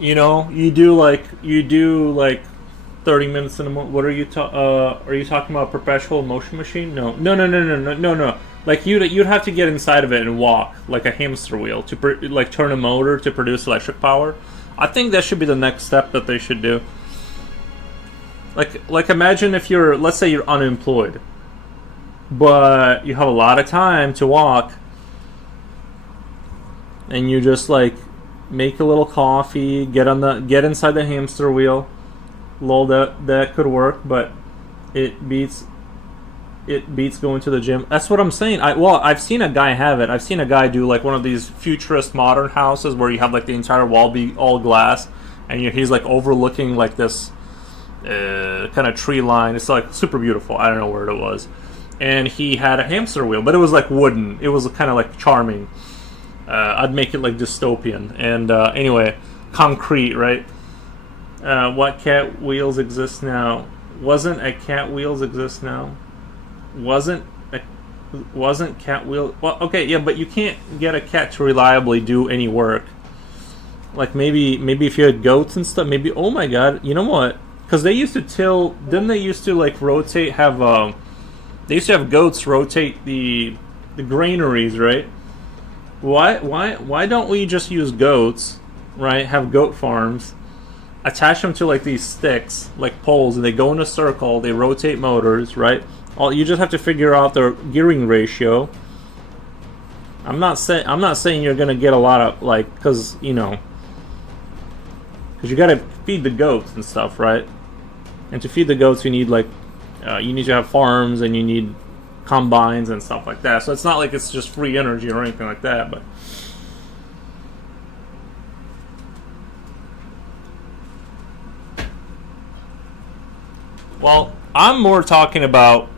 You know, you do like 30 minutes in a month. What are you talking about? Perpetual motion machine? No, no, no, no, no, no, no, no. Like you'd have to get inside of it and walk like a hamster wheel to like turn a motor to produce electric power. I think that should be the next step that they should do. Like imagine if you're, let's say you're unemployed, but you have a lot of time to walk, and you just like make a little coffee, get inside the hamster wheel. Lol, that could work, but it beats going to the gym. That's what I'm saying. I've seen a guy have it. I've seen a guy do like one of these futurist modern houses where you have like the entire wall be all glass, and he's like overlooking like this kind of tree line. It's like super beautiful. I don't know where it was, and he had a hamster wheel, but it was like wooden. It was kind of like charming. I'd make it like dystopian. And anyway, concrete, right? What cat wheels exist now? Wasn't a cat wheels exist now? Wasn't cat wheel? Well, okay, yeah, but you can't get a cat to reliably do any work. Like maybe if you had goats and stuff, maybe. Oh my god, you know what? Because they used to till. Then they used to like rotate. They used to have goats rotate the granaries, right? Why don't we just use goats, right? Have goat farms, attach them to like these sticks, like poles, and they go in a circle. They rotate motors, right? You just have to figure out their gearing ratio. I'm not saying you're gonna get a lot of like, because you gotta feed the goats and stuff, right? And to feed the goats, you need like you need to have farms, and you need combines and stuff like that. So it's not like it's just free energy or anything like that, but well, I'm more talking about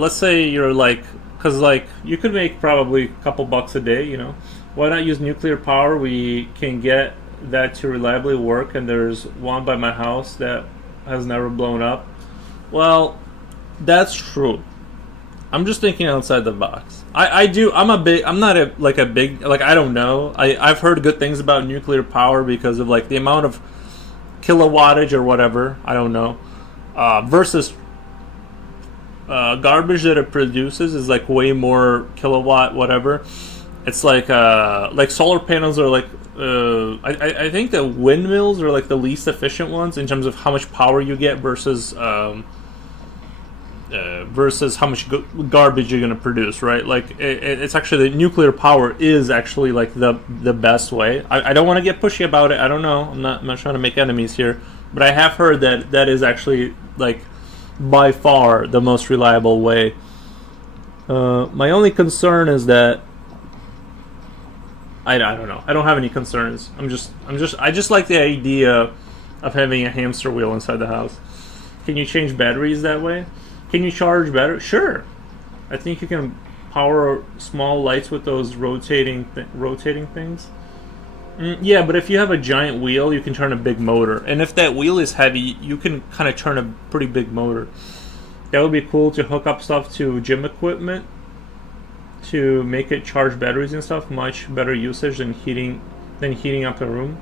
let's say you're like, because like you could make probably a couple bucks a day, why not use nuclear power? We can get that to reliably work, and there's one by my house that has never blown up. Well, that's true. I'm just thinking outside the box. I don't know. I've heard good things about nuclear power because of like the amount of kilowattage or whatever. I don't know. Versus garbage that it produces is like way more kilowatt whatever. It's like solar panels are like I think the windmills are like the least efficient ones in terms of how much power you get versus how much garbage you're going to produce, right? Like it's actually, the nuclear power is actually like the best way. I don't want to get pushy about it. I don't know. I'm not trying to make enemies here, but I have heard that is actually like by far the most reliable way. My only concern is that I don't know. I don't have any concerns. I just like the idea of having a hamster wheel inside the house. Can you change batteries that way? Can you charge batteries? Sure. I think you can power small lights with those rotating things. Yeah, but if you have a giant wheel, you can turn a big motor. And if that wheel is heavy, you can kind of turn a pretty big motor. That would be cool to hook up stuff to gym equipment to make it charge batteries and stuff. Much better usage than heating up a room.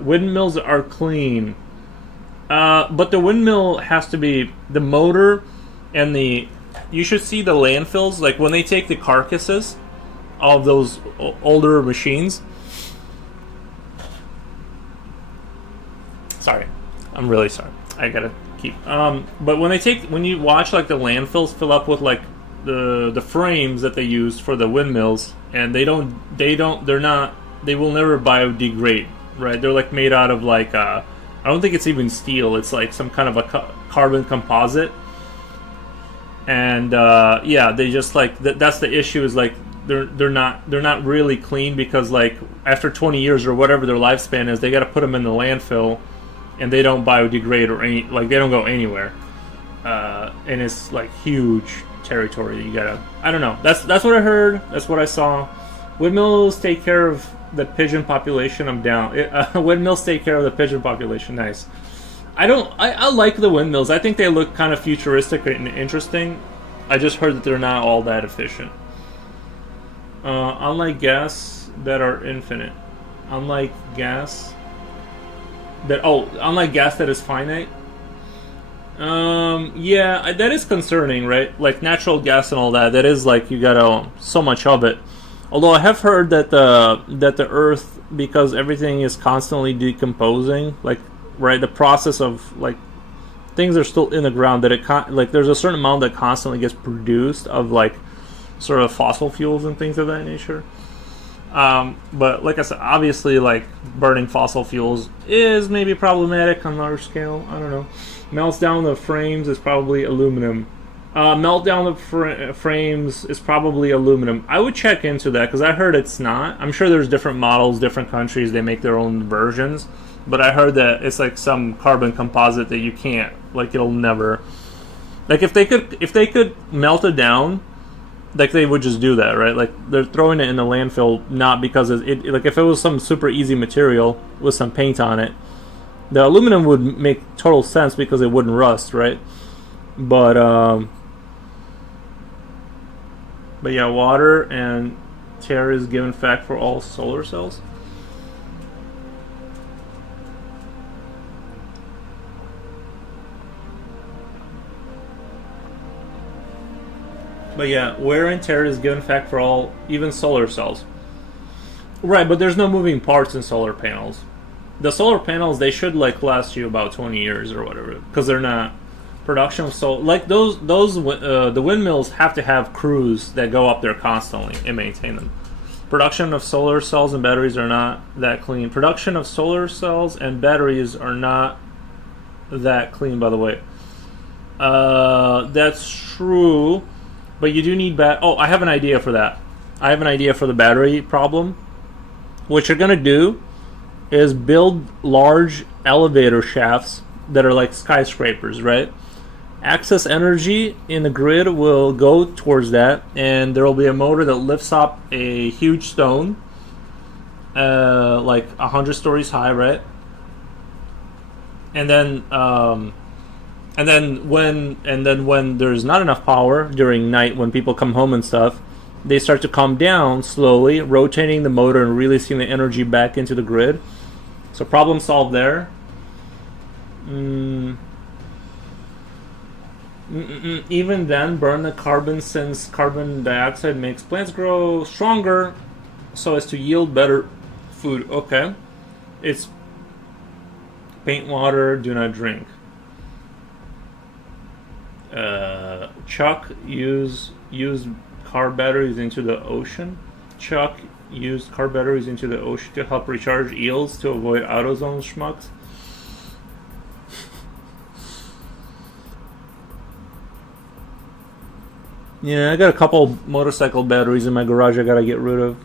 Windmills are clean. But the windmill has to be the motor and you should see the landfills, like when they take the carcasses of those older machines. Sorry, I'm really sorry. I gotta keep. But when you watch like the landfills fill up with like the frames that they use for the windmills, and they will never biodegrade, right? They're like made out of like I don't think it's even steel. It's like some kind of a carbon composite. And yeah, they just like that's the issue, is like they're not really clean, because like after 20 years or whatever their lifespan is, they got to put them in the landfill, and they don't biodegrade they don't go anywhere. And it's like huge territory that you gotta. I don't know. That's what I heard. That's what I saw. Windmills take care of the pigeon population. I'm down. Windmills take care of the pigeon population. Nice. I like the windmills. I think they look kind of futuristic and interesting. I just heard that they're not all that efficient. Unlike gas, that are infinite, unlike gas unlike gas that is finite. Yeah, that is concerning, right? Like natural gas and all that. That is like you got so much of it. Although I have heard that the Earth, because everything is constantly decomposing, like right, the process of like things are still in the ground, that like there's a certain amount that constantly gets produced of like sort of fossil fuels and things of that nature. But like I said, obviously, like burning fossil fuels is maybe problematic on large scale. I don't know. Melts down the frames is probably aluminum. Melt down the frames is probably aluminum. I would check into that because I heard it's not. I'm sure there's different models, different countries. They make their own versions, but I heard that it's like some carbon composite that you can't. Like it'll never. Like if they could melt it down, like they would just do that, right? Like they're throwing it in the landfill not because like if it was some super easy material with some paint on it, the aluminum would make total sense because it wouldn't rust, right? But yeah, water and tear is given fact for all solar cells. But yeah, wear and tear is given fact for all, even solar cells. Right, but there's no moving parts in solar panels. The solar panels, they should like last you about 20 years or whatever, because they're not production of like those the windmills have to have crews that go up there constantly and maintain them. Production of solar cells and batteries are not that clean. Production of solar cells and batteries are not that clean, by the way. That's true. But you do need I have an idea for that. I have an idea for the battery problem. What you're going to do is build large elevator shafts that are like skyscrapers, right? Excess energy in the grid will go towards that, and there will be a motor that lifts up a huge stone, like 100 stories high, right? And then when there's not enough power during night, when people come home and stuff, they start to come down slowly, rotating the motor and releasing the energy back into the grid. So problem solved there. Even then, burn the carbon, since carbon dioxide makes plants grow stronger so as to yield better food. Okay. It's paint water, do not drink. Chuck used car batteries into the ocean. Chuck used car batteries into the ocean to help recharge eels to avoid AutoZone schmucks. Yeah, I got a couple motorcycle batteries in my garage I gotta get rid of.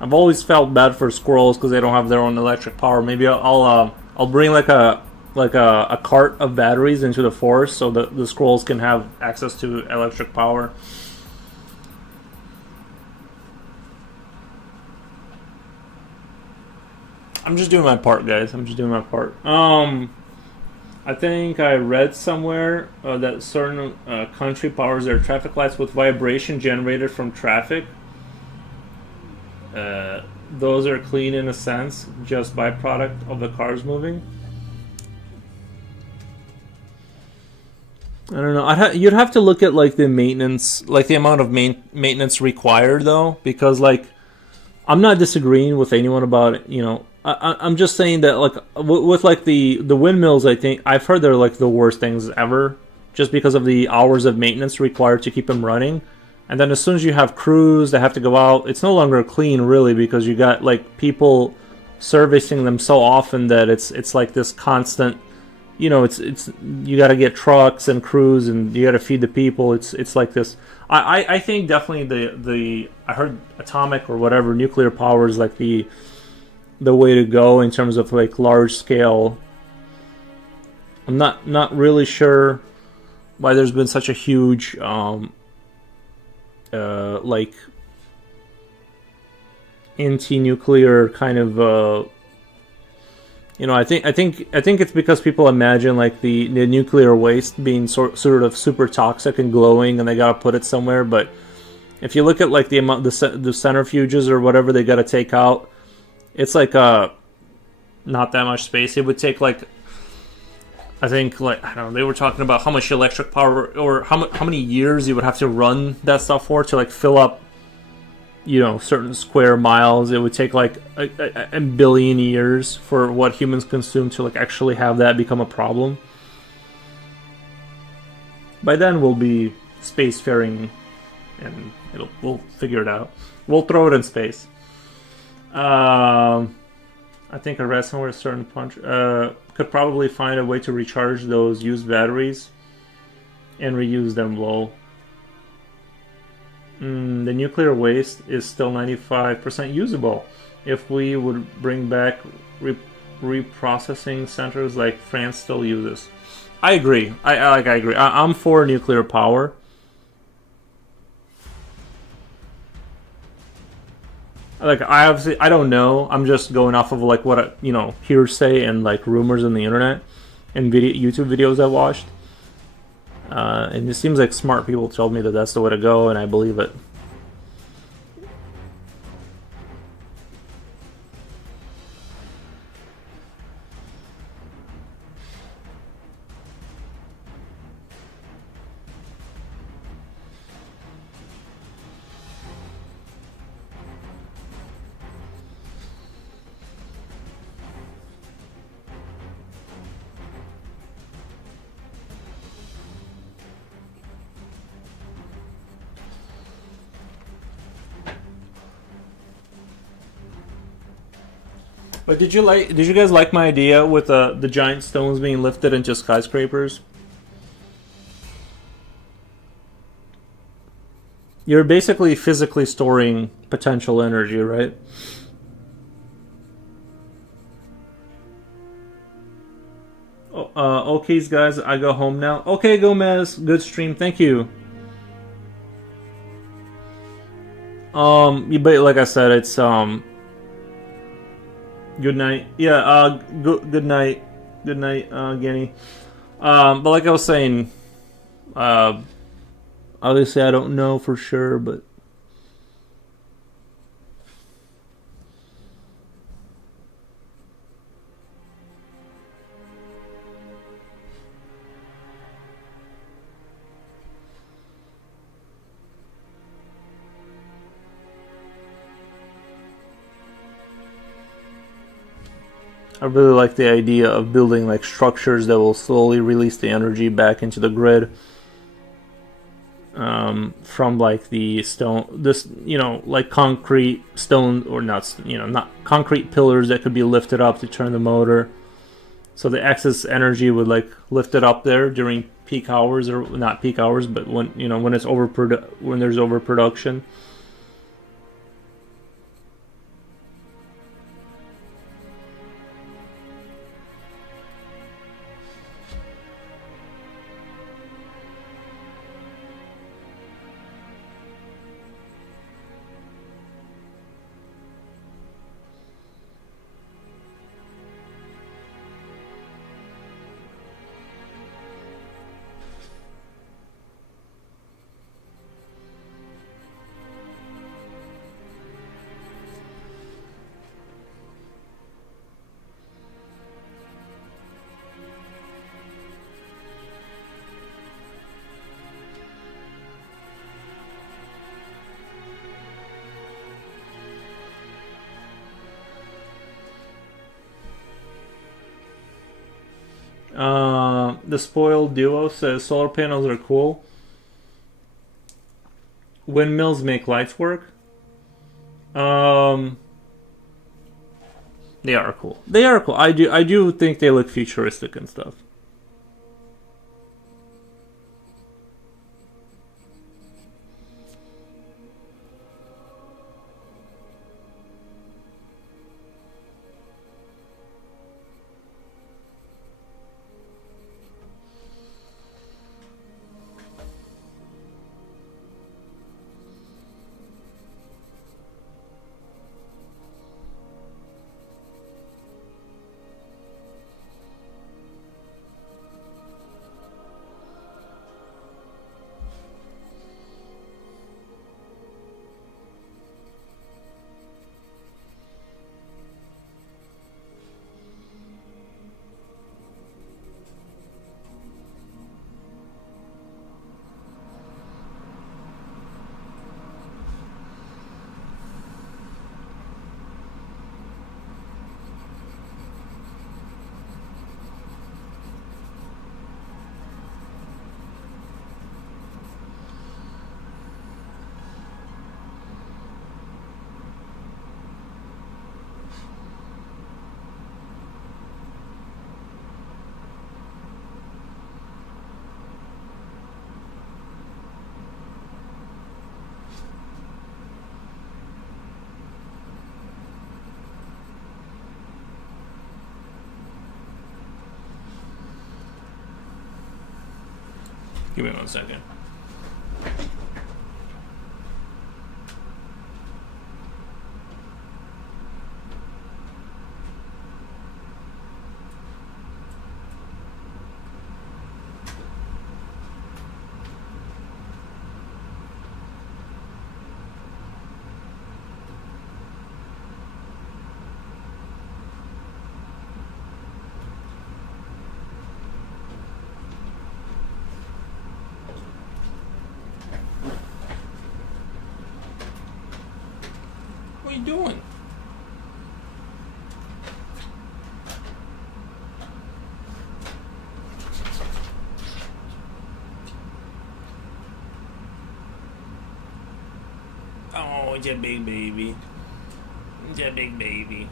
I've always felt bad for squirrels because they don't have their own electric power. Maybe I'll bring like a cart of batteries into the forest so that the squirrels can have access to electric power. I'm just doing my part, guys. I'm just doing my part. I think I read somewhere that certain country powers their traffic lights with vibration generated from traffic. Those are clean in a sense, just byproduct of the cars moving. I don't know. You'd have to look at like the maintenance, like the amount of maintenance required, though, because like I'm not disagreeing with anyone about it. You know, I'm just saying that like with like the windmills, I think I've heard they're like the worst things ever, just because of the hours of maintenance required to keep them running. And then as soon as you have crews that have to go out, it's no longer clean really, because you got like people servicing them so often that it's like this constant, you know, it's you got to get trucks and crews and you got to feed the people. It's like this. I think definitely the I heard atomic or whatever nuclear power is like the way to go in terms of like large scale. I'm not really sure why there's been such a huge like anti-nuclear kind of I think it's because people imagine like the nuclear waste being sort of super toxic and glowing, and they gotta put it somewhere. But if you look at like the amount the centrifuges or whatever they gotta take out, it's like not that much space. It would take like I think like I don't know. They were talking about how much electric power or how many years you would have to run that stuff for to like fill up certain square miles. It would take like a billion years for what humans consume to like actually have that become a problem. By then we'll be spacefaring, and we'll figure it out. We'll throw it in space. I think I read somewhere a certain punch could probably find a way to recharge those used batteries and reuse them. Lol. The nuclear waste is still 95% usable. If we would bring back reprocessing centers like France still uses. I agree. I agree. I'm for nuclear power. Like I don't know. I'm just going off of like what hearsay and like rumors on the internet and YouTube videos I watched. And it seems like smart people told me that that's the way to go, and I believe it. But did you guys like my idea with the giant stones being lifted into skyscrapers? You're basically physically storing potential energy, right? Okay, guys, I go home now. Okay, Gomez, good stream, thank you. But like I said, it's good night. Yeah, good night. Good night, Guinea. But like I was saying, obviously I don't know for sure, but I really like the idea of building like structures that will slowly release the energy back into the grid. From like the stone, this like concrete stone or not, not concrete pillars that could be lifted up to turn the motor. So the excess energy would like lift it up there during peak hours, or not peak hours, but when when it's when there's overproduction. The spoiled duo says solar panels are cool. Windmills make lights work. They are cool. They are cool. I do think they look futuristic and stuff. Give me 1 second. What are you doing? Oh, it's a big baby. It's a big baby.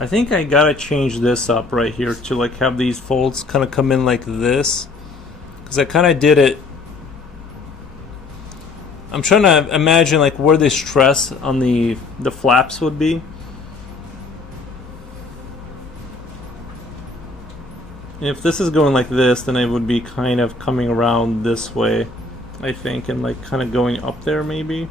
I think I gotta change this up right here to like have these folds kind of come in like this, because I kind of did it. I'm trying to imagine like where the stress on the flaps would be. And if this is going like this, then it would be kind of coming around this way, I think, and like kind of going up there maybe.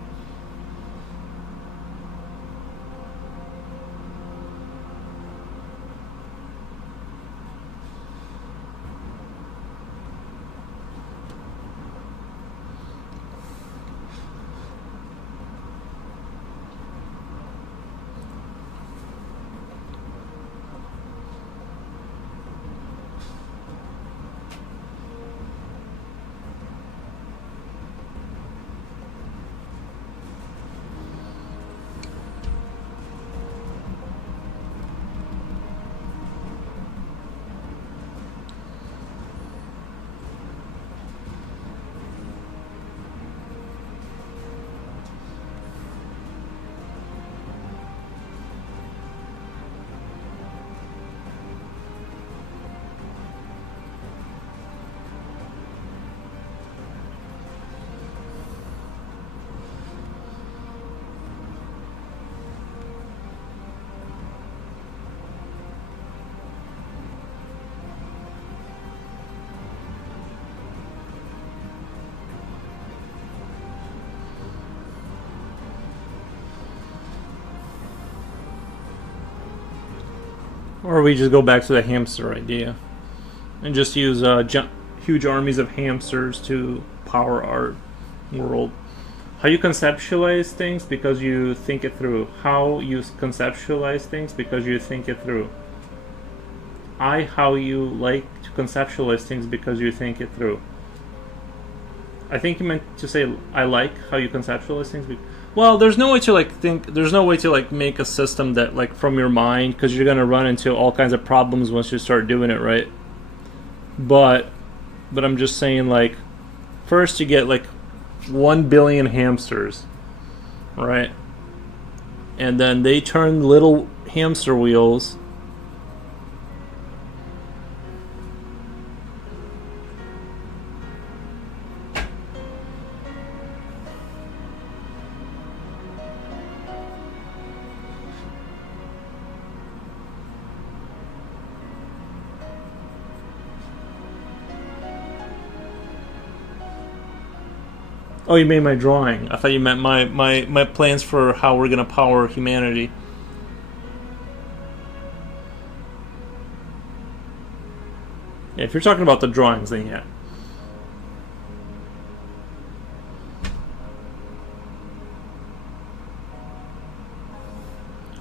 Or we just go back to the hamster idea and just use huge armies of hamsters to power our world. How you conceptualize things because you think it through. How you conceptualize things because you think it through. How you like to conceptualize things because you think it through. I think you meant to say I like how you conceptualize things. Well, there's no way to like think. There's no way to like make a system that like from your mind, because you're gonna run into all kinds of problems once you start doing it, right? But I'm just saying, like, first you get like 1 billion hamsters, right? And then they turn little hamster wheels. Oh, you made my drawing. I thought you meant my plans for how we're gonna power humanity. If you're talking about the drawings, then yeah.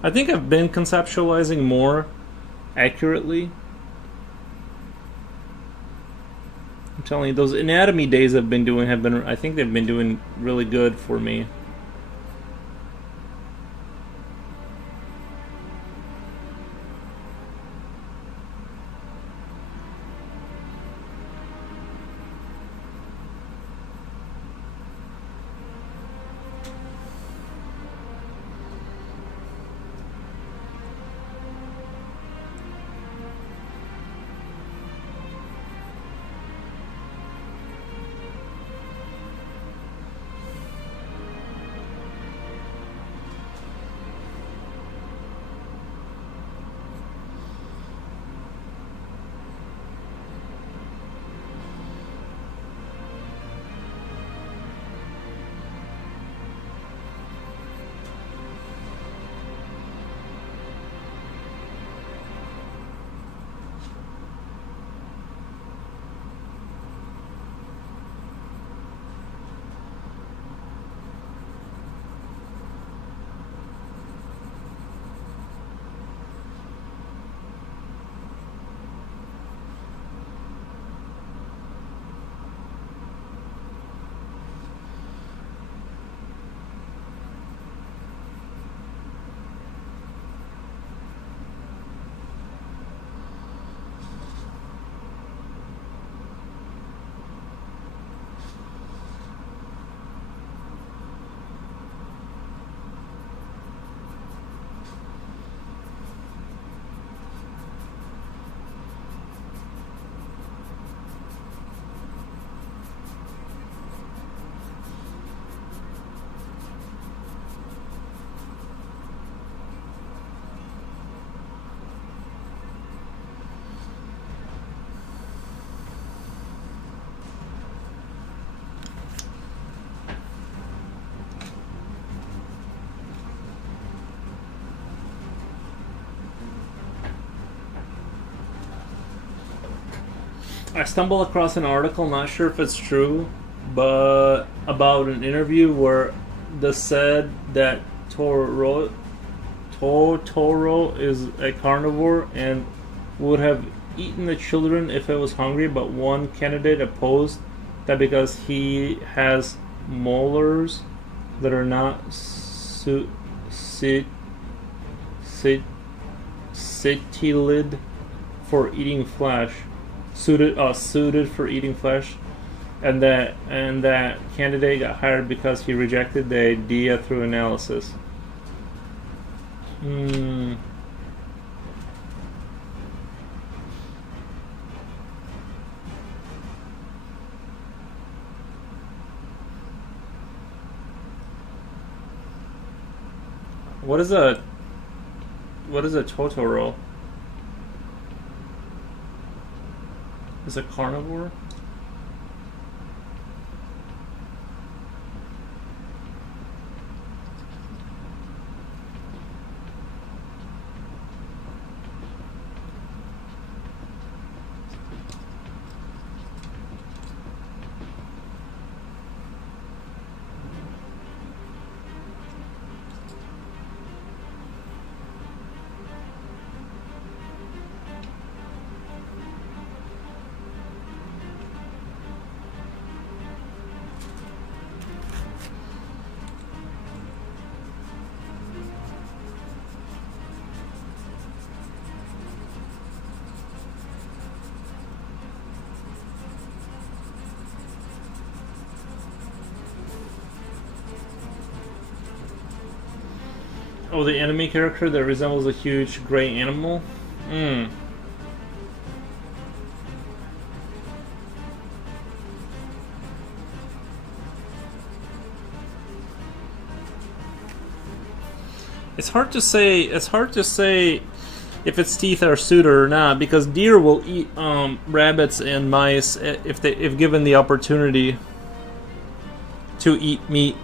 I think I've been conceptualizing more accurately. I'm telling you, those anatomy days I've been doing have been, I think they've been doing really good for me. I stumbled across an article, not sure if it's true, but about an interview where they said that Totoro is a carnivore and would have eaten the children if it was hungry, but one candidate opposed that because he has molars that are not citylid for eating flesh, suited for eating flesh, and that candidate got hired because he rejected the idea through analysis. What is a Totoro? Is a carnivore? Oh, the enemy character that resembles a huge gray animal? It's hard to say if its teeth are suited or not, because deer will eat rabbits and mice if given the opportunity to eat meat.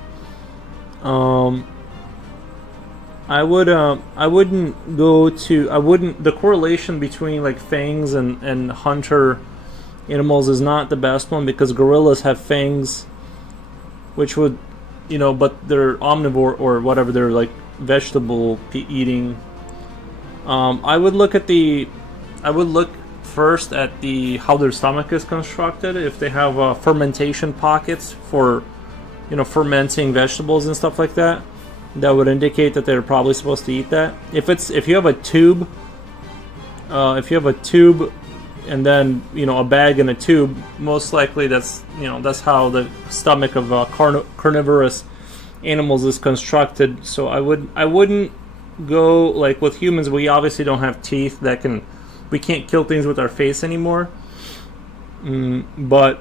I wouldn't the correlation between like fangs and hunter animals is not the best one because gorillas have fangs, which would, but they're omnivore or whatever. They're like vegetable eating. I would look at I would look first at the how their stomach is constructed. If they have fermentation pockets for, fermenting vegetables and stuff like that, that would indicate that they're probably supposed to eat that. If you have a tube, and then a bag and a tube, most likely that's how the stomach of carnivorous animals is constructed. So I wouldn't go like with humans. We obviously don't have teeth we can't kill things with our face anymore. But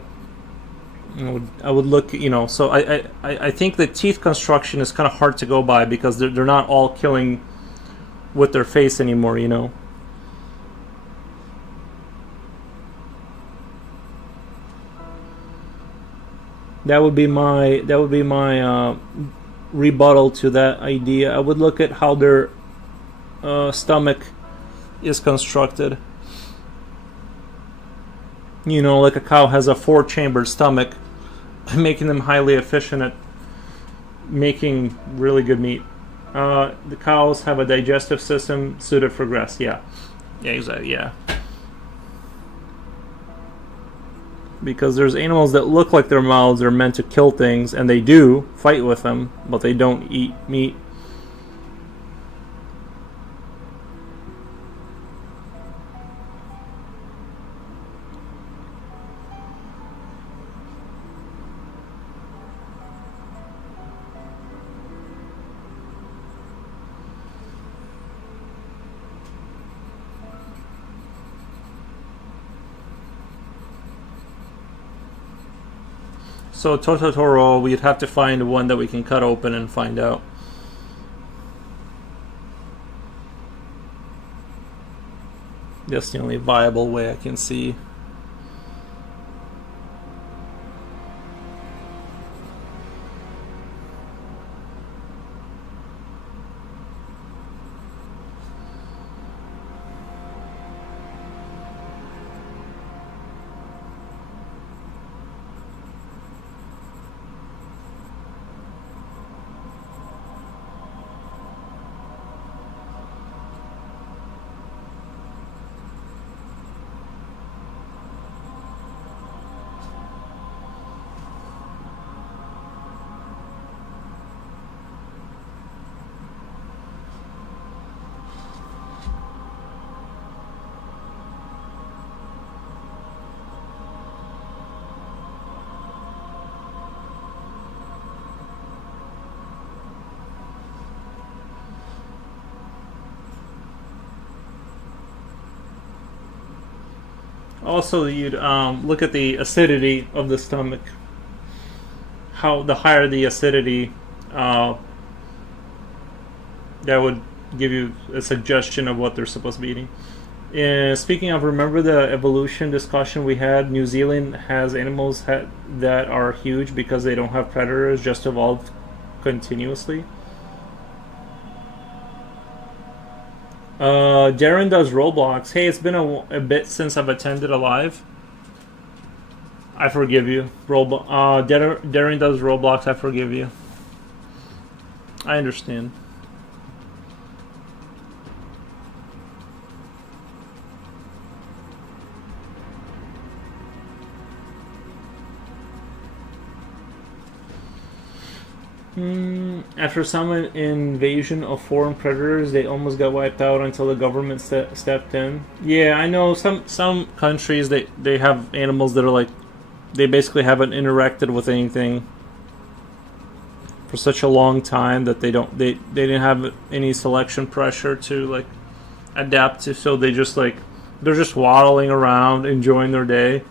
I would look, so I think the teeth construction is kind of hard to go by because they're not all killing with their face anymore, That would be my rebuttal to that idea. I would look at how their stomach is constructed. Like a cow has a 4-chambered stomach, making them highly efficient at making really good meat. The cows have a digestive system suited for grass. Yeah, exactly. Yeah. Because there's animals that look like their mouths are meant to kill things, and they do fight with them, but they don't eat meat. So Totoro, we'd have to find one that we can cut open and find out. That's the only viable way I can see. Also, you'd look at the acidity of the stomach. How the higher the acidity, that would give you a suggestion of what they're supposed to be eating. Speaking of, remember the evolution discussion we had? New Zealand has animals that are huge because they don't have predators, just evolved continuously. Darren does Roblox. Hey, it's been a bit since I've attended a live. I forgive you. Darren does Roblox. I forgive you. I understand. After some invasion of foreign predators, they almost got wiped out until the government stepped in. Yeah, I know some countries they have animals that are like they basically haven't interacted with anything for such a long time that they didn't have any selection pressure to like adapt to, so they're just waddling around enjoying their day.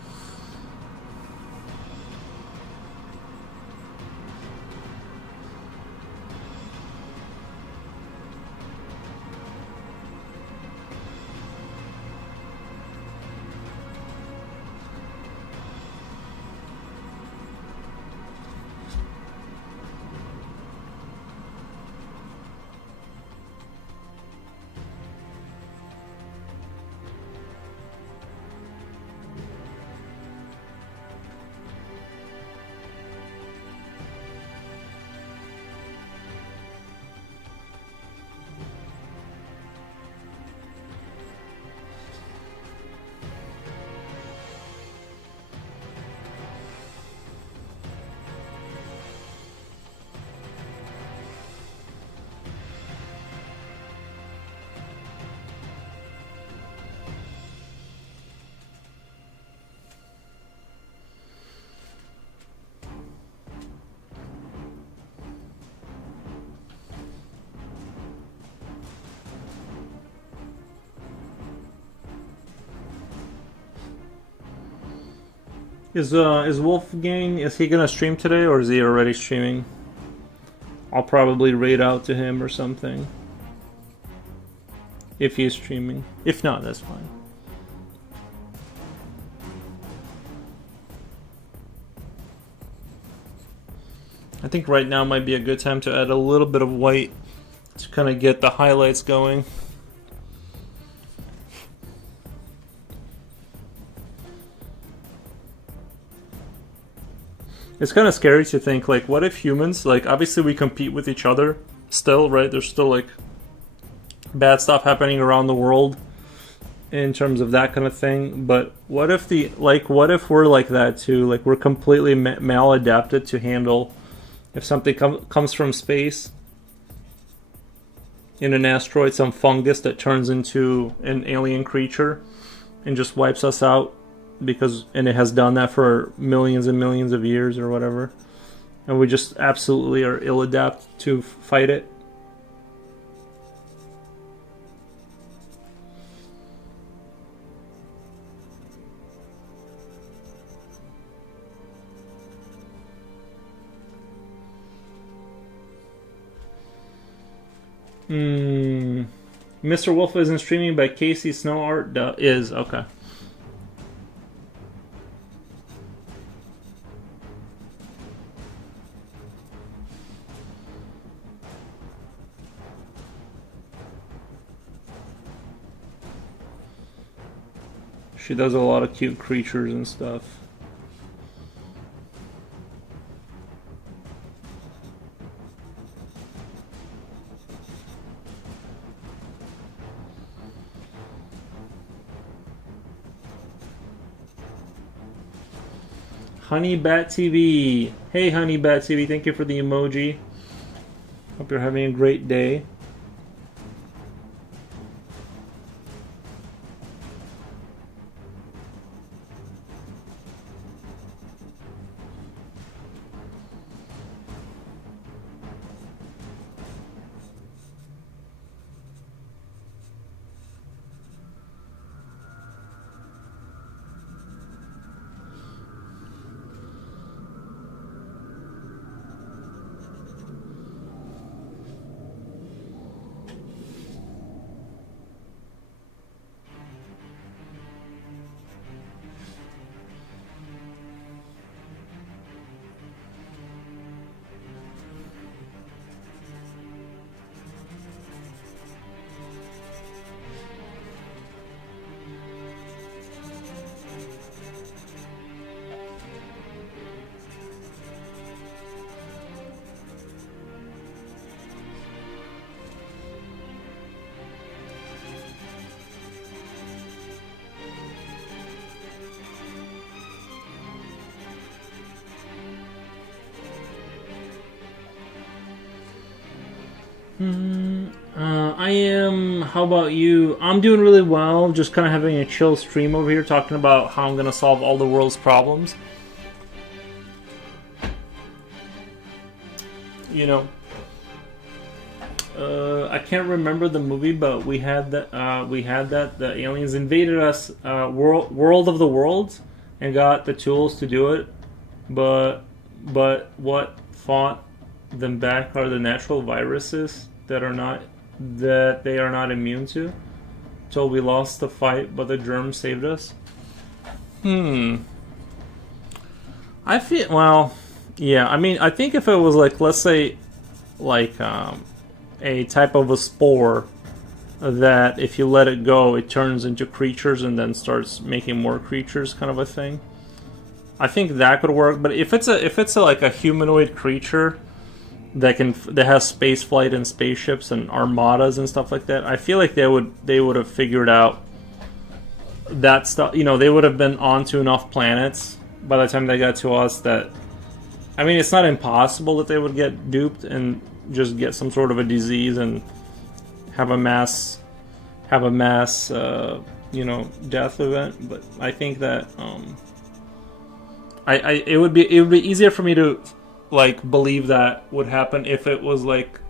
Is Wolfgang, is he gonna stream today or is he already streaming? I'll probably raid out to him or something. If he's streaming. If not, that's fine. I think right now might be a good time to add a little bit of white to kind of get the highlights going. It's kind of scary to think, like, what if humans, like, obviously we compete with each other still, right? There's still, like, bad stuff happening around the world in terms of that kind of thing. But what if what if we're like that too? Like, we're completely maladapted to handle if something comes from space in an asteroid, some fungus that turns into an alien creature and just wipes us out, and it has done that for millions and millions of years or whatever, and we just absolutely are ill adapted to fight it. Mr. Wolf isn't streaming, by Casey Snow Art is okay. She does a lot of cute creatures and stuff. Honey Bat TV. Hey, Honey Bat TV. Thank you for the emoji. Hope you're having a great day. I am. How about you? I'm doing really well. Just kind of having a chill stream over here, talking about how I'm gonna solve all the world's problems. You know, I can't remember the movie, but we had that. The aliens invaded us, world of the worlds, and got the tools to do it. But what fought them back are the natural viruses that they are not immune to. So we lost the fight, but the germs saved us. I feel, well, yeah. I mean, I think if it was like, let's say, like a type of a spore that if you let it go, it turns into creatures and then starts making more creatures, kind of a thing. I think that could work. But if it's like a humanoid creature that has space flight and spaceships and armadas and stuff like that, I feel like they would have figured out that stuff. You know, they would have been onto enough planets by the time they got to us that, I mean, it's not impossible that they would get duped and just get some sort of a disease and have a mass death event. But I think that it would be easier for me to like believe that would happen if it was like,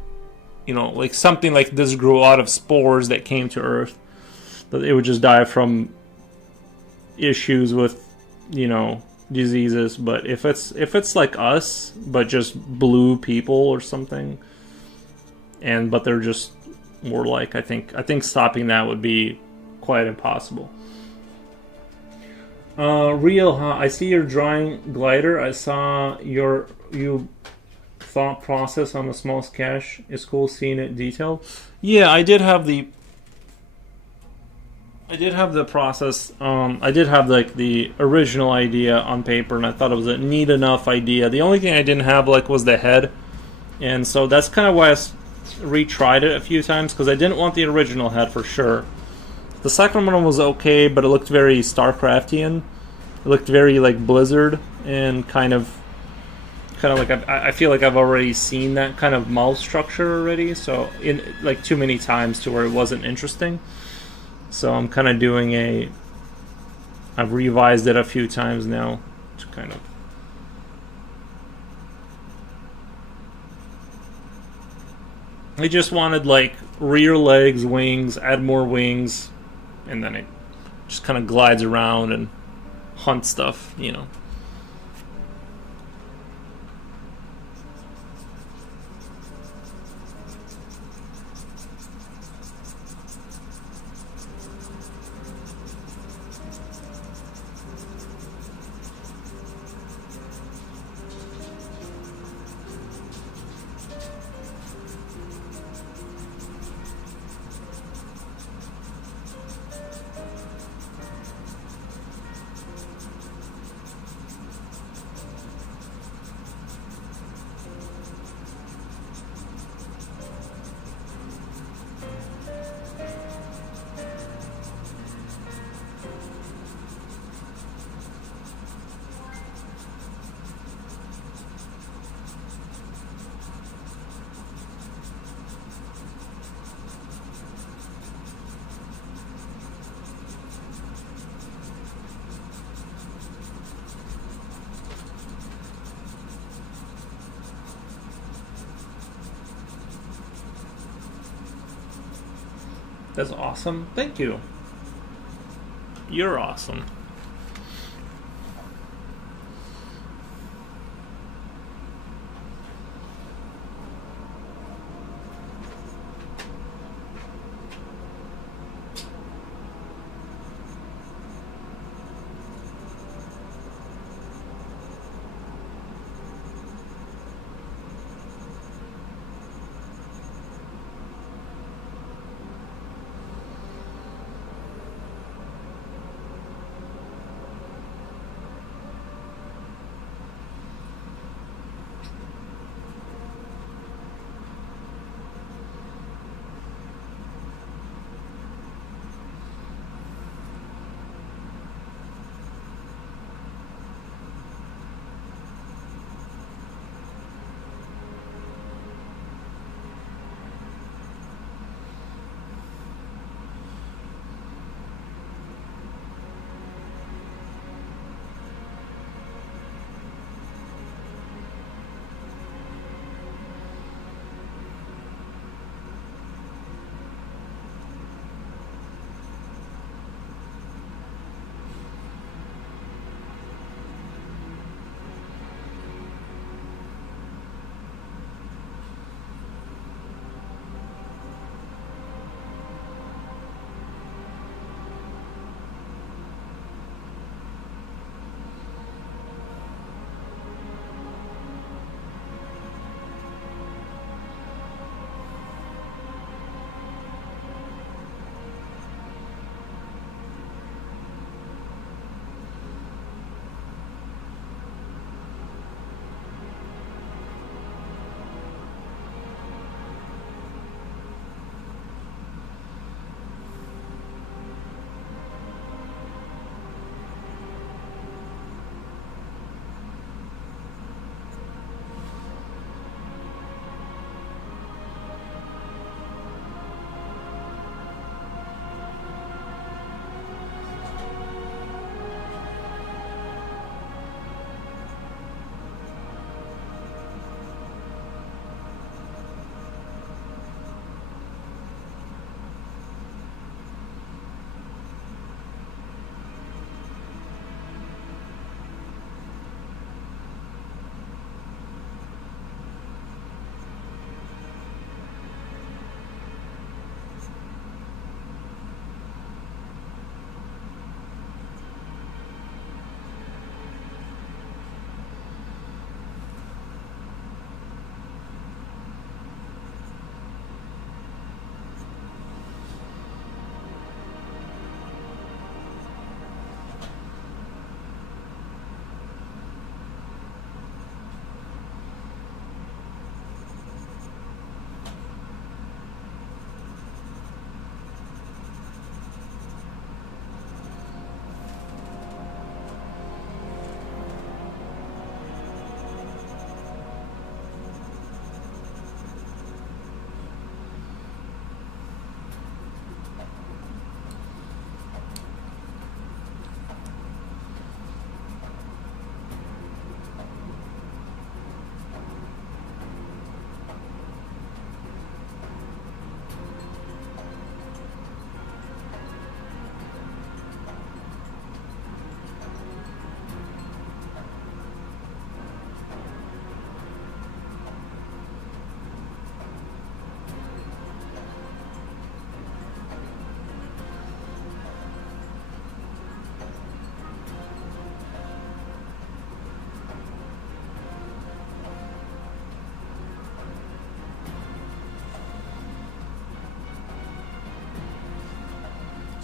you know, like something like this grew out of spores that came to Earth, that it would just die from issues with, you know, diseases, but if it's like us, but just blue people or something, but they're just more like I think stopping that would be quite impossible. Real, huh? I see you're drawing glider. I saw you thought process on the small sketch. It's cool seeing it detailed. Yeah, I did have the process. I did have like the original idea on paper, and I thought it was a neat enough idea. The only thing I didn't have like was the head, and so that's kind of why I retried it a few times, because I didn't want the original head for sure. The second one was okay, but it looked very StarCraftian. It looked very like Blizzard, and kind of like I feel like I've already seen that kind of mouth structure already. So in like too many times to where it wasn't interesting. So I'm kind of doing I've revised it a few times now to kind of. I just wanted like rear legs, wings, add more wings, and then it just kind of glides around and hunts stuff, you know. That's awesome. Thank you. You're awesome.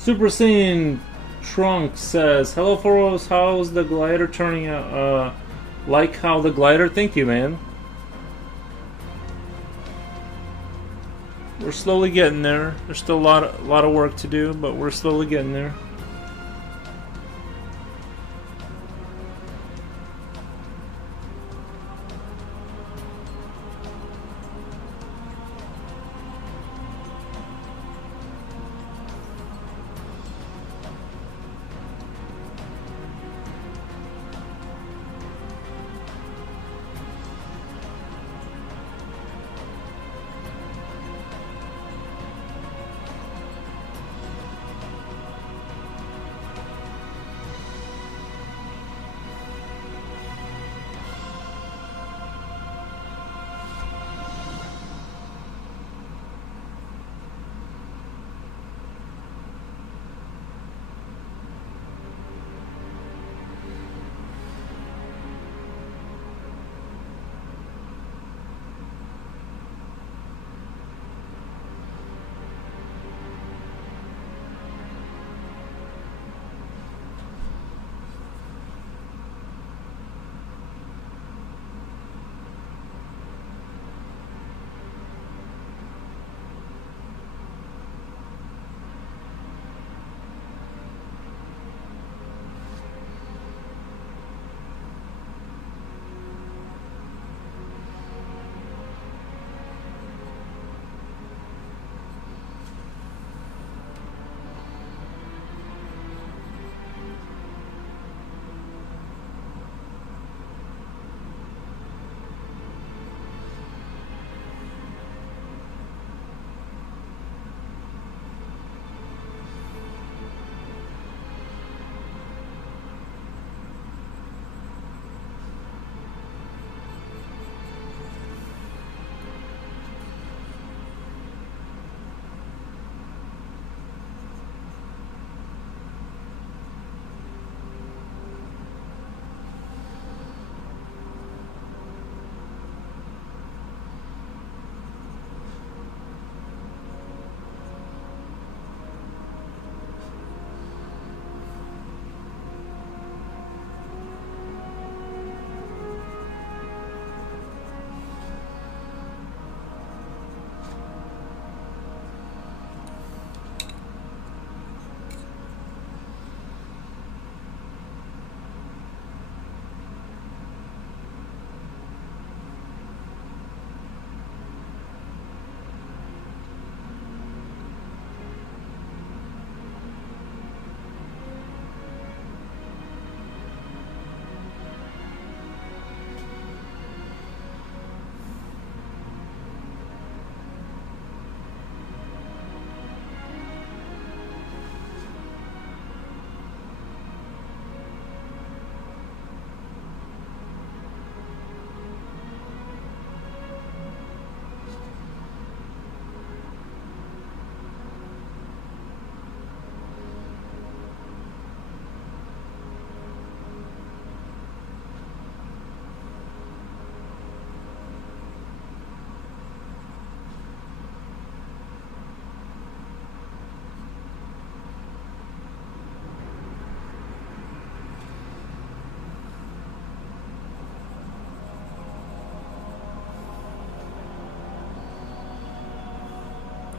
Super Saiyan Trunk says, "Hello, Foros. How's the glider turning out? Like how the glider? Thank you, man. We're slowly getting there. There's still a lot of work to do, but we're slowly getting there."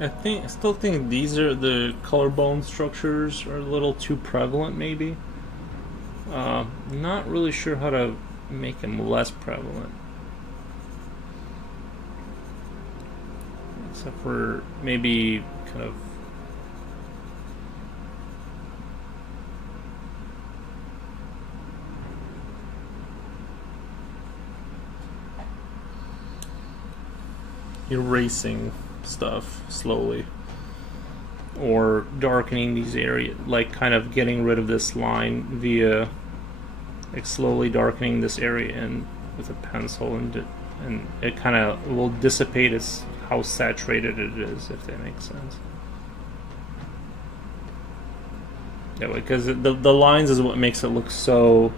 I still think these are the collarbone structures are a little too prevalent, maybe. Not really sure how to make them less prevalent. Except for maybe kind of erasing stuff slowly, or darkening these areas, like kind of getting rid of this line via like slowly darkening this area in with a pencil, and it kind of will dissipate as how saturated it is, if that makes sense. Yeah, because the lines is what makes it look so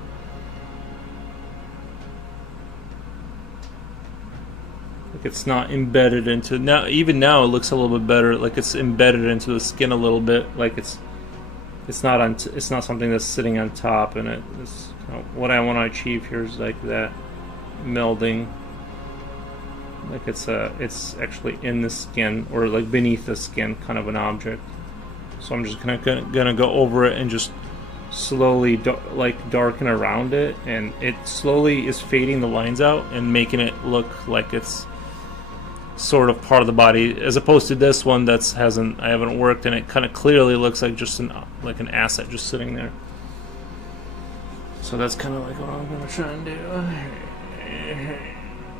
it's not embedded into now. Even now, it looks a little bit better. Like it's embedded into the skin a little bit. Like it's it's not something that's sitting on top, and it's what I want to achieve here is like that melding, like it's actually in the skin or like beneath the skin, kind of an object. So I'm just gonna go over it and just slowly darken around it, and it slowly is fading the lines out and making it look like it's sort of part of the body, as opposed to this one I haven't worked, and it kind of clearly looks like just an asset just sitting there. So that's kind of like what I'm gonna try and do.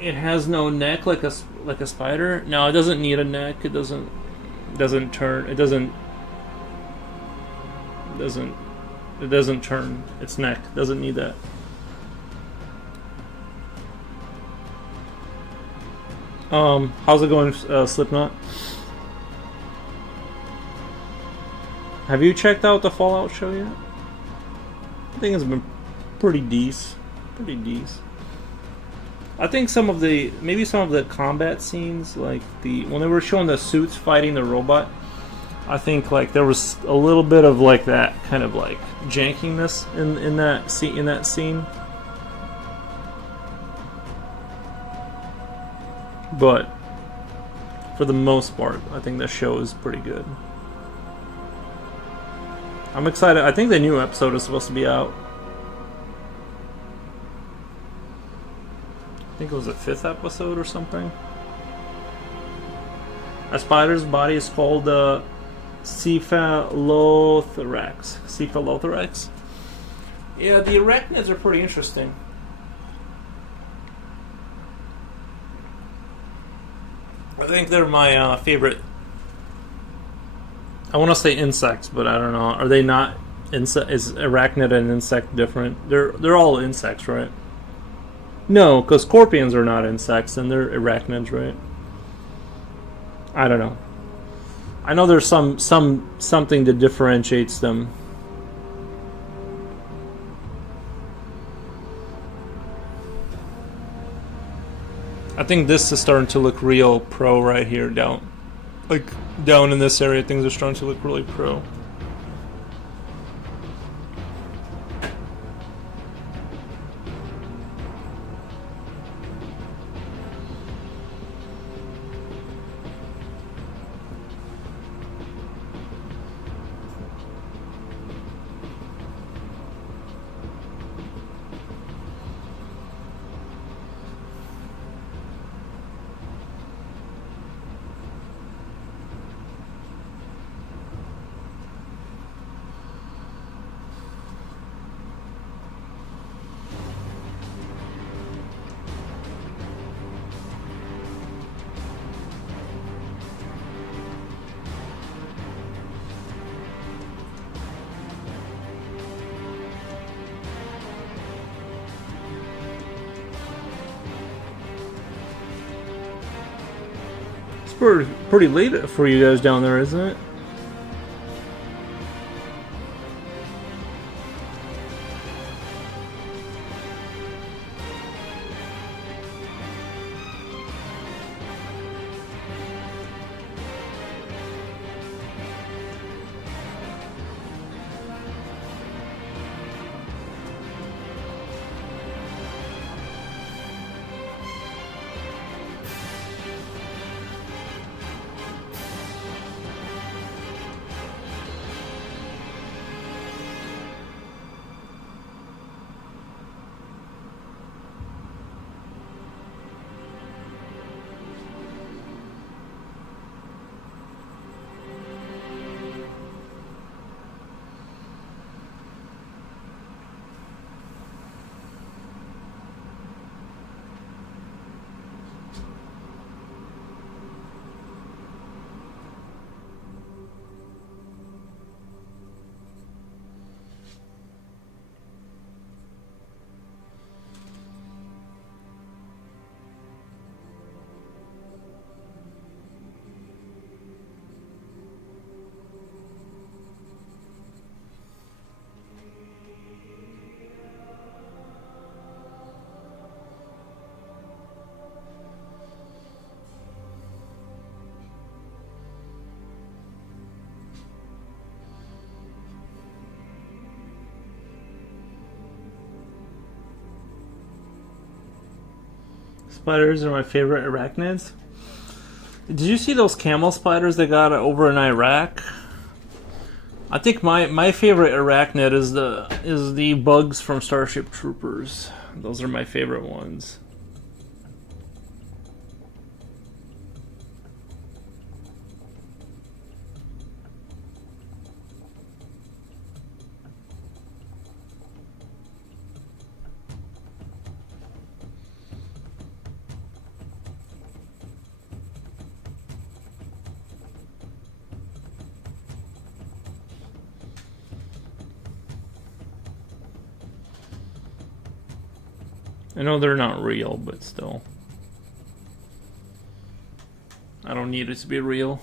It has no neck like a spider. No, it doesn't need a neck. It doesn't turn. It doesn't turn its neck. It doesn't need that. How's it going, Slipknot? Have you checked out the Fallout show yet? I think it's been pretty decent. I think maybe some of the combat scenes, like when they were showing the suits fighting the robot, I think like there was a little bit of like that kind of like jankiness in that scene. But for the most part, I think the show is pretty good. I'm excited. I think the new episode is supposed to be out. I think it was the 5th episode or something. A spider's body is called Cephalothorax. Yeah, the arachnids are pretty interesting. I think they're my favorite. I want to say insects, but I don't know. Are they not insect? Is arachnid and insect different? They're all insects, right? No, because scorpions are not insects, and they're arachnids, right? I don't know. I know there's something that differentiates them. I think this is starting to look real pro right here, down in this area. Things are starting to look really pro. Pretty late for you guys down there, isn't it? Spiders are my favorite arachnids. Did you see those camel spiders they got over in Iraq? I think my favorite arachnid is the bugs from Starship Troopers. Those are my favorite ones. I know they're not real, but still. I don't need it to be real.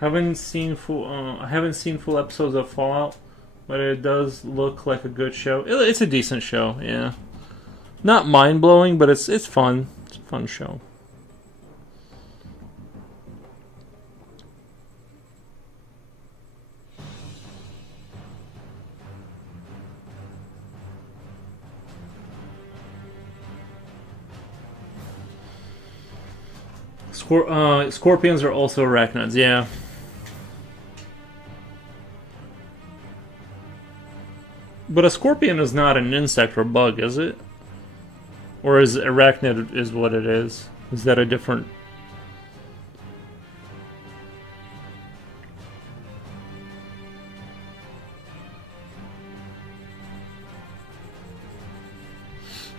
I haven't seen full episodes of Fallout, but it does look like a good show. It's a decent show, yeah. Not mind blowing, but it's fun. It's a fun show. Scorpions are also arachnids, yeah. But a scorpion is not an insect or bug, is it? Or is arachnid is what it is? Is that a different...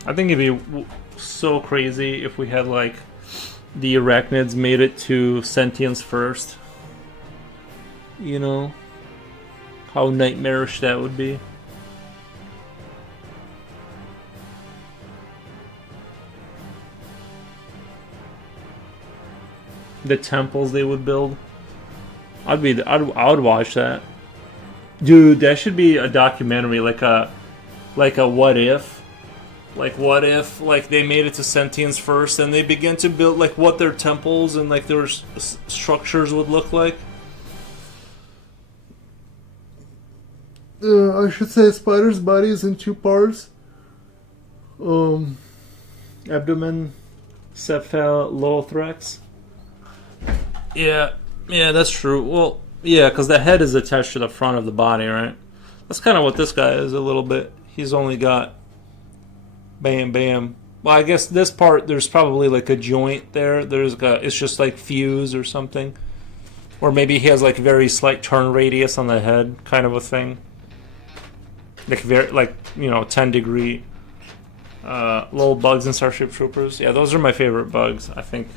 I think it'd be so crazy if we had, like, the arachnids made it to sentience first. You know? How nightmarish that would be. The temples they would build. I would watch that. Dude, that should be a documentary, like a what if. Like, what if, like, they made it to sentience first and they began to build, like, what their temples and, like, their structures would look like? I should say spider's body is in two parts. Abdomen, cephalothorax. Yeah, that's true. Well, yeah, because the head is attached to the front of the body, right? That's kind of what this guy is a little bit. He's only got... Bam, bam. Well, I guess this part, there's probably like a joint there. It's just like fuse or something. Or maybe he has like very slight turn radius on the head, kind of a thing. Like, 10 degree. Little bugs in Starship Troopers. Yeah, those are my favorite bugs, I think.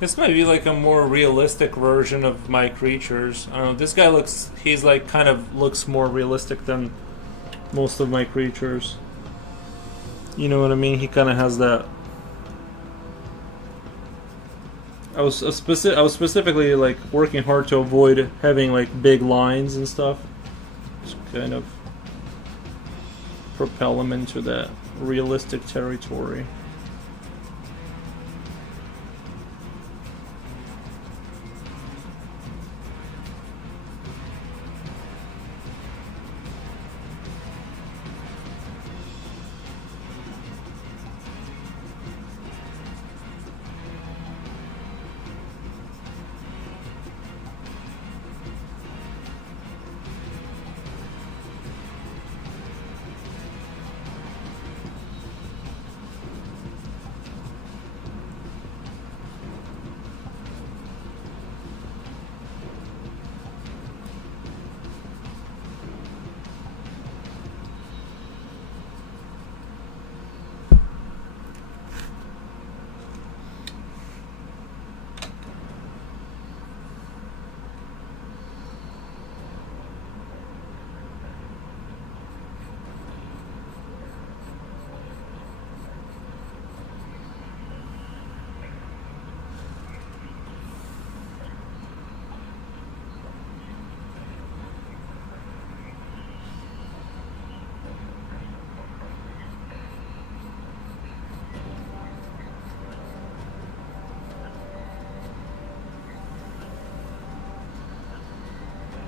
This might be like a more realistic version of my creatures. I don't know. This guy looks. He's like kind of looks more realistic than most of my creatures. You know what I mean? He kind of has that. I was specifically like working hard to avoid having like big lines and stuff. Just kind of propel him into that realistic territory.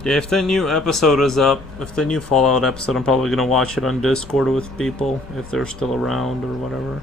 Yeah, if the new episode is up, if the new Fallout episode, I'm probably gonna watch it on Discord with people if they're still around or whatever.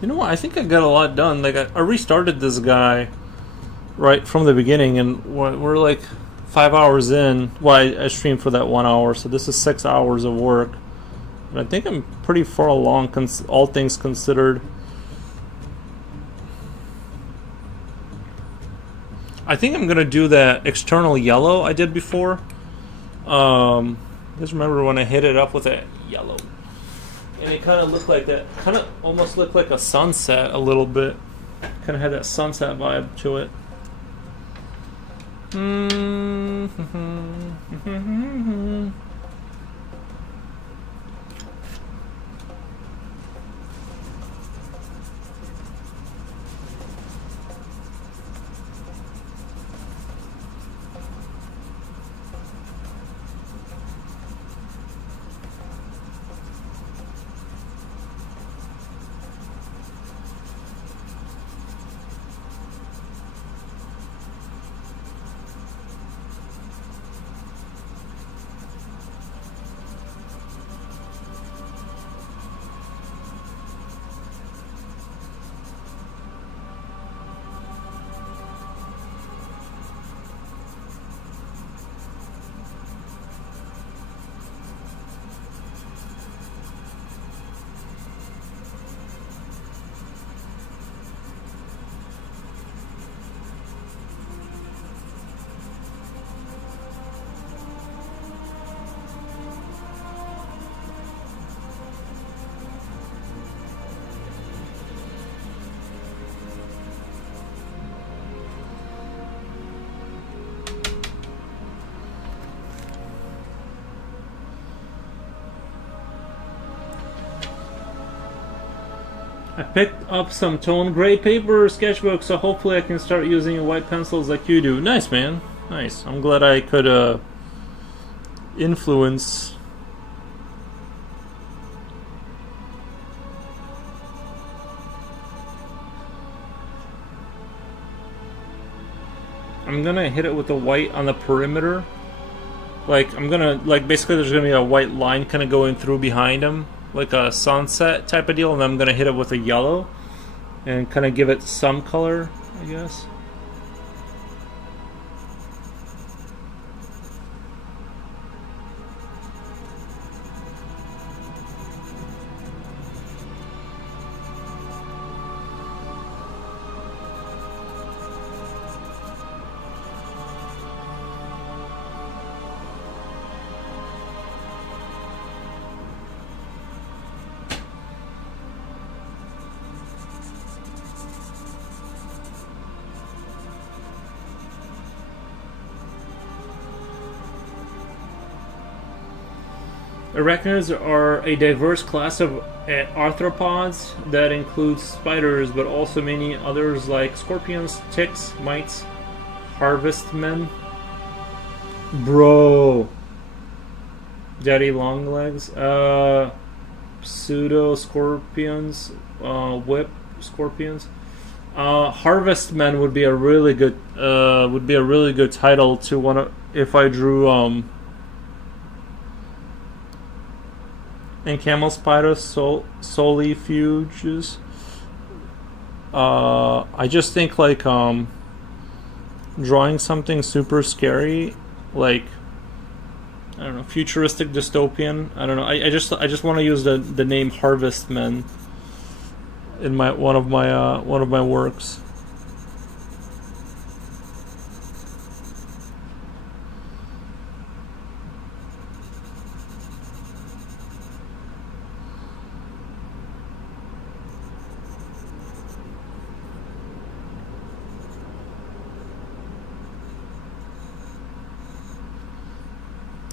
You know what? I think I got a lot done. Like I restarted this guy right from the beginning, and we're like 5 hours in. Well, I streamed for that 1 hour, so this is 6 hours of work. And I think I'm pretty far along, all things considered. I think I'm gonna do that external yellow I did before. Just remember when I hit it up with that yellow. And it kind of looked like that, kind of almost looked like a sunset a little bit. Kind of had that sunset vibe to it. I picked up some tone gray paper sketchbook, so hopefully I can start using white pencils like you do. Nice, man. Nice. I'm glad I could influence. I'm gonna hit it with the white on the perimeter. Like, I'm gonna, like, basically there's gonna be a white line kind of going through behind him, like a sunset type of deal, and then I'm gonna hit it with a yellow and kind of give it some color, I guess. Arachnids are a diverse class of arthropods that includes spiders, but also many others like scorpions, ticks, mites, harvestmen. Bro. Daddy longlegs. Pseudo scorpions. Whip scorpions. Harvestmen would be a really good title to one of, if I drew and camel spider solifuges. I just think like drawing something super scary, like I don't know, futuristic dystopian. I don't know. I just want to use the name Harvestmen in one of my works.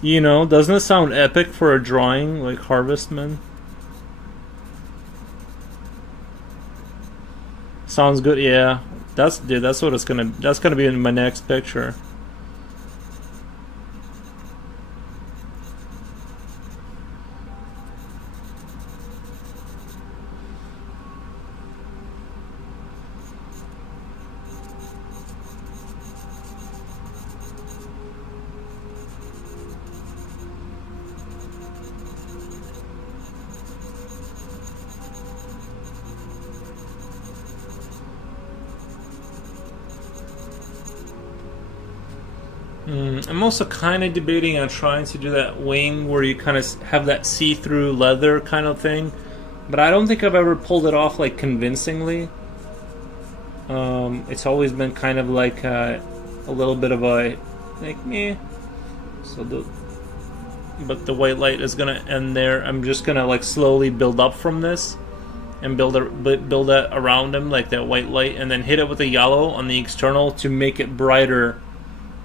You know, doesn't it sound epic for a drawing like Harvestmen? Sounds good, yeah. That's what it's gonna. That's gonna be in my next picture. I'm also kind of debating on trying to do that wing where you kind of have that see-through leather kind of thing, but I don't think I've ever pulled it off like convincingly. It's always been kind of like a little bit of a like meh. But the white light is gonna end there. I'm just gonna like slowly build up from this and build that around him like that white light, and then hit it with a yellow on the external to make it brighter.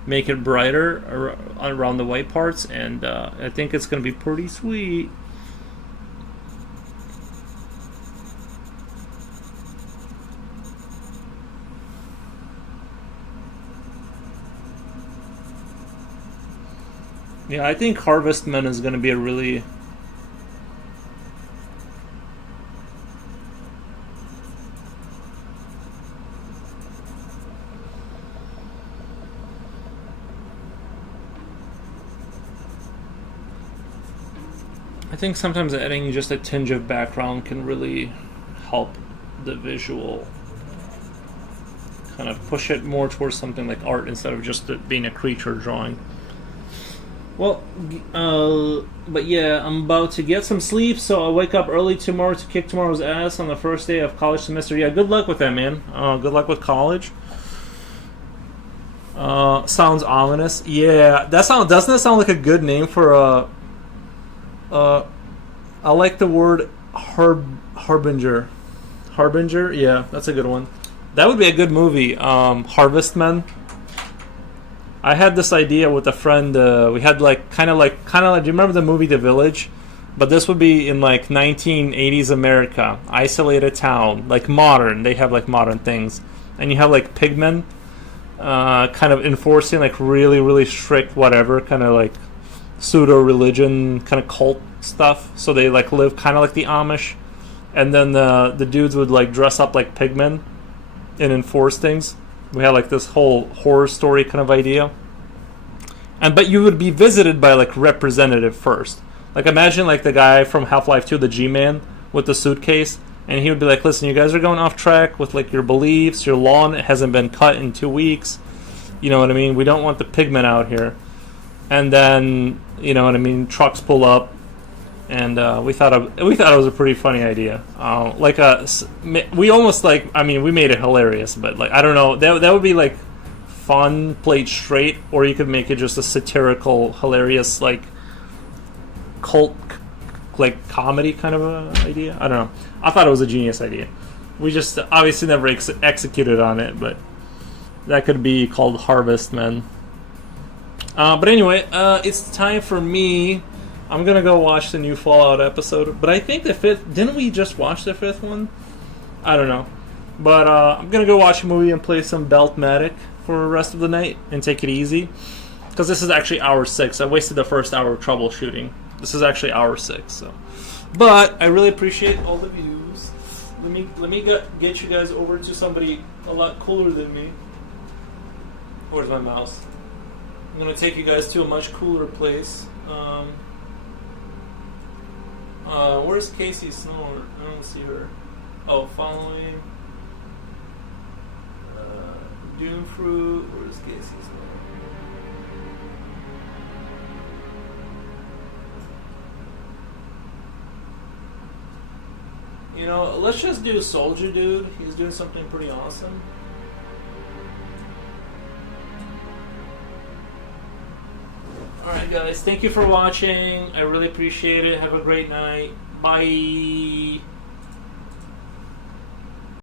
Around the white parts, and I think it's going to be pretty sweet. Yeah, I think Harvestmen is going to be a really... I think sometimes adding just a tinge of background can really help the visual, kind of push it more towards something like art instead of just it being a creature drawing. Well, but yeah, I'm about to get some sleep, so I'll wake up early tomorrow to kick tomorrow's ass on the first day of college semester. Yeah, good luck with that, man. Good luck with college. Sounds ominous. Yeah, doesn't that sound like a good name for a... I like the word harbinger. Harbinger, yeah, that's a good one. That would be a good movie. Harvestmen. I had this idea with a friend. We had like kind of like. Do you remember the movie The Village? But this would be in like 1980s America, isolated town, like modern. They have like modern things, and you have like pigmen, kind of enforcing like really really strict whatever kind of like pseudo religion kind of cult stuff. So they like live kind of like the Amish, and then the dudes would like dress up like pigmen and enforce things. We had like this whole horror story kind of idea, and but you would be visited by like representative first. Like imagine like the guy from Half-Life 2, the G-Man with the suitcase, and he would be like, "Listen, you guys are going off track with like your beliefs. Your lawn hasn't been cut in 2 weeks. You know what I mean? We don't want the pigmen out here." And then you know what I mean? Trucks pull up, and we thought it was a pretty funny idea. We almost like, I mean, we made it hilarious, but like I don't know, that would be like fun played straight, or you could make it just a satirical, hilarious like cult like comedy kind of a idea. I don't know. I thought it was a genius idea. We just obviously never executed on it, but that could be called Harvest Men. But anyway, it's time for me. I'm gonna go watch the new Fallout episode, but I think the fifth. Didn't we just watch the fifth one? I don't know, but I'm gonna go watch a movie and play some Beltmatic for the rest of the night and take it easy, because this is actually hour 6. I wasted the first hour troubleshooting. This is actually hour 6. So, but I really appreciate all the views. Let me get you guys over to somebody a lot cooler than me. Where's my mouse? I'm gonna take you guys to a much cooler place. Where's Casey Snort? I don't see her. Oh, following. Doomfruit. Where's Casey Snort? You know, let's just do Soldier Dude. He's doing something pretty awesome. Alright guys, thank you for watching. I really appreciate it. Have a great night. Bye.